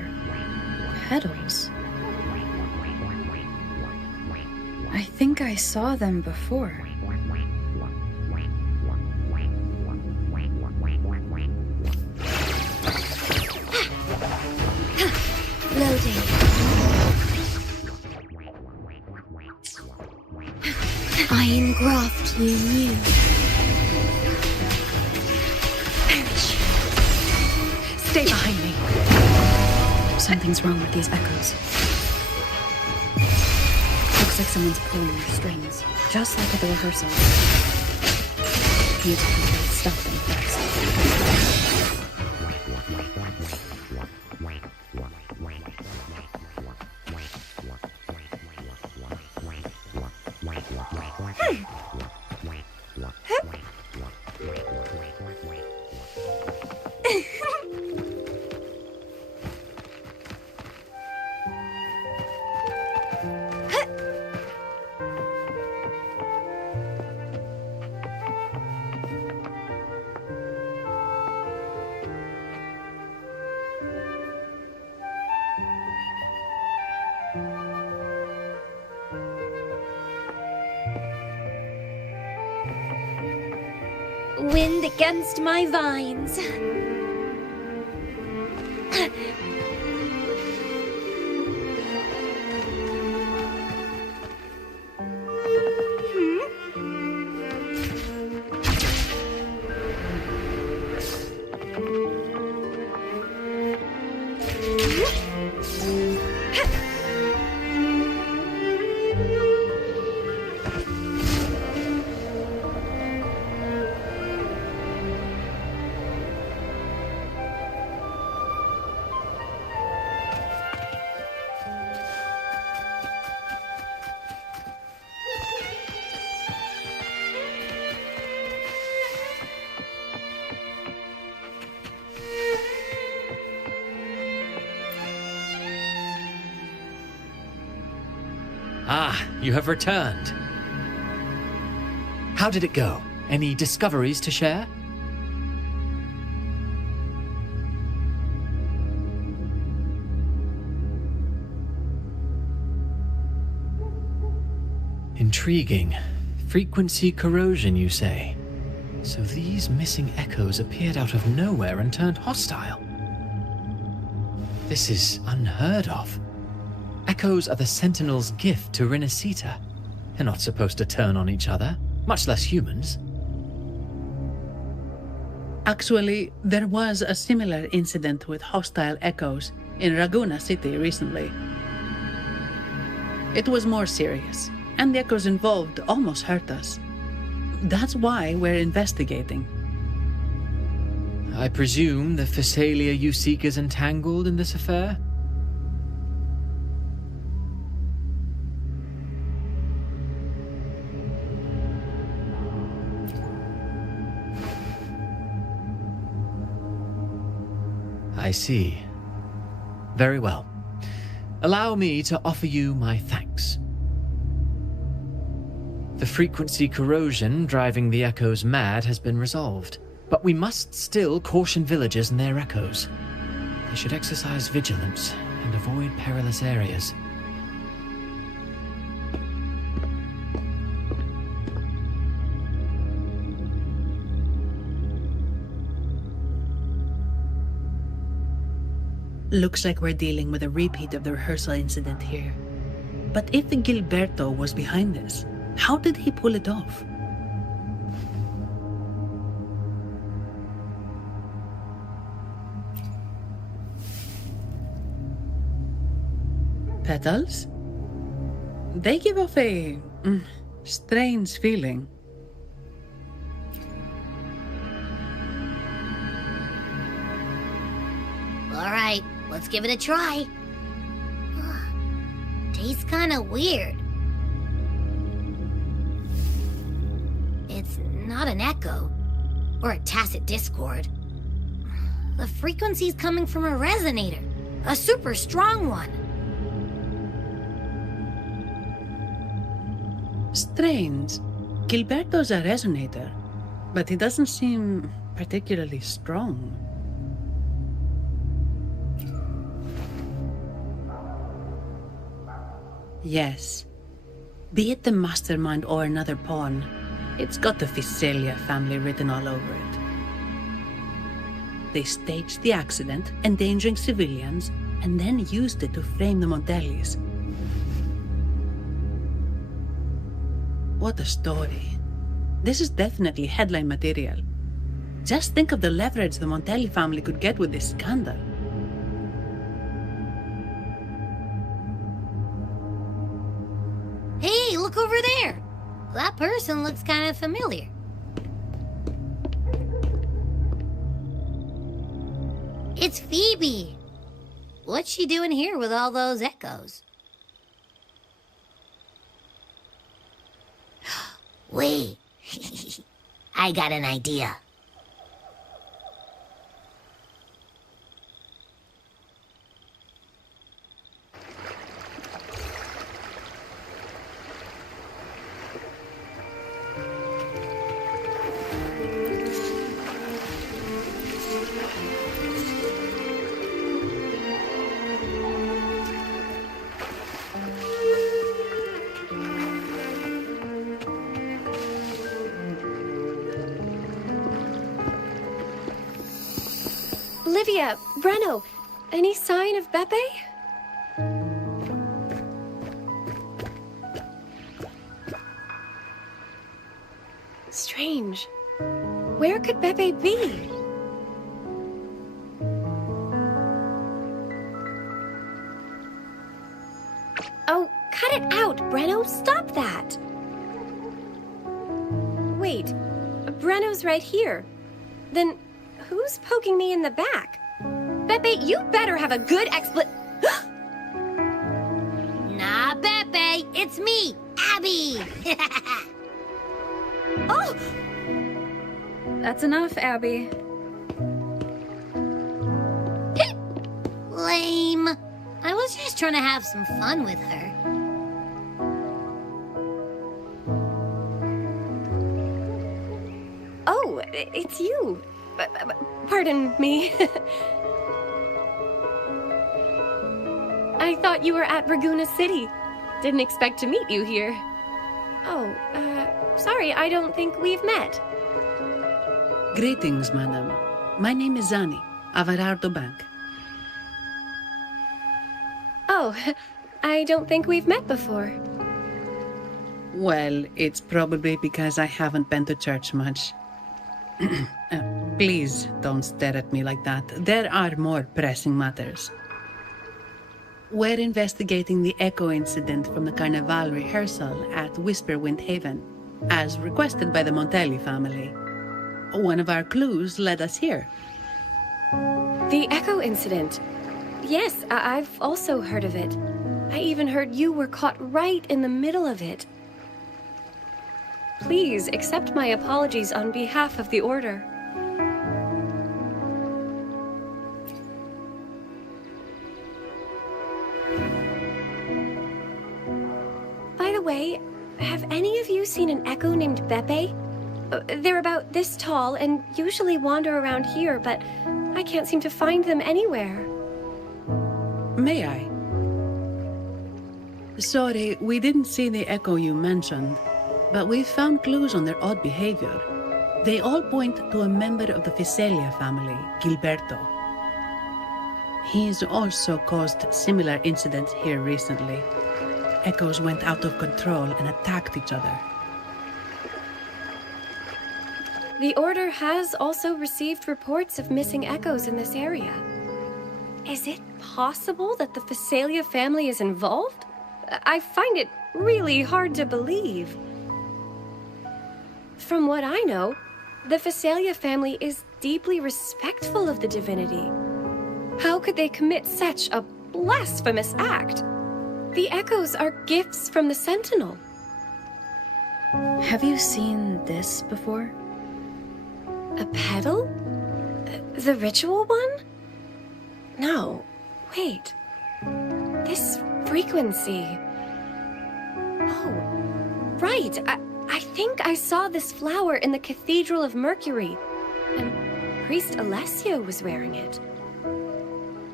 petals. I think I saw them before. Loading. I engraft you new. Stay behind me. Something's wrong with these echoes. Looks like someone's pulling their strings, just like at the rehearsal. Need to stop them first. Wind against my vines. Ah, you have returned. How did it go? Any discoveries to share? Intriguing. Frequency corrosion, you say? So these missing echoes appeared out of nowhere and turned hostile. This is unheard of. Echoes are the Sentinel's gift to Renacita. They're not supposed to turn on each other, much less humans. Actually, there was a similar incident with hostile echoes in Raguena City recently. It was more serious, and the echoes involved almost hurt us. That's why we're investigating. I presume the Physalia you seek is entangled in this affair? I see. Very well. Allow me to offer you my thanks. The frequency corrosion driving the echoes mad has been resolved, but we must still caution villagers and their echoes. They should exercise vigilance and avoid perilous areas. Looks like we're dealing with a repeat of the rehearsal incident here. But if Gilberto was behind this, how did he pull it off? Petals? They give off a strange feeling. All right, let's give it a try. Tastes kind of weird. It's not an echo or a tacit discord. The frequency's coming from a resonator, a super strong one. Strange. Gilberto's a resonator, but he doesn't seem particularly strong. Yes. Be it the mastermind or another pawn, it's got the Visalia family written all over it. They staged the accident, endangering civilians, and then used it to frame the Montellis. What a story. This is definitely headline material. Just think of the leverage the Montelli family could get with this scandal. Hey, look over there! That person looks kind of familiar. It's Phoebe! What's she doing here with all those echoes? Wait, I got an idea. Olivia, Breno, any sign of Beppe? Strange. Where could Beppe be? Oh, cut it out, Breno. Stop that. Wait, Breno's right here. Then who's poking me in the back? Beppe, you better have a good Nah, Beppe, it's me, Abby! Oh! That's enough, Abby. Lame. I was just trying to have some fun with her. Oh, it's you. Pardon me. I thought you were at Raguna City. Didn't expect to meet you here. Oh, sorry, I don't think we've met. Greetings, madam. My name is Zani, Averardo Bank. Oh, I don't think we've met before. Well, it's probably because I haven't been to church much. Please don't stare at me like that. There are more pressing matters. We're investigating the echo incident from the Carnival rehearsal at Whisperwind Haven, as requested by the Montelli family. One of our clues led us here. The echo incident. Yes, I've also heard of it. I even heard you were caught right in the middle of it. Please accept my apologies on behalf of the Order. By the way, have any of you seen an echo named Beppe? They're about this tall and usually wander around here, but I can't seem to find them anywhere. May I? Sorry, we didn't see the echo you mentioned, but we found clues on their odd behavior. They all point to a member of the Visalia family, Gilberto. He's also caused similar incidents here recently. Echoes went out of control and attacked each other. The Order has also received reports of missing echoes in this area. Is it possible that the Visalia family is involved? I find it really hard to believe. From what I know, the Visalia family is deeply respectful of the divinity. How could they commit such a blasphemous act? The echoes are gifts from the Sentinel. Have you seen this before? A pedal? The ritual one? No. Wait. This frequency. Oh, right. I think I saw this flower in the Cathedral of Mercury, and Priest Alessio was wearing it.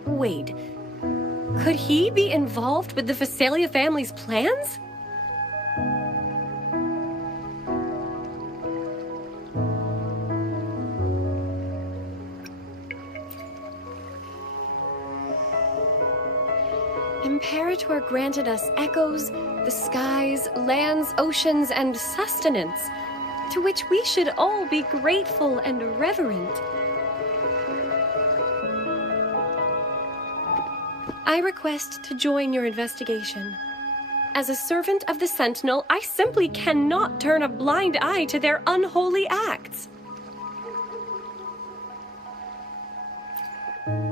Wait. Could he be involved with the Visalia family's plans? Imperator granted us echoes, the skies, lands, oceans, and sustenance, to which we should all be grateful and reverent. I request to join your investigation. As a servant of the Sentinel, I simply cannot turn a blind eye to their unholy acts.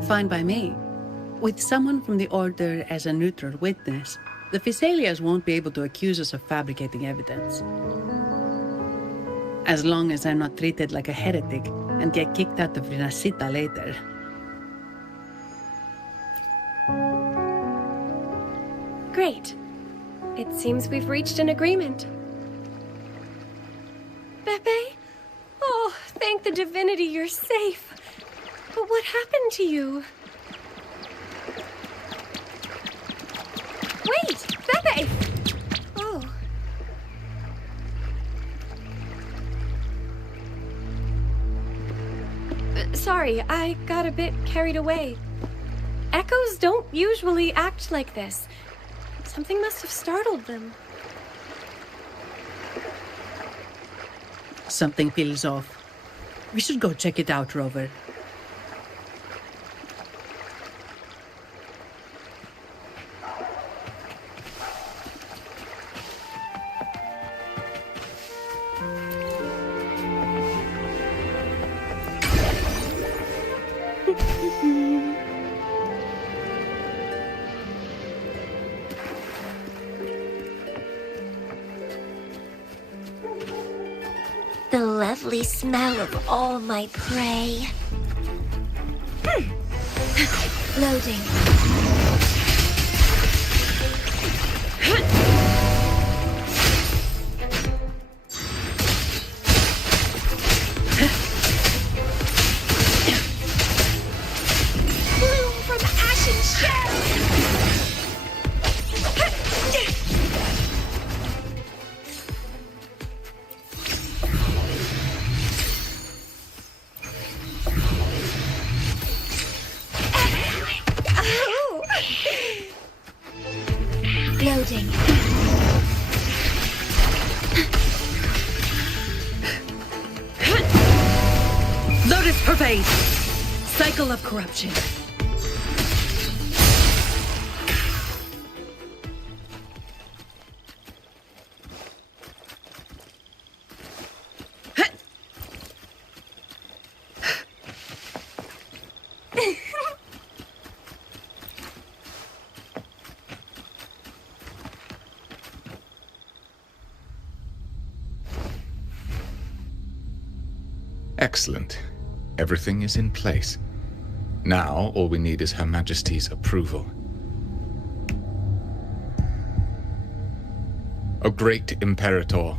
Fine by me. With someone from the Order as a neutral witness, the Visalias won't be able to accuse us of fabricating evidence. As long as I'm not treated like a heretic and get kicked out of Renacita later. Great. It seems we've reached an agreement. Beppe? Oh, thank the divinity you're safe. But what happened to you? Wait! Beppe! Oh. Sorry, I got a bit carried away. Echoes don't usually act like this. Something must have startled them. Something feels off. We should go check it out, Rover. The lovely smell of all my prey. Loading. Bloom from ashen shell! Loading. Lotus pervade! Cycle of corruption. Excellent. Everything is in place. Now, all we need is Her Majesty's approval. O great Imperator,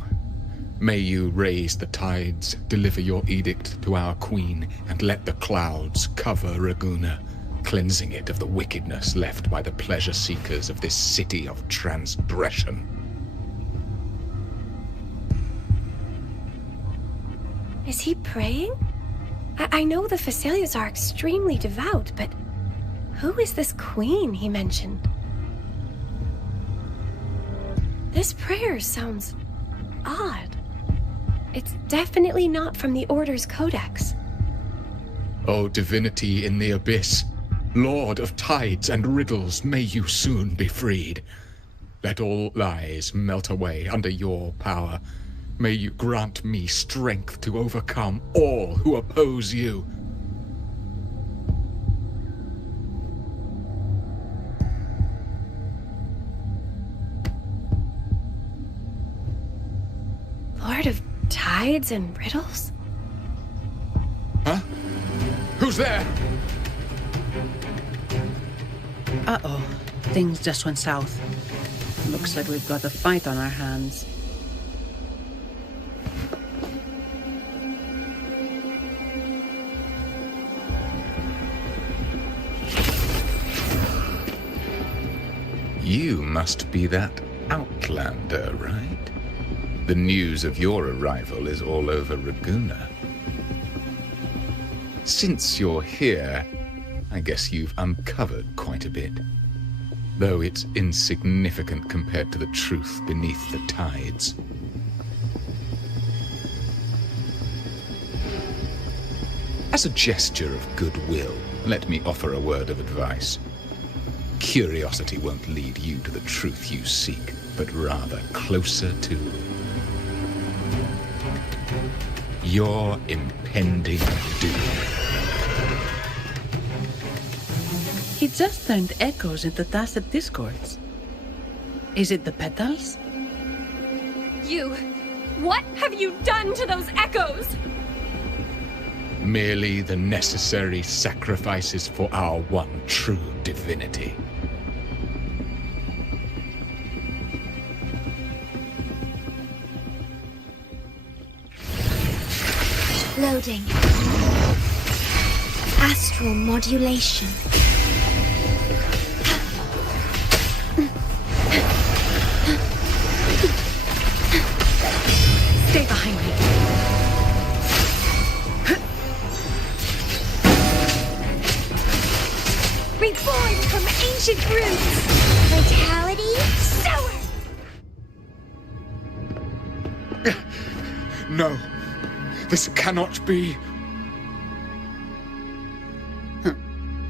May you raise the tides, deliver your edict to our queen, and let the clouds cover Raguna, cleansing it of the wickedness left by the pleasure seekers of this city of transgression. Is he praying? I know the Facilias are extremely devout, but who is this queen he mentioned? This prayer sounds odd. It's definitely not from the Order's codex. O divinity in the abyss, Lord of tides and riddles, may you soon be freed. Let all lies melt away under your power. May you grant me strength to overcome all who oppose you. Lord of tides and riddles? Huh? Who's there? Uh-oh. Things just went south. Looks like we've got a fight on our hands. You must be that outlander, right? The news of your arrival is all over Raguna. Since you're here, I guess you've uncovered quite a bit. Though it's insignificant compared to the truth beneath the tides. As a gesture of goodwill, let me offer a word of advice. Curiosity won't lead you to the truth you seek, but rather closer to your impending doom. He just turned echoes into tacit discords. Is it the petals? You! What have you done to those echoes? Merely the necessary sacrifices for our one true divinity. Loading. Astral modulation. Stay behind me. Reborn from ancient roots! Vitality? Sour! No, this cannot be.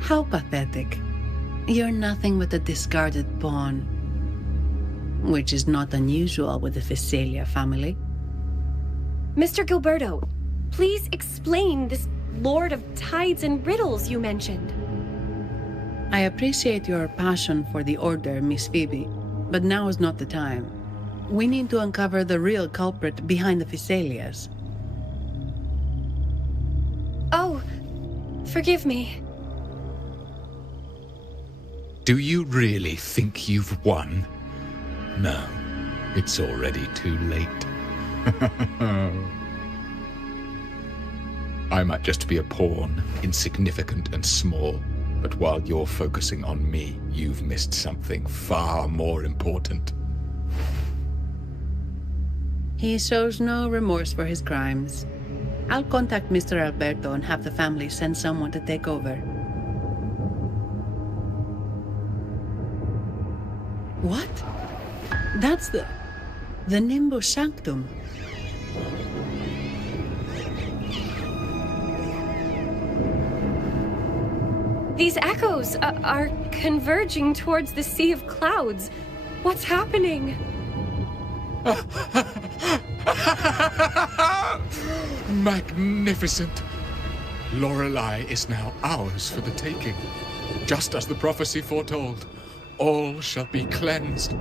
How pathetic. You're nothing but a discarded pawn. Which is not unusual with the Facelia family. Mr. Gilberto, please explain this Lord of Tides and Riddles you mentioned. I appreciate your passion for the Order, Miss Phoebe, but now is not the time. We need to uncover the real culprit behind the Facelias. Oh, forgive me. Do you really think you've won? No, it's already too late. I might just be a pawn, insignificant and small, but while you're focusing on me, you've missed something far more important. He shows no remorse for his crimes. I'll contact Mr. Alberto and have the family send someone to take over. What? That's the Nimbus Sanctum. These echoes are converging towards the Sea of Clouds. What's happening? Magnificent! Lorelei is now ours for the taking. Just as the prophecy foretold, all shall be cleansed.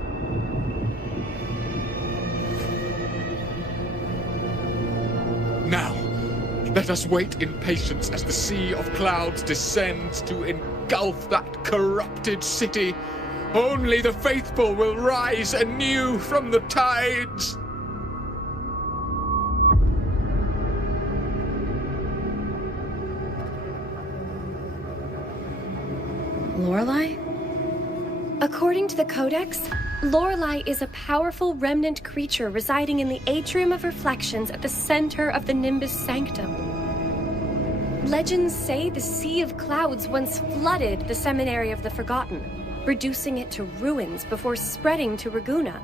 Now, let us wait in patience as the Sea of Clouds descends to engulf that corrupted city. Only the faithful will rise anew from the tides. Lorelei? According to the Codex, Lorelei is a powerful remnant creature residing in the Atrium of Reflections at the center of the Nimbus Sanctum. Legends say the Sea of Clouds once flooded the Seminary of the Forgotten, reducing it to ruins before spreading to Ragunna.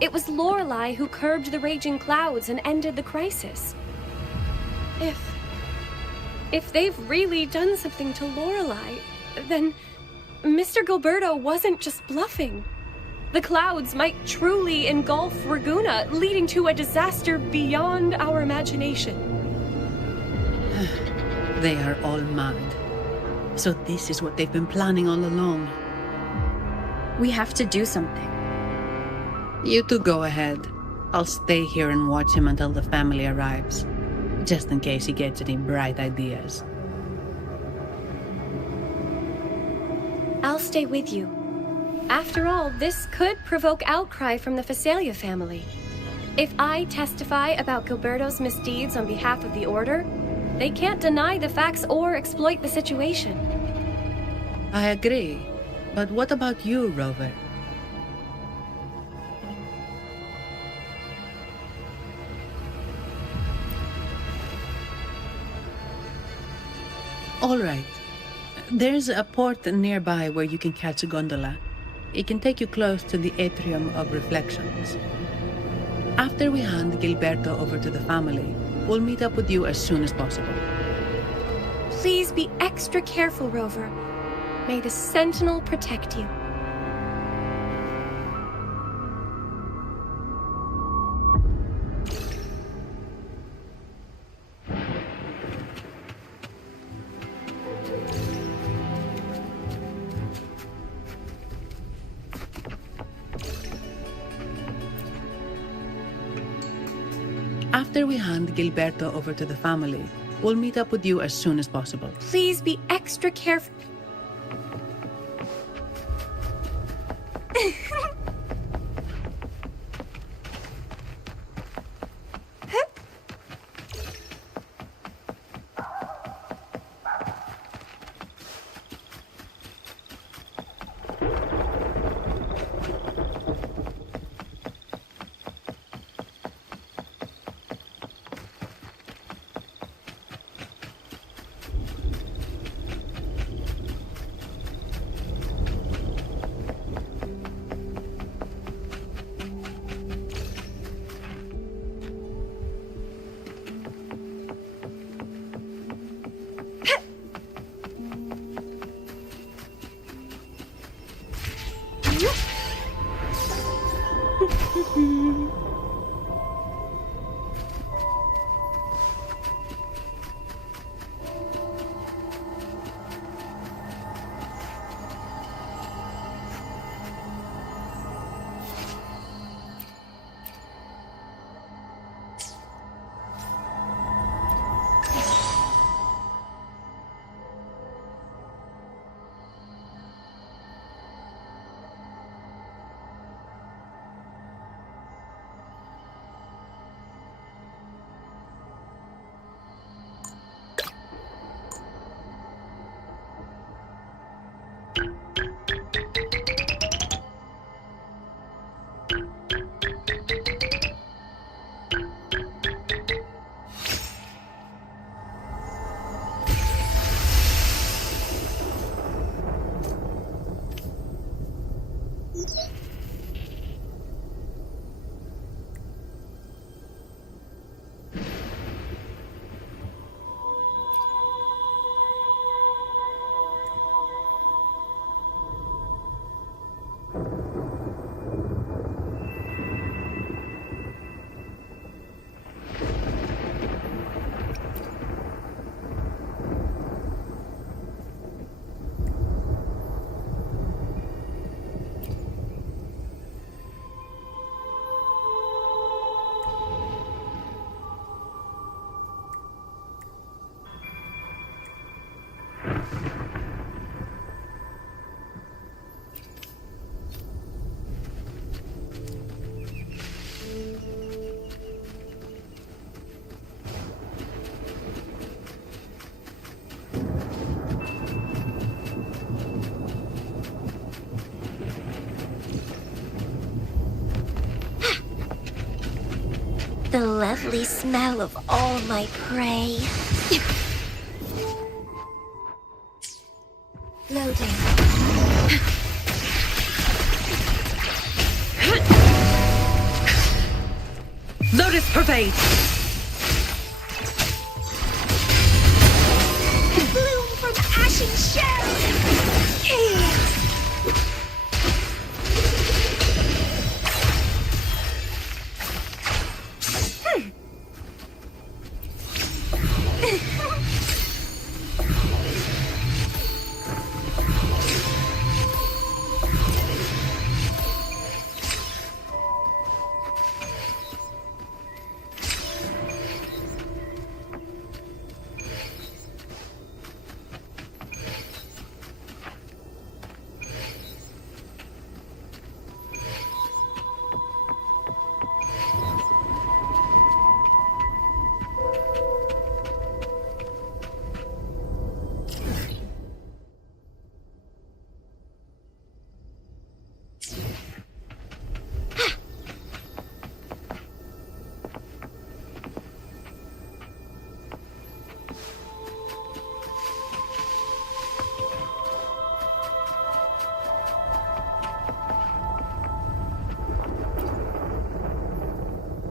It was Lorelei who curbed the raging clouds and ended the crisis. If they've really done something to Lorelei, then Mr. Gilberto wasn't just bluffing. The clouds might truly engulf Ragunna, leading to a disaster beyond our imagination. They are all mad. So this is what they've been planning all along. We have to do something. You two go ahead. I'll stay here and watch him until the family arrives, just in case he gets any bright ideas. I'll stay with you. After all, this could provoke outcry from the Phasalia family. If I testify about Gilberto's misdeeds on behalf of the Order, they can't deny the facts or exploit the situation. I agree. But what about you, Rover? All right. There's a port nearby where you can catch a gondola. It can take you close to the Atrium of Reflections. After we hand Gilberto over to the family, we'll meet up with you as soon as possible. Please be extra careful, Rover. May the Sentinel protect you. After we hand Gilberto over to the family, we'll meet up with you as soon as possible. Please be extra careful. lovely smell of all my prey. Loading. Lotus Pervade! Bloom from ashen shell!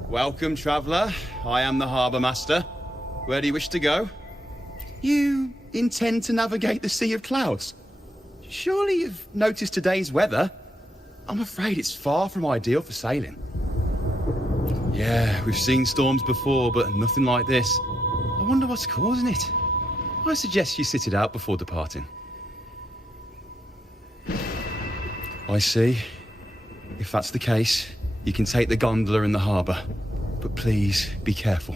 Welcome, traveller. I am the Harbour Master. Where do you wish to go? You intend to navigate the Sea of Clouds? Surely you've noticed today's weather? I'm afraid it's far from ideal for sailing. Yeah, we've seen storms before, but nothing like this. I wonder what's causing it. I suggest you sit it out before departing. I see. If that's the case, you can take the gondola in the harbour. But please, be careful.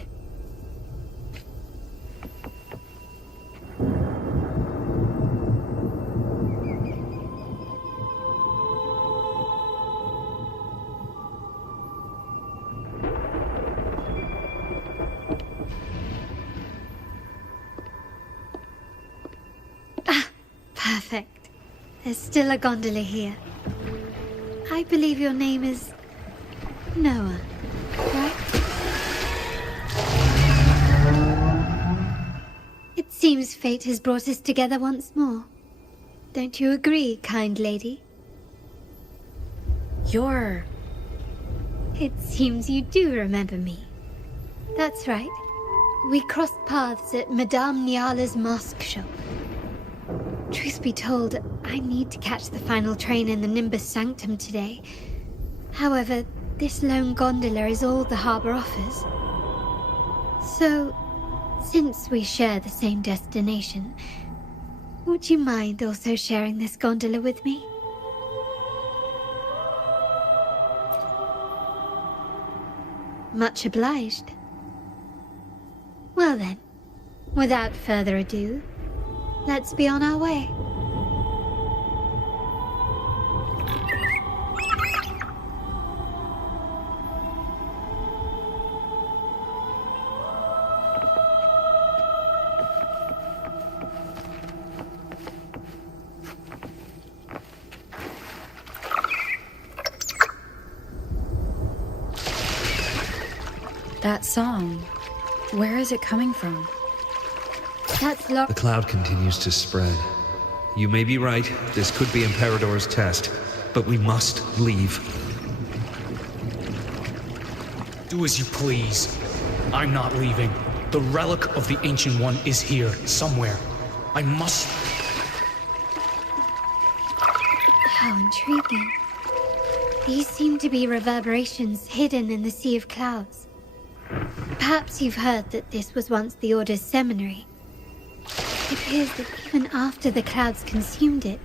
Perfect. There's still a gondola here. I believe your name is Noah, right? It seems fate has brought us together once more. Don't you agree, kind lady? It seems you do remember me. That's right. We crossed paths at Madame Niala's mask shop. Truth be told, I need to catch the final train in the Nimbus Sanctum today. However, this lone gondola is all the harbour offers. So, since we share the same destination, would you mind also sharing this gondola with me? Much obliged. Well then, without further ado, let's be on our way. That song, where is it coming from? That's locked. The cloud continues to spread. You may be right, this could be Imperador's test, but we must leave. Do as you please. I'm not leaving. The relic of the Ancient One is here, somewhere. I must... How intriguing. These seem to be reverberations hidden in the Sea of Clouds. Perhaps you've heard that this was once the Order's seminary. It appears that even after the clouds consumed it,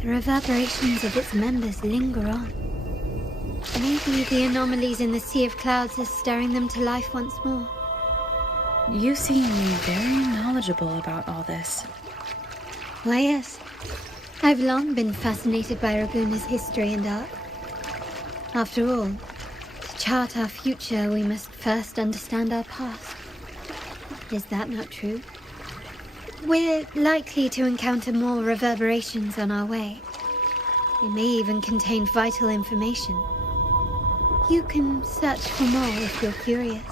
the reverberations of its members linger on. Maybe the anomalies in the Sea of Clouds are stirring them to life once more. You seem very knowledgeable about all this. Why, yes. I've long been fascinated by Raguna's history and art. After all, to chart our future, we must first understand our past. Is that not true? We're likely to encounter more reverberations on our way. They may even contain vital information. You can search for more if you're curious.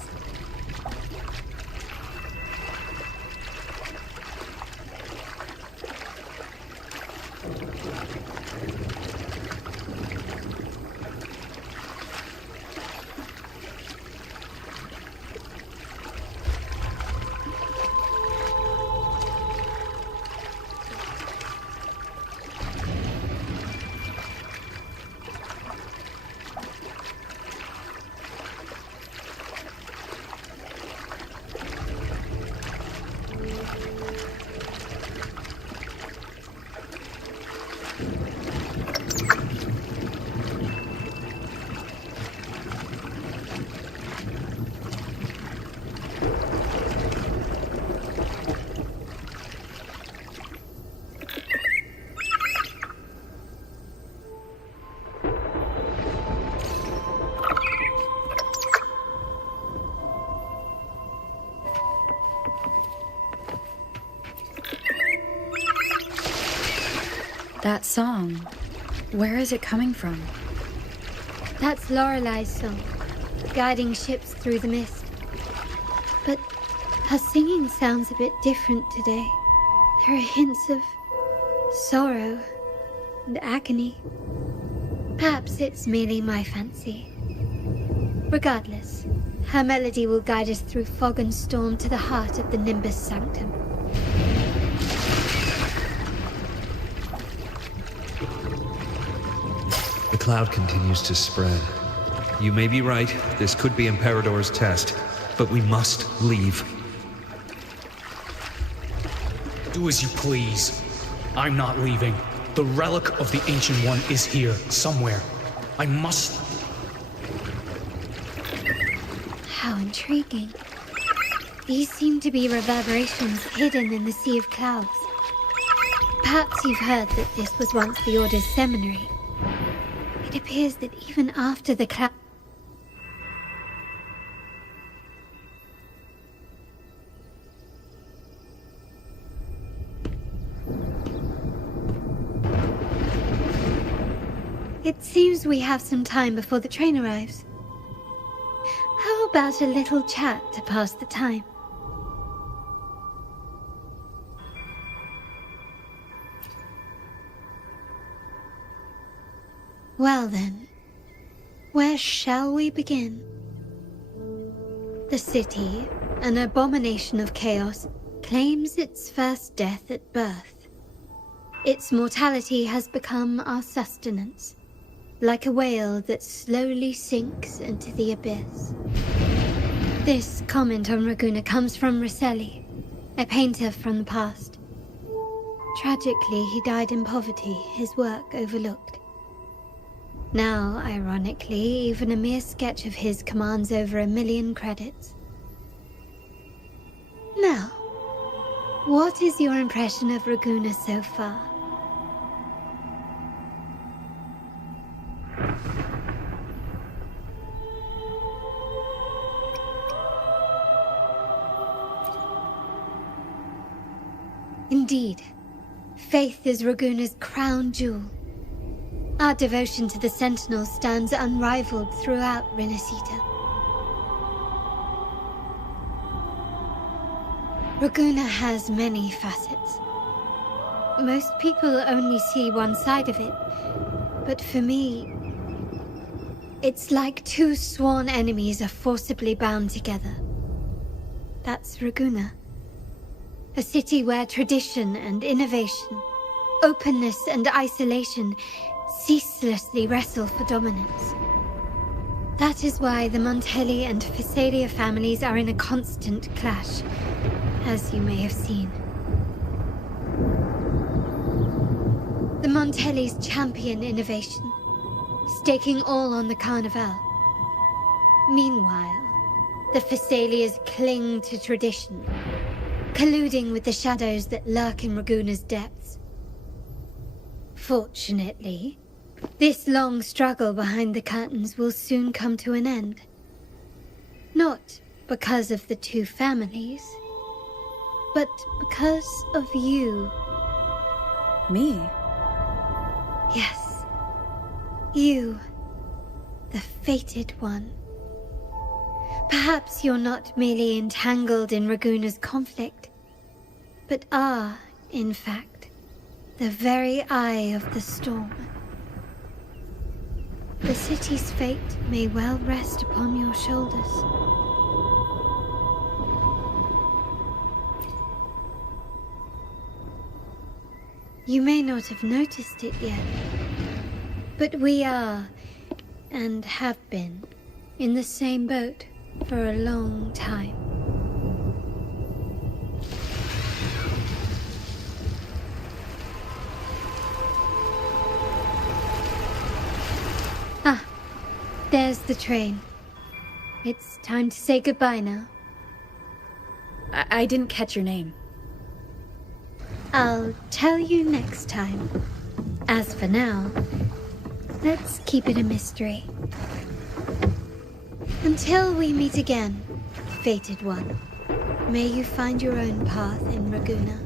That song, where is it coming from? That's Lorelei's song, guiding ships through the mist. But her singing sounds a bit different today. There are hints of sorrow and agony. Perhaps it's merely my fancy. Regardless, her melody will guide us through fog and storm to the heart of the Nimbus Sanctum. The cloud continues to spread. You may be right, this could be Imperador's test, but we must leave. Do as you please. I'm not leaving. The relic of the Ancient One is here, somewhere. I must... How intriguing. These seem to be reverberations hidden in the sea of clouds. Perhaps you've heard that this was once the Order's seminary. It appears that even after the cloud... It seems we have some time before the train arrives. How about a little chat to pass the time? Well then, where shall we begin? The city, an abomination of chaos, claims its first death at birth. Its mortality has become our sustenance, like a whale that slowly sinks into the abyss. This comment on Raguna comes from Rosselli, a painter from the past. Tragically, he died in poverty, his work overlooked. Now, ironically, even a mere sketch of his commands over 1 million credits. Now, what is your impression of Raguna so far? Indeed, faith is Raguna's crown jewel. Our devotion to the Sentinel stands unrivaled throughout Renacita. Raguna has many facets. Most people only see one side of it, but for me, it's like two sworn enemies are forcibly bound together. That's Raguna. A city where tradition and innovation, openness and isolation ceaselessly wrestle for dominance. That is why the Montelli and Phasalia families are in a constant clash, as you may have seen. The Montellis champion innovation, staking all on the Carnival. Meanwhile, the Phasalias cling to tradition, colluding with the shadows that lurk in Raguna's depths. Fortunately, this long struggle behind the curtains will soon come to an end. Not because of the two families, but because of you. Me? Yes. You. The fated one. Perhaps you're not merely entangled in Raguna's conflict, but are, in fact, the very eye of the storm. The city's fate may well rest upon your shoulders. You may not have noticed it yet, but we are, and have been, in the same boat for a long time. Ah, there's the train. It's time to say goodbye now. I didn't catch your name. I'll tell you next time. As for now, let's keep it a mystery. Until we meet again, fated one, may you find your own path in Raguna.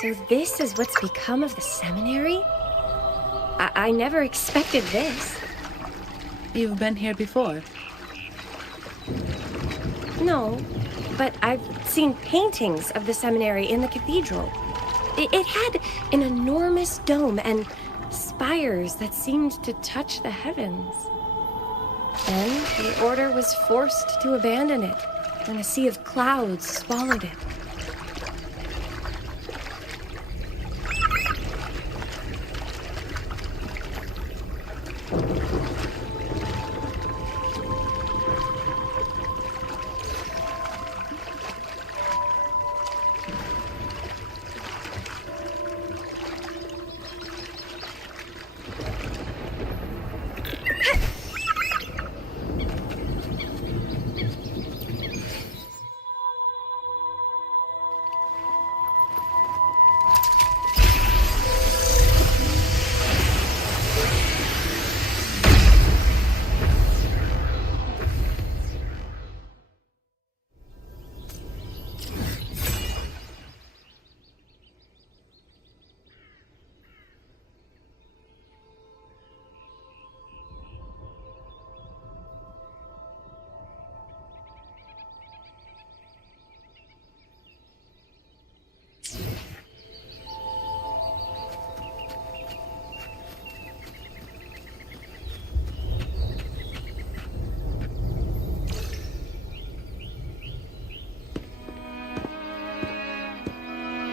So this is what's become of the seminary? I never expected this. You've been here before? No, but I've seen paintings of the seminary in the cathedral. It had an enormous dome and spires that seemed to touch the heavens. Then the order was forced to abandon it when a sea of clouds swallowed it.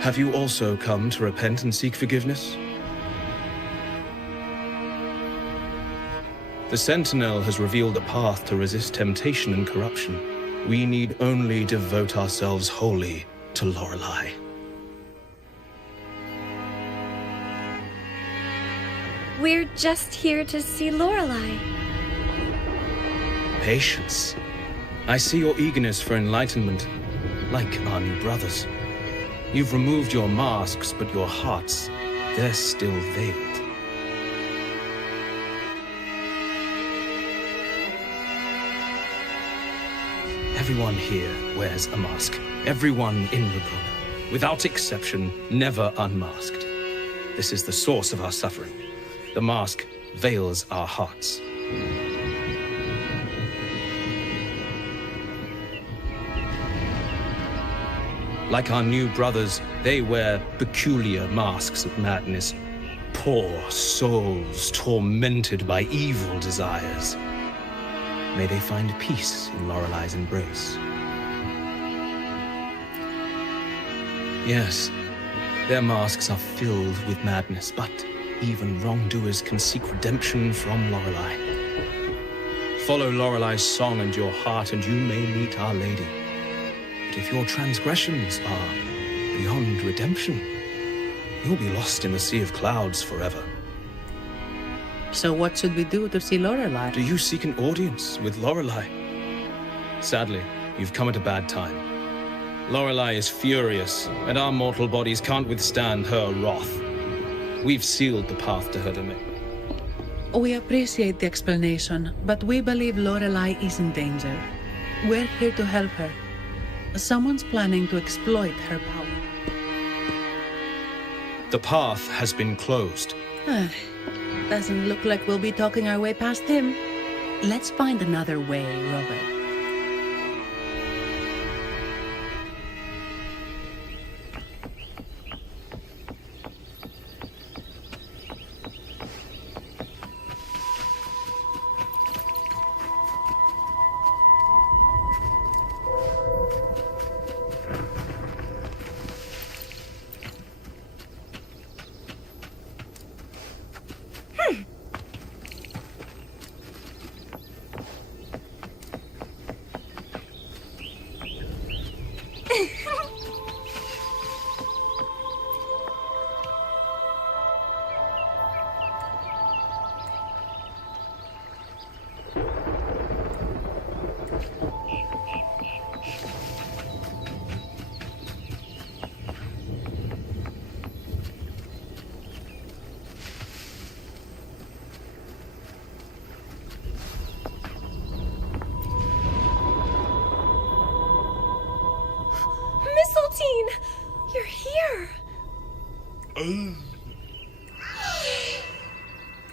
Have you also come to repent and seek forgiveness? The Sentinel has revealed a path to resist temptation and corruption. We need only devote ourselves wholly to Lorelei. We're just here to see Lorelei. Patience. I see your eagerness for enlightenment, like our new brothers. You've removed your masks, but your hearts, they're still veiled. Everyone here wears a mask. Everyone in Raguna, without exception, never unmasked. This is the source of our suffering. The mask veils our hearts. Like our new brothers, they wear peculiar masks of madness. Poor souls tormented by evil desires. May they find peace in Lorelei's embrace. Yes, their masks are filled with madness, but even wrongdoers can seek redemption from Lorelei. Follow Lorelei's song and your heart, and you may meet Our Lady. But if your transgressions are beyond redemption, you'll be lost in the sea of clouds forever. So what should we do to see Lorelei? Do you seek an audience with Lorelei? Sadly, you've come at a bad time. Lorelei is furious, and our mortal bodies can't withstand her wrath. We've sealed the path to her domain. We appreciate the explanation, but we believe Lorelei is in danger. We're here to help her. Someone's planning to exploit her power. The path has been closed. Doesn't look like we'll be talking our way past him. Let's find another way, Robert.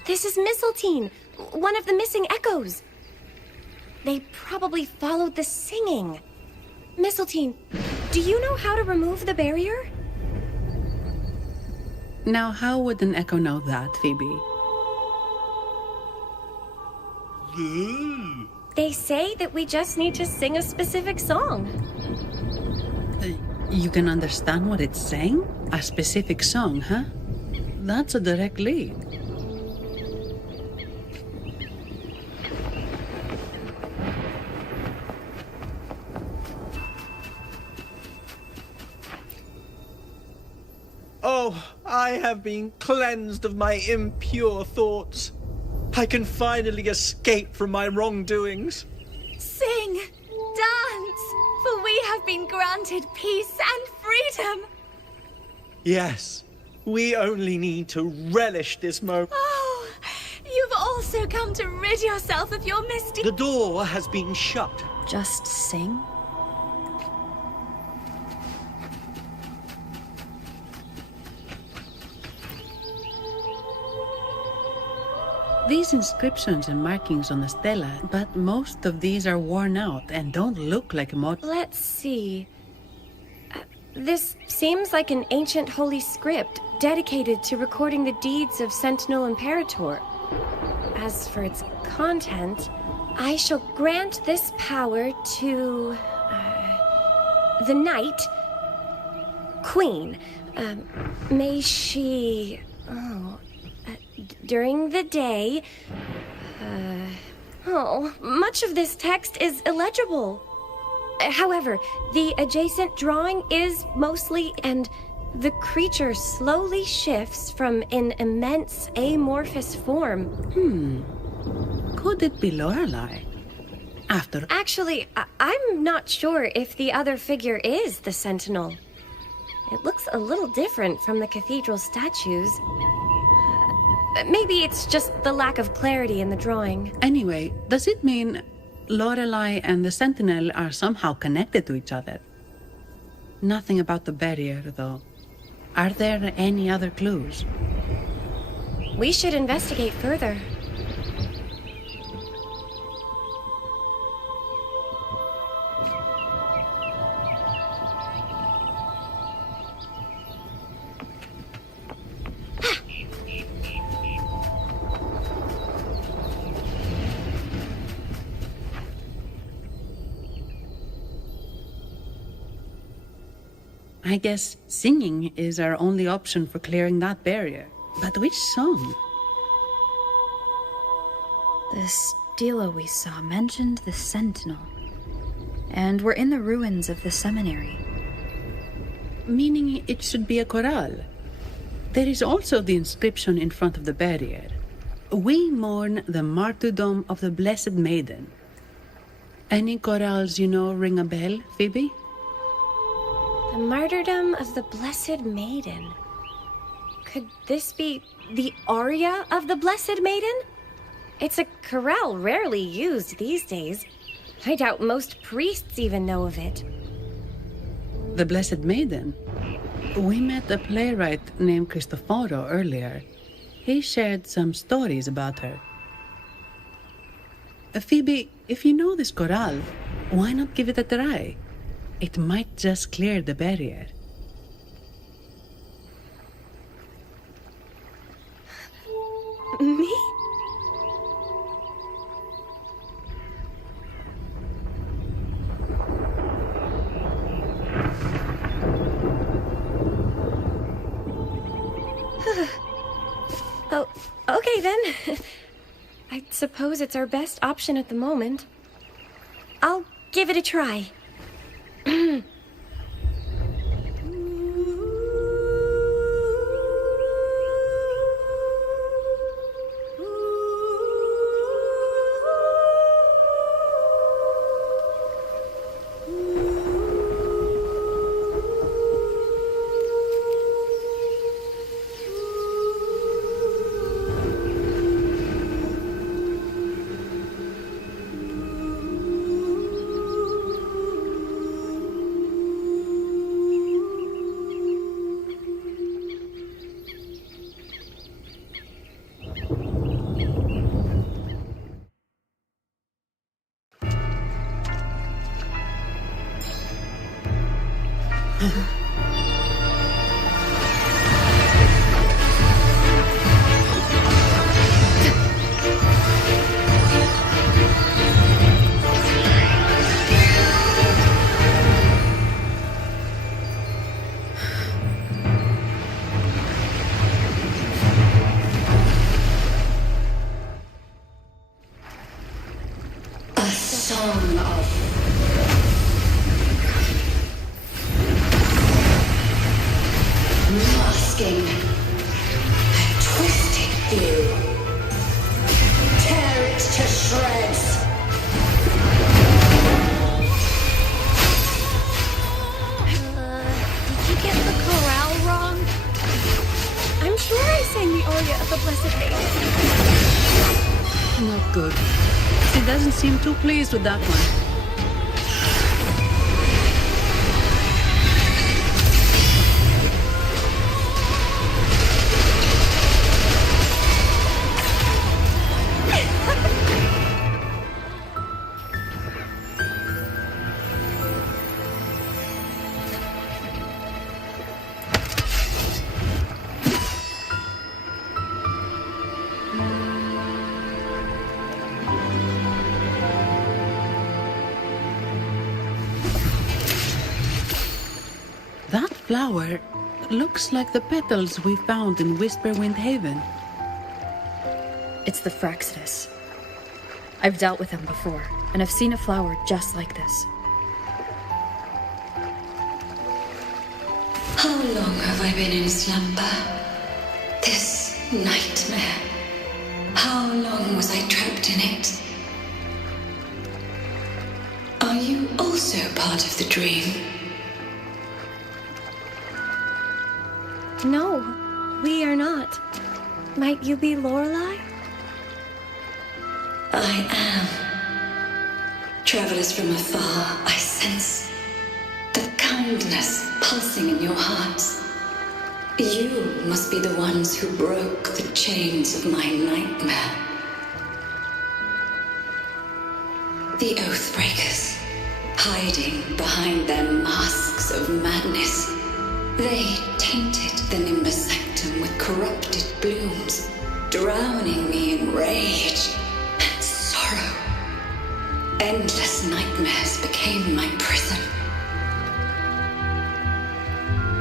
This is Mistletoe, one of the missing echoes. They probably followed the singing. Mistletoe, do you know how to remove the barrier? Now, how would an echo know that, Phoebe? They say that we just need to sing a specific song. You can understand what it's saying? A specific song, huh? That's a direct lead. Oh, I have been cleansed of my impure thoughts. I can finally escape from my wrongdoings. Sing, dance, for we have been granted peace and freedom. Yes, we only need to relish this moment. Oh, you've also come to rid yourself of your misty... The door has been shut. Just sing? These inscriptions and markings on the stela, but most of these are worn out and don't look like emojis. Let's see. This seems like an ancient holy script dedicated to recording the deeds of Sentinel Imperator. As for its content, I shall grant this power to... the Night Queen. May she... during the day... much of this text is illegible. However, the adjacent drawing is mostly, and the creature slowly shifts from an immense amorphous form. Could it be Lorelei? Actually, I'm not sure if the other figure is the Sentinel. It looks a little different from the cathedral statues. Maybe it's just the lack of clarity in the drawing. Anyway, does it mean Lorelei and the Sentinel are somehow connected to each other? Nothing about the barrier, though. Are there any other clues? We should investigate further. I guess singing is our only option for clearing that barrier. But which song? The stela we saw mentioned the Sentinel. And we're in the ruins of the seminary. Meaning it should be a chorale. There is also the inscription in front of the barrier. We mourn the martyrdom of the Blessed Maiden. Any chorales you know ring a bell, Phoebe? The martyrdom of the Blessed Maiden. Could this be the aria of the Blessed Maiden? It's a chorale rarely used these days. I doubt most priests even know of it. The Blessed Maiden? We met a playwright named Cristoforo earlier. He shared some stories about her. Phoebe, if you know this chorale, why not give it a try? It might just clear the barrier. Me? Oh, okay then. I suppose it's our best option at the moment. I'll give it a try. A song of masking a twisted view. Tear it to shreds. Did you get the chorale wrong? I'm sure I sang the aria of the Blessed Maiden. Not good. She doesn't seem too pleased with that one. That flower looks like the petals we found in Whisperwind Haven. It's the Fraxidus. I've dealt with them before, and I've seen a flower just like this. How long have I been in slumber? This nightmare. How long was I trapped in it? Are you also part of the dream? No, we are not. Might you be Lorelei? I am. Travelers from afar, I sense the kindness pulsing in your hearts. You must be the ones who broke the chains of my nightmare. The Oathbreakers, hiding behind their masks of madness. They tainted the Nimbus Sanctum with corrupted blooms, drowning me in rage and sorrow. Endless nightmares became my prison.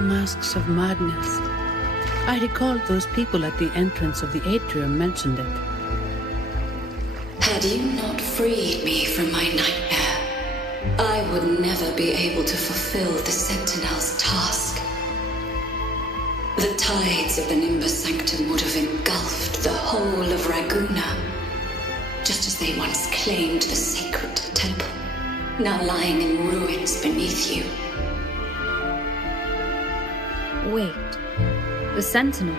Masks of madness. I recalled those people at the entrance of the atrium mentioned it. Had you not freed me from my nightmare, I would never be able to fulfill the Sentinel's task. The tides of the Nimbus Sanctum would have engulfed the whole of Raguna, just as they once claimed the sacred temple, now lying in ruins beneath you. Wait, the Sentinel?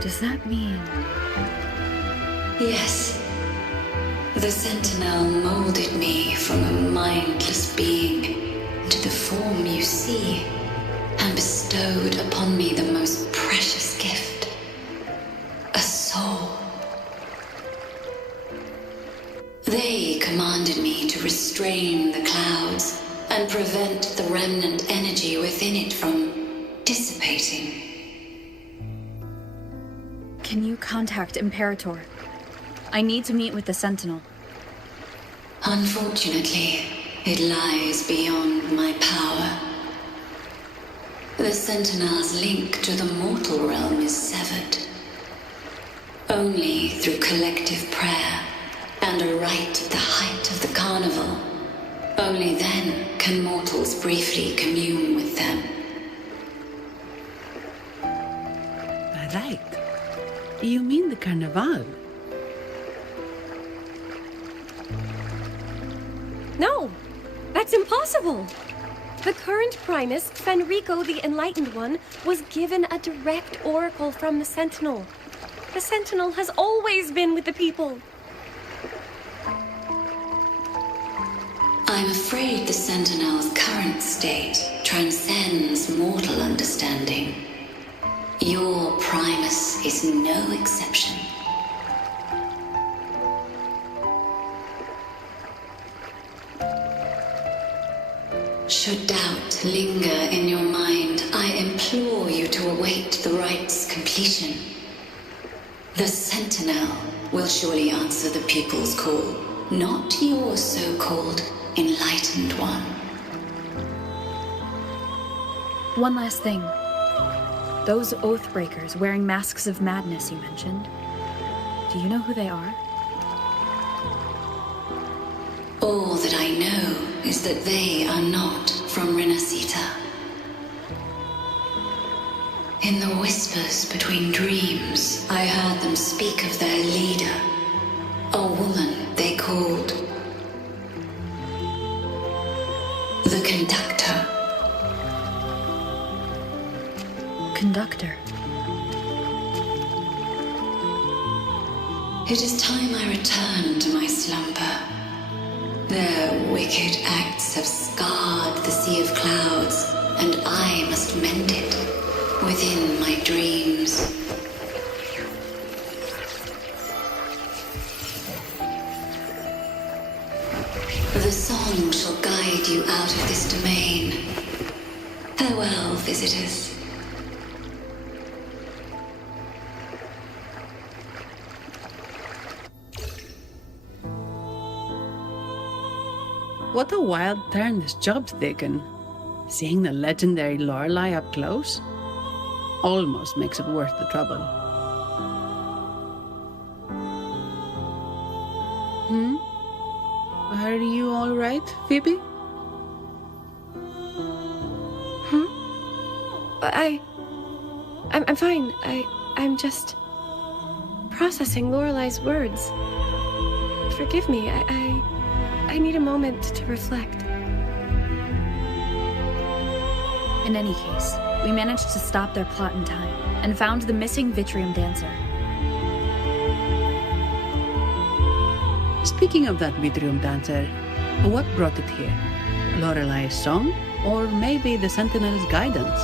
Does that mean... Yes. The Sentinel molded me from a mindless being into the form you see, and bestowed upon me the most precious gift, a soul. They commanded me to restrain the clouds and prevent the remnant energy within it from dissipating. Can you contact Imperator? I need to meet with the Sentinel. Unfortunately, it lies beyond my power. The Sentinel's link to the mortal realm is severed. Only through collective prayer and a rite at the height of the carnival, only then can mortals briefly commune with them. Right. You mean the Carnival? No, that's impossible. The current Primus, Fenrico the Enlightened One, was given a direct oracle from the Sentinel. The Sentinel has always been with the people. I'm afraid the Sentinel's current state transcends mortal understanding. Your Primus is no exception. Should doubt linger in your mind, I implore you to await the rite's completion. The Sentinel will surely answer the people's call, not your so-called enlightened one. One last thing. Those Oathbreakers wearing masks of madness you mentioned, do you know who they are? All that I know is that they are not from Renacita. In the whispers between dreams, I heard them speak of their leader, a woman they called the Conductor. Conductor. It is time I return to my slumber. Their wicked acts have scarred the sea of clouds, and I must mend it within my dreams. The song shall guide you out of this domain. Farewell, visitors. What a wild turn this job's taken. Seeing the legendary Lorelei up close almost makes it worth the trouble. Are you all right, Phoebe? I'm fine. I'm just processing Lorelei's words. Forgive me. I need a moment to reflect. In any case, we managed to stop their plot in time and found the missing Vitrium dancer. Speaking of that Vitrium dancer, what brought it here? Lorelei's song? Or maybe the Sentinel's guidance?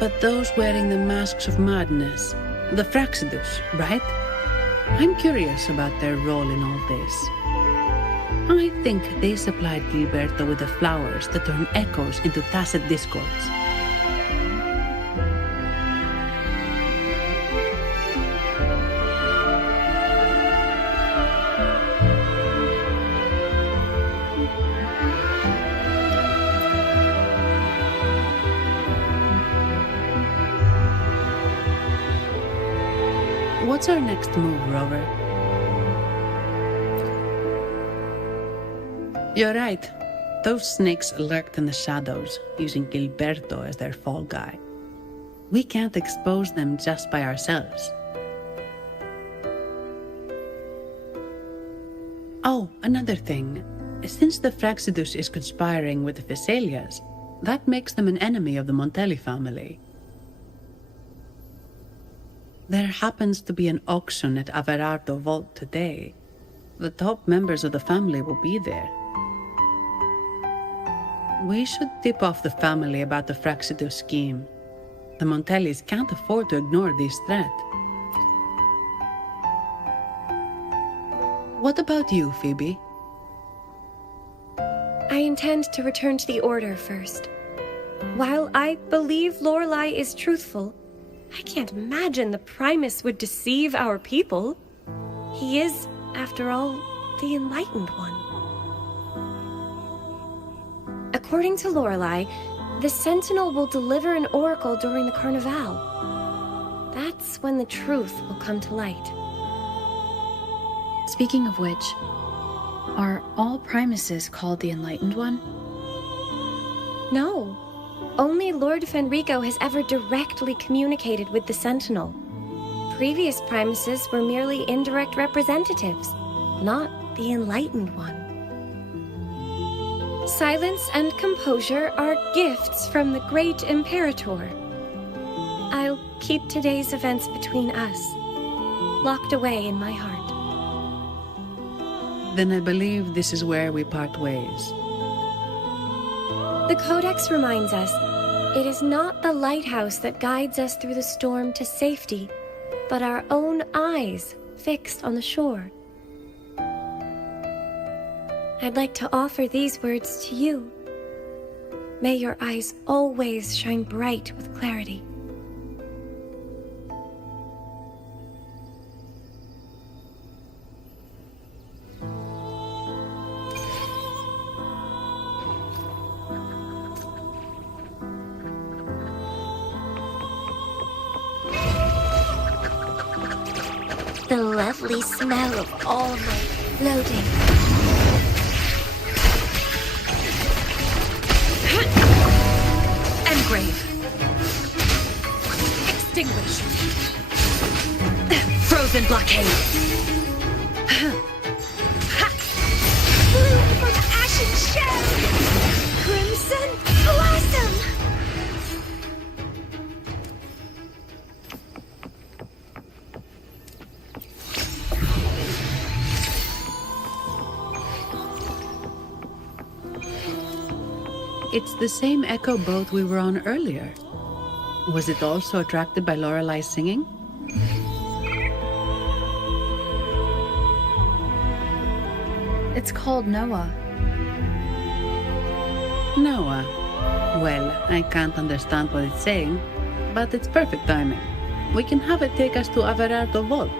But those wearing the masks of madness, the Fraxidus, right? I'm curious about their role in all this. I think they supplied Gilberto with the flowers that turn echoes into tacit discords. What's our next move, Rover? You're right. Those snakes lurked in the shadows, using Gilberto as their fall guy. We can't expose them just by ourselves. Oh, another thing. Since the Fraxidus is conspiring with the Thessalias, that makes them an enemy of the Montelli family. There happens to be an auction at Averardo Vault today. The top members of the family will be there. We should tip off the family about the Fraxidus scheme. The Montellis can't afford to ignore this threat. What about you, Phoebe? I intend to return to the Order first. While I believe Lorelei is truthful, I can't imagine the Primus would deceive our people. He is, after all, the Enlightened One. According to Lorelei, the Sentinel will deliver an oracle during the Carnival. That's when the truth will come to light. Speaking of which, are all Primuses called the Enlightened One? No. Only Lord Fenrico has ever directly communicated with the Sentinel. Previous Primuses were merely indirect representatives, not the Enlightened One. Silence and composure are gifts from the great Imperator. I'll keep today's events between us, locked away in my heart. Then I believe this is where we part ways. The Codex reminds us, it is not the lighthouse that guides us through the storm to safety, but our own eyes fixed on the shore. I'd like to offer these words to you. May your eyes always shine bright with clarity. The lovely smell of all my Loading. Engrave. Extinguish. Frozen blockade. Bloom from ashen shell. Crimson blossom. It's the same echo boat we were on earlier. Was it also attracted by Lorelai's singing? It's called Noah. Noah. Well, I can't understand what it's saying, but it's perfect timing. We can have it take us to Averardo Vault.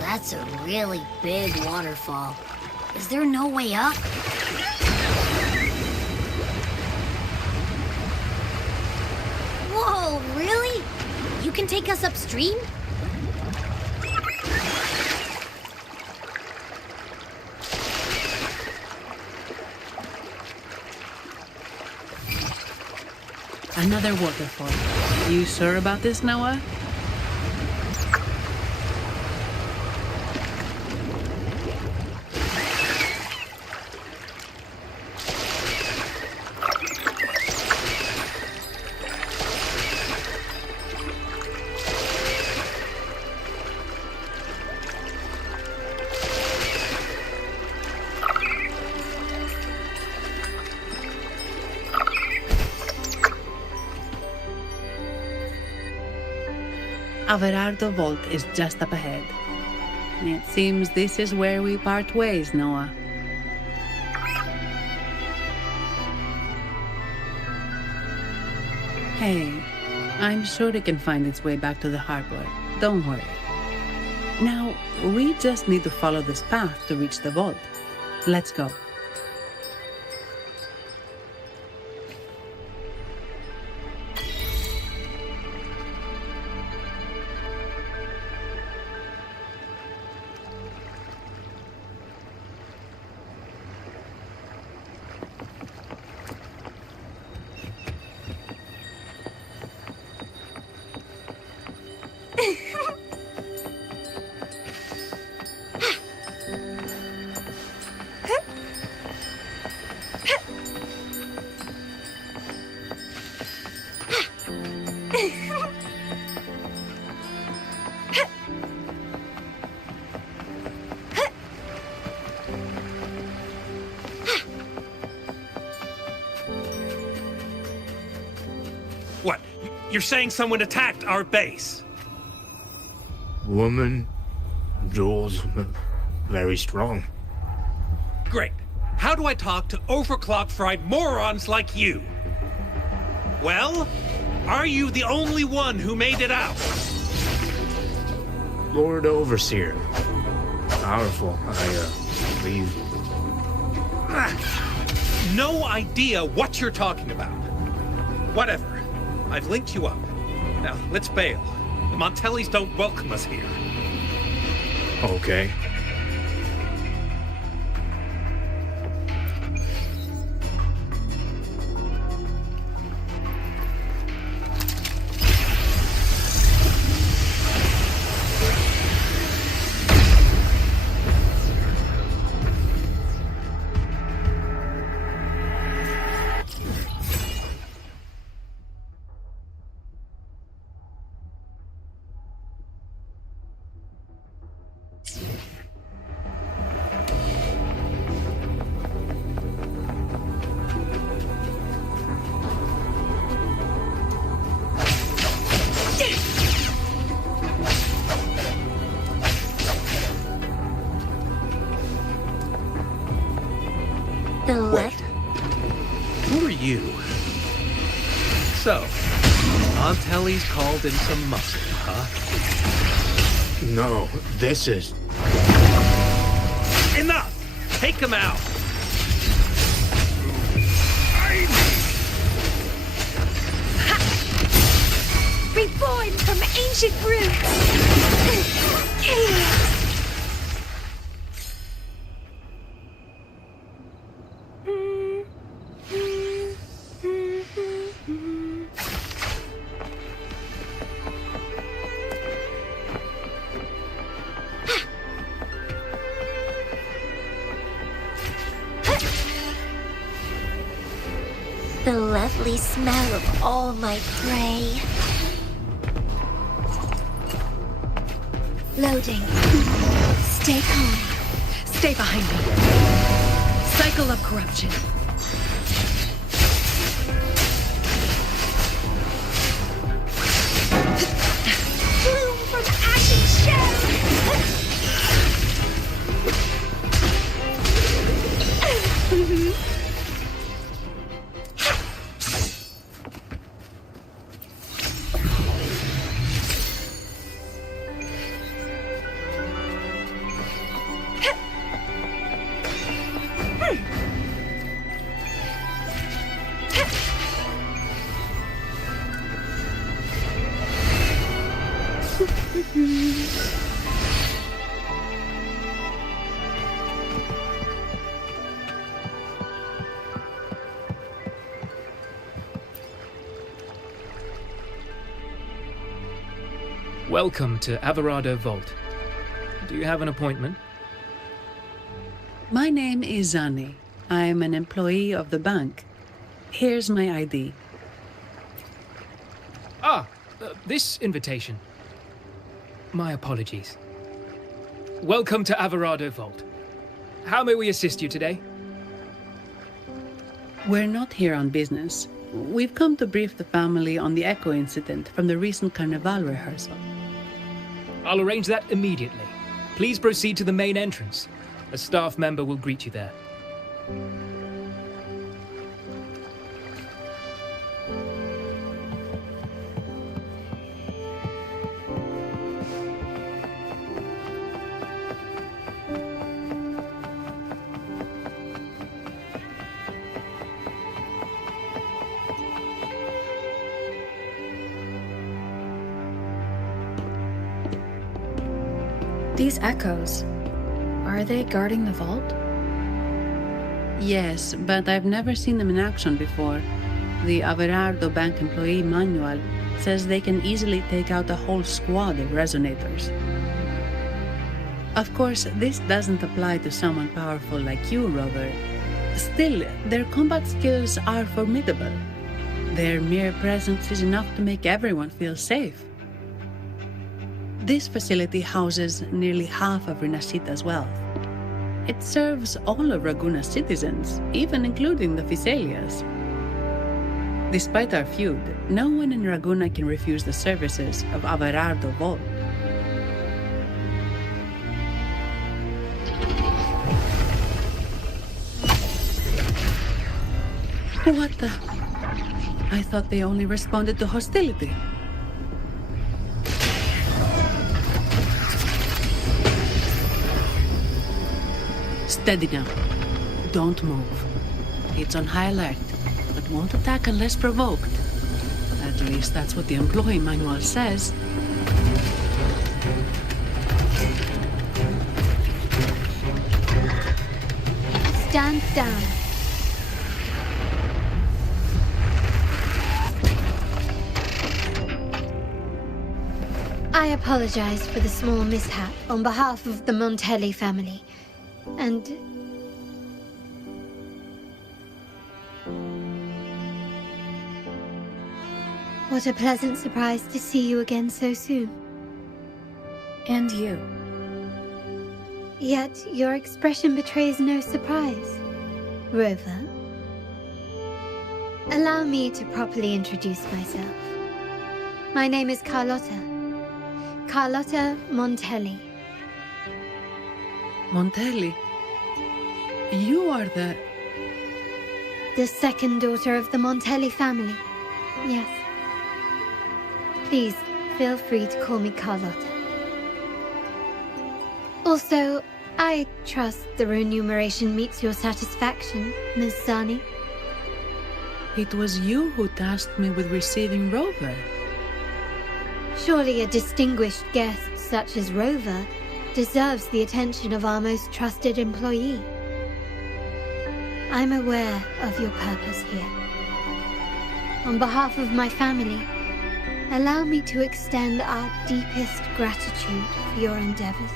That's a really big waterfall. Is there no way up? Whoa, really? You can take us upstream? Another waterfall. You sure about this, Noah? Averardo Vault is just up ahead. It seems this is where we part ways, Noah. Hey, I'm sure it can find its way back to the harbor. Don't worry. Now, we just need to follow this path to reach the vault. Let's go. You're saying someone attacked our base? Woman, Jules, very strong. Great. How do I talk to overclock-fried morons like you? Well, are you the only one who made it out? Lord Overseer. Powerful, I believe. No idea what you're talking about. Whatever. I've linked you up. Now, let's bail. The Montellis don't welcome us here. Okay. Who are you? So, Montelli's called in some muscle, huh? No, this is... Enough! Take him out! Reborn from ancient roots! Chaos! The lovely smell of all my prey. Loading. Stay calm. Stay behind me. Cycle of corruption. Bloom from ashen shell. Welcome to Averado Vault. Do you have an appointment? My name is Zani. I'm an employee of the bank. Here's my ID. This invitation. My apologies. Welcome to Averado Vault. How may we assist you today? We're not here on business. We've come to brief the family on the Echo incident from the recent Carnival rehearsal. I'll arrange that immediately. Please proceed to the main entrance. A staff member will greet you there. These echoes, are they guarding the vault? Yes, but I've never seen them in action before. The Averardo Bank employee manual says they can easily take out a whole squad of resonators. Of course, this doesn't apply to someone powerful like you, Rover. Still, their combat skills are formidable. Their mere presence is enough to make everyone feel safe. This facility houses nearly half of Renacita's wealth. It serves all of Raguna's citizens, even including the Physaelias. Despite our feud, no one in Raguna can refuse the services of Averardo Volt. What the? I thought they only responded to hostility. Steady now. Don't move. It's on high alert, but won't attack unless provoked. At least that's what the employee manual says. Stand down. I apologize for the small mishap on behalf of the Montelli family, and... What a pleasant surprise to see you again so soon. And you. Yet your expression betrays no surprise. Rover, allow me to properly introduce myself. My name is Carlotta. Carlotta Montelli. Montelli? You are the second daughter of the Montelli family. Yes. Please, feel free to call me Carlotta. Also, I trust the remuneration meets your satisfaction, Miss Zani. It was you who tasked me with receiving Rover. Surely a distinguished guest such as Rover deserves the attention of our most trusted employee. I'm aware of your purpose here. On behalf of my family, allow me to extend our deepest gratitude for your endeavors.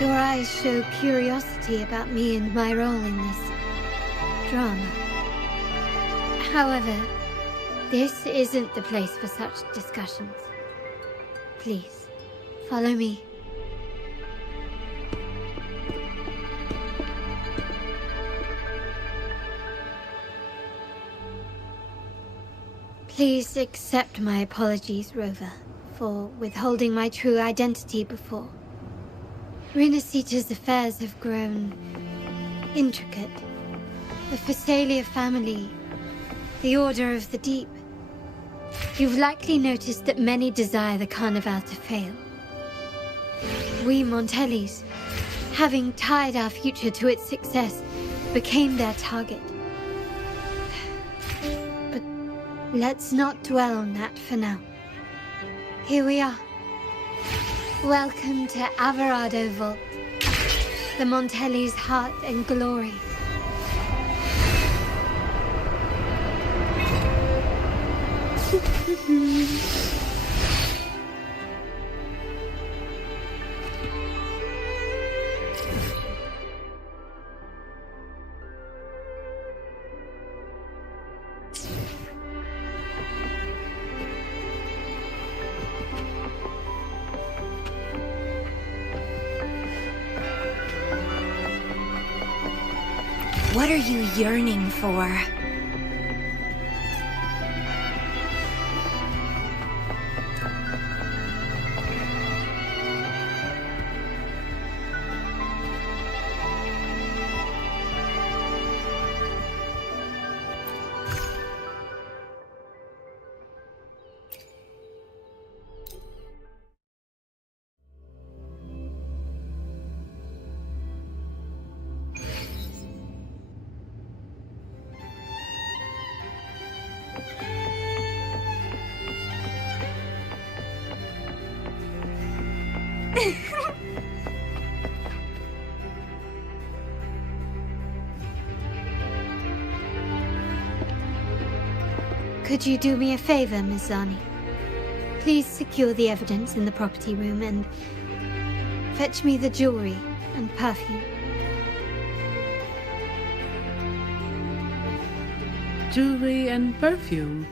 Your eyes show curiosity about me and my role in this drama. However, this isn't the place for such discussions. Please, follow me. Please accept my apologies, Rover, for withholding my true identity before. Rinasita's affairs have grown intricate. The Phasalia family, the Order of the Deep. You've likely noticed that many desire the Carnival to fail. We Montellis, having tied our future to its success, became their target. But let's not dwell on that for now. Here we are. Welcome to Averardo Volt, the Montelli's heart and glory. What are you yearning for? Could you do me a favor, Miss Zani? Please secure the evidence in the property room and fetch me the jewelry and perfume. Jewelry and perfume?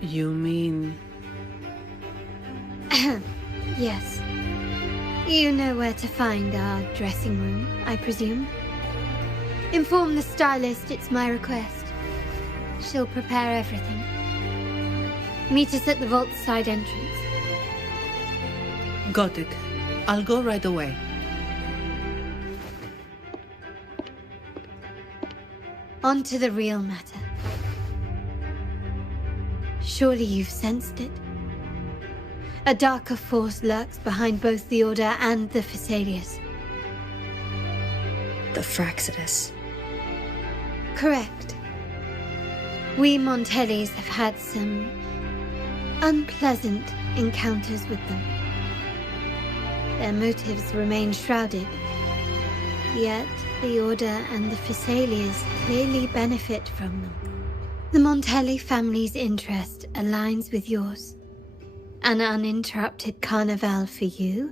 You mean... Yes. You know where to find our dressing room, I presume? Inform the stylist it's my request. she'll prepare everything. Meet us at the vault's side entrance. Got it. I'll go right away. On to the real matter. Surely you've sensed it. A darker force lurks behind both the Order and the Phasaelius. The Fraxidus. Correct. We Montellis have had some unpleasant encounters with them. Their motives remain shrouded, yet the Order and the Phasaelius clearly benefit from them. The Montelli family's interest aligns with yours. An uninterrupted carnival for you,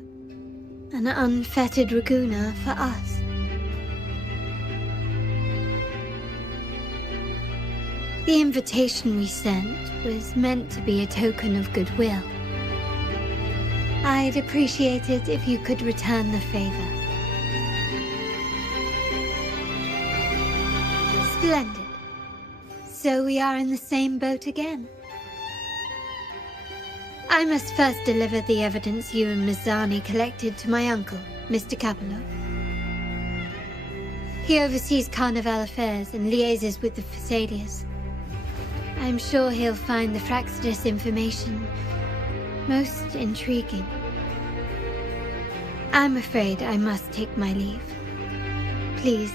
an unfettered Raguna for us. The invitation we sent was meant to be a token of goodwill. I'd appreciate it if you could return the favor. Splendid. So we are in the same boat again. I must first deliver the evidence you and Mizani collected to my uncle, Mr. Capello. He oversees Carnival affairs and liaises with the Phasaelius. I'm sure he'll find the Fraxidus information most intriguing. I'm afraid I must take my leave. Please,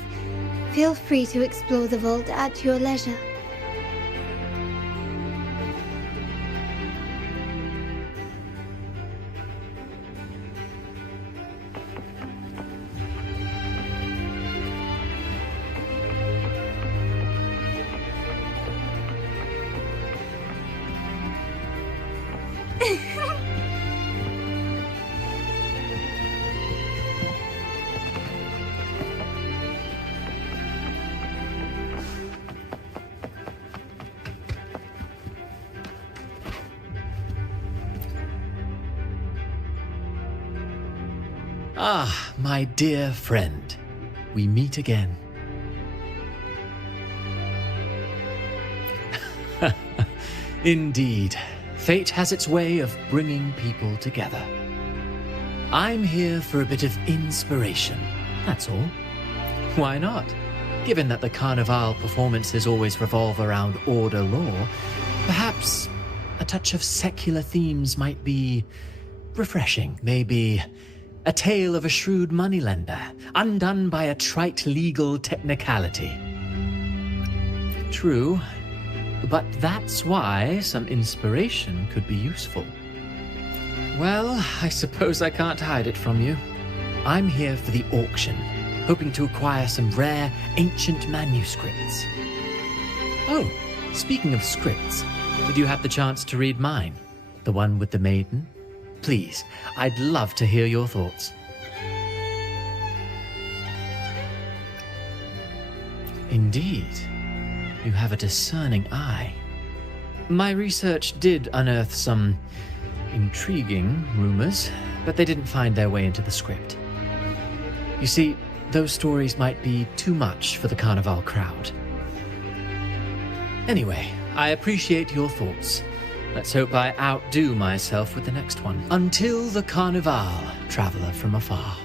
feel free to explore the vault at your leisure. Ah, my dear friend. We meet again. Indeed, fate has its way of bringing people together. I'm here for a bit of inspiration, that's all. Why not? Given that the Carnival performances always revolve around Order lore, perhaps a touch of secular themes might be refreshing. Maybe a tale of a shrewd moneylender, undone by a trite legal technicality. True, but that's why some inspiration could be useful. Well, I suppose I can't hide it from you. I'm here for the auction, hoping to acquire some rare, ancient manuscripts. Oh, speaking of scripts, did you have the chance to read mine? The one with the maiden? Please, I'd love to hear your thoughts. Indeed, you have a discerning eye. My research did unearth some intriguing rumors, but they didn't find their way into the script. You see, those stories might be too much for the Carnival crowd. Anyway, I appreciate your thoughts. Let's hope I outdo myself with the next one. Until the Carnival, traveler from afar.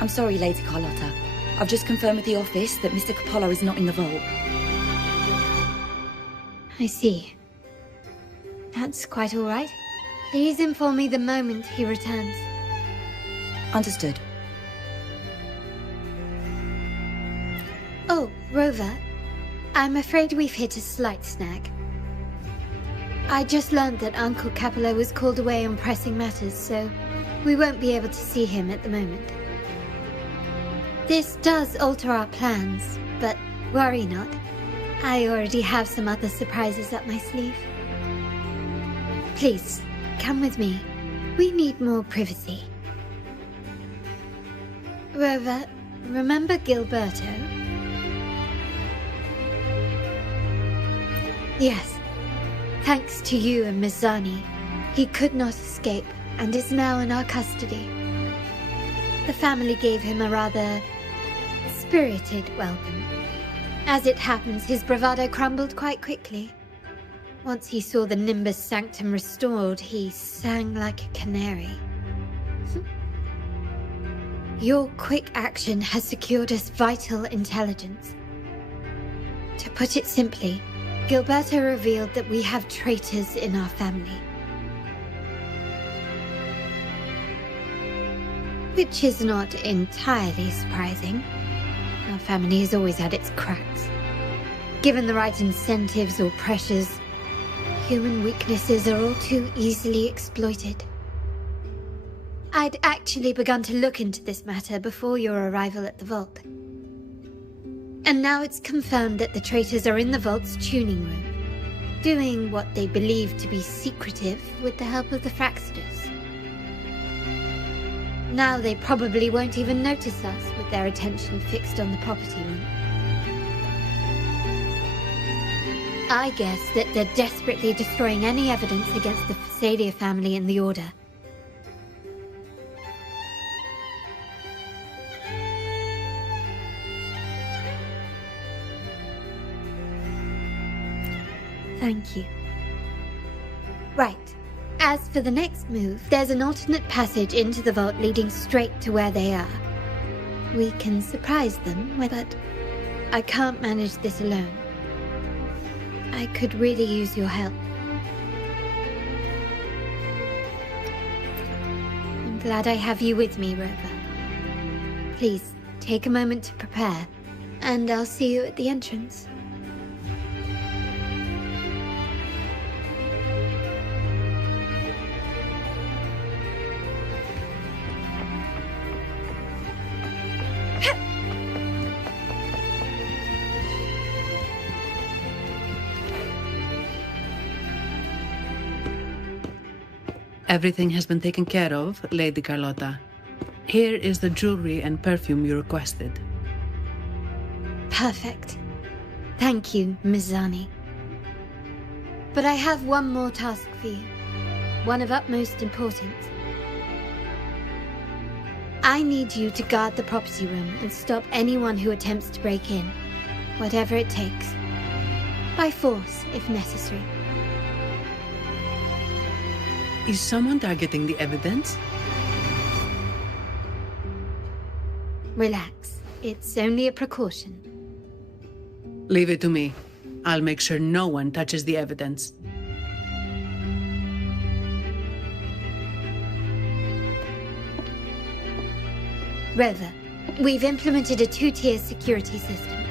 I'm sorry, Lady Carlotta. I've just confirmed with the office that Mr. Capolo is not in the vault. I see. That's quite all right. Please inform me the moment he returns. Understood. Oh, Rover. I'm afraid we've hit a slight snag. I just learned that Uncle Capolo was called away on pressing matters, so we won't be able to see him at the moment. This does alter our plans, but worry not. I already have some other surprises up my sleeve. Please, come with me. We need more privacy. Rover, remember Gilberto? Yes. Thanks to you and Miss Zani, he could not escape and is now in our custody. The family gave him a rather spirited welcome. As it happens, his bravado crumbled quite quickly. Once he saw the Nimbus Sanctum restored, he sang like a canary. Your quick action has secured us vital intelligence. To put it simply, Gilberto revealed that we have traitors in our family. Which is not entirely surprising. Our family has always had its cracks. Given the right incentives or pressures, human weaknesses are all too easily exploited. I'd actually begun to look into this matter before your arrival at the vault. And now it's confirmed that the traitors are in the vault's tuning room, doing what they believe to be secretive with the help of the Fraxters. Now they probably won't even notice us with their attention fixed on the property room. I guess that they're desperately destroying any evidence against the Fasadia family and the Order. Thank you. Right. As for the next move, there's an alternate passage into the vault leading straight to where they are. We can surprise them, but I can't manage this alone. I could really use your help. I'm glad I have you with me, Rover. Please, take a moment to prepare, and I'll see you at the entrance. Everything has been taken care of, Lady Carlotta. Here is the jewelry and perfume you requested. Perfect. Thank you, Miss Zani. But I have one more task for you. One of utmost importance. I need you to guard the property room and stop anyone who attempts to break in, whatever it takes. By force, if necessary. Is someone targeting the evidence? Relax. It's only a precaution. Leave it to me. I'll make sure no one touches the evidence. Rover, we've implemented a two-tier security system.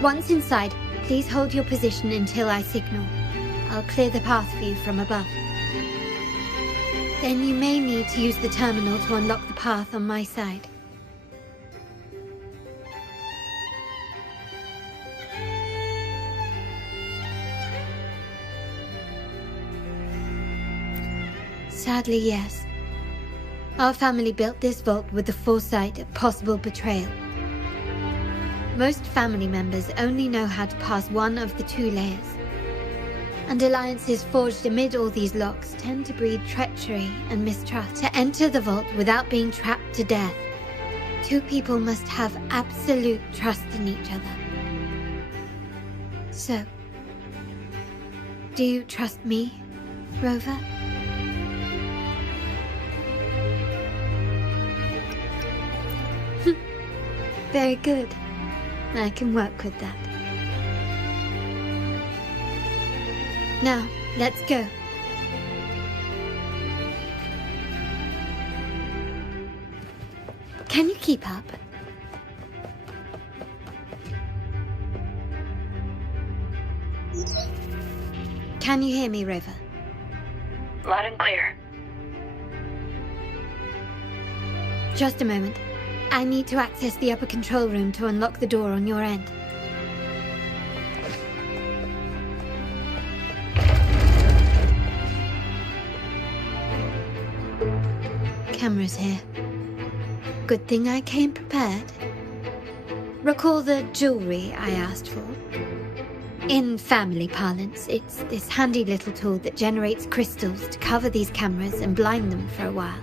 Once inside, please hold your position until I signal. I'll clear the path for you from above. Then you may need to use the terminal to unlock the path on my side. Sadly, yes. Our family built this vault with the foresight of possible betrayal. Most family members only know how to pass one of the two layers. And alliances forged amid all these locks tend to breed treachery and mistrust. To enter the vault without being trapped to death, two people must have absolute trust in each other. So, do you trust me, Rover? Very good. I can work with that. Now, let's go. Can you keep up? Can you hear me, River? Loud and clear. Just a moment. I need to access the upper control room to unlock the door on your end. Cameras here. Good thing I came prepared. Recall the jewelry I asked for? In family parlance, it's this handy little tool that generates crystals to cover these cameras and blind them for a while.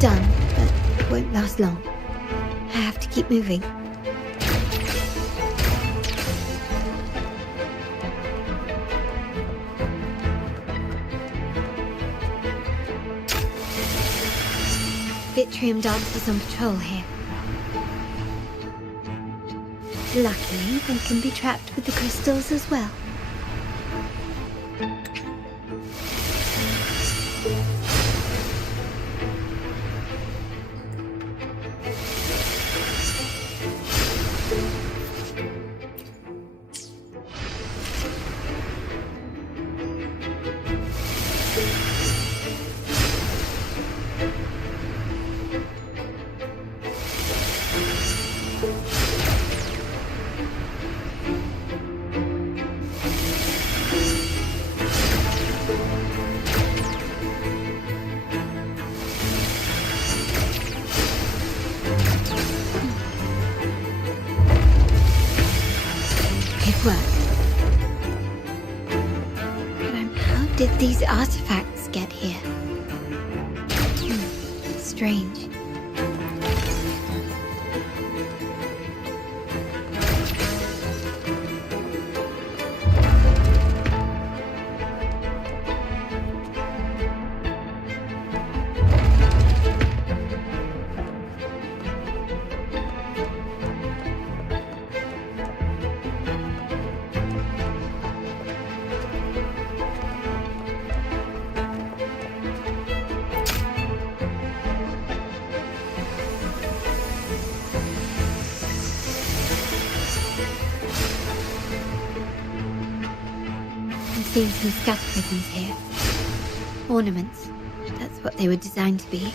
Done, but it won't last long. I have to keep moving. Vitrium dancers on patrol here. Luckily, they can be trapped with the crystals as well. Did these artifacts get here? Strange. Seen some scatter prisms here. Ornaments. That's what they were designed to be.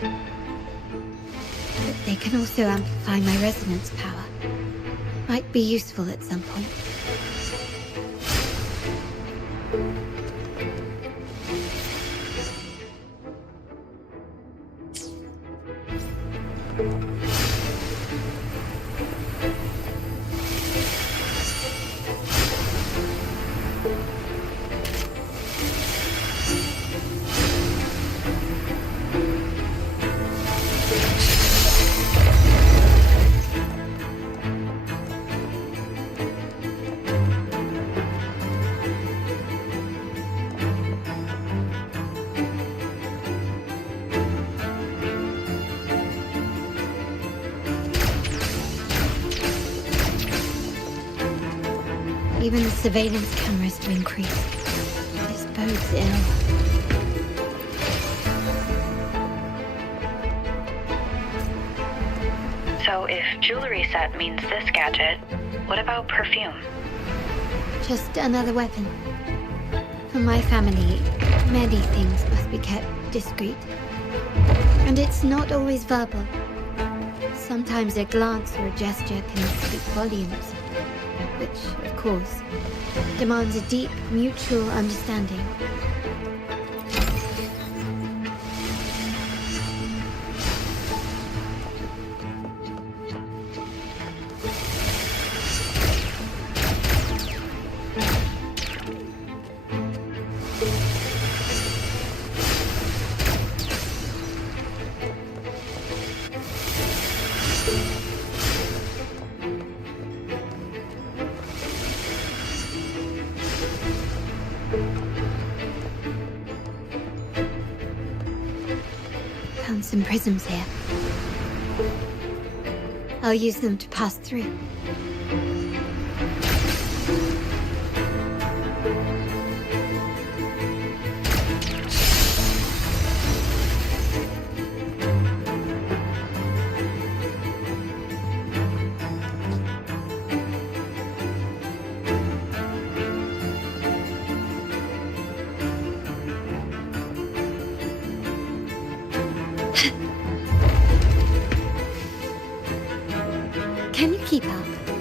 But they can also amplify my resonance power. Might be useful at some point. Even the surveillance cameras to increase. This bodes ill. So if jewelry set means this gadget, What about perfume? Just another weapon. For my family, many things must be kept discreet. And it's not always verbal. Sometimes a glance or a gesture can speak volumes. Which, of course, demands a deep mutual understanding. Found some prisms here. I'll use them to pass through. Can you keep up?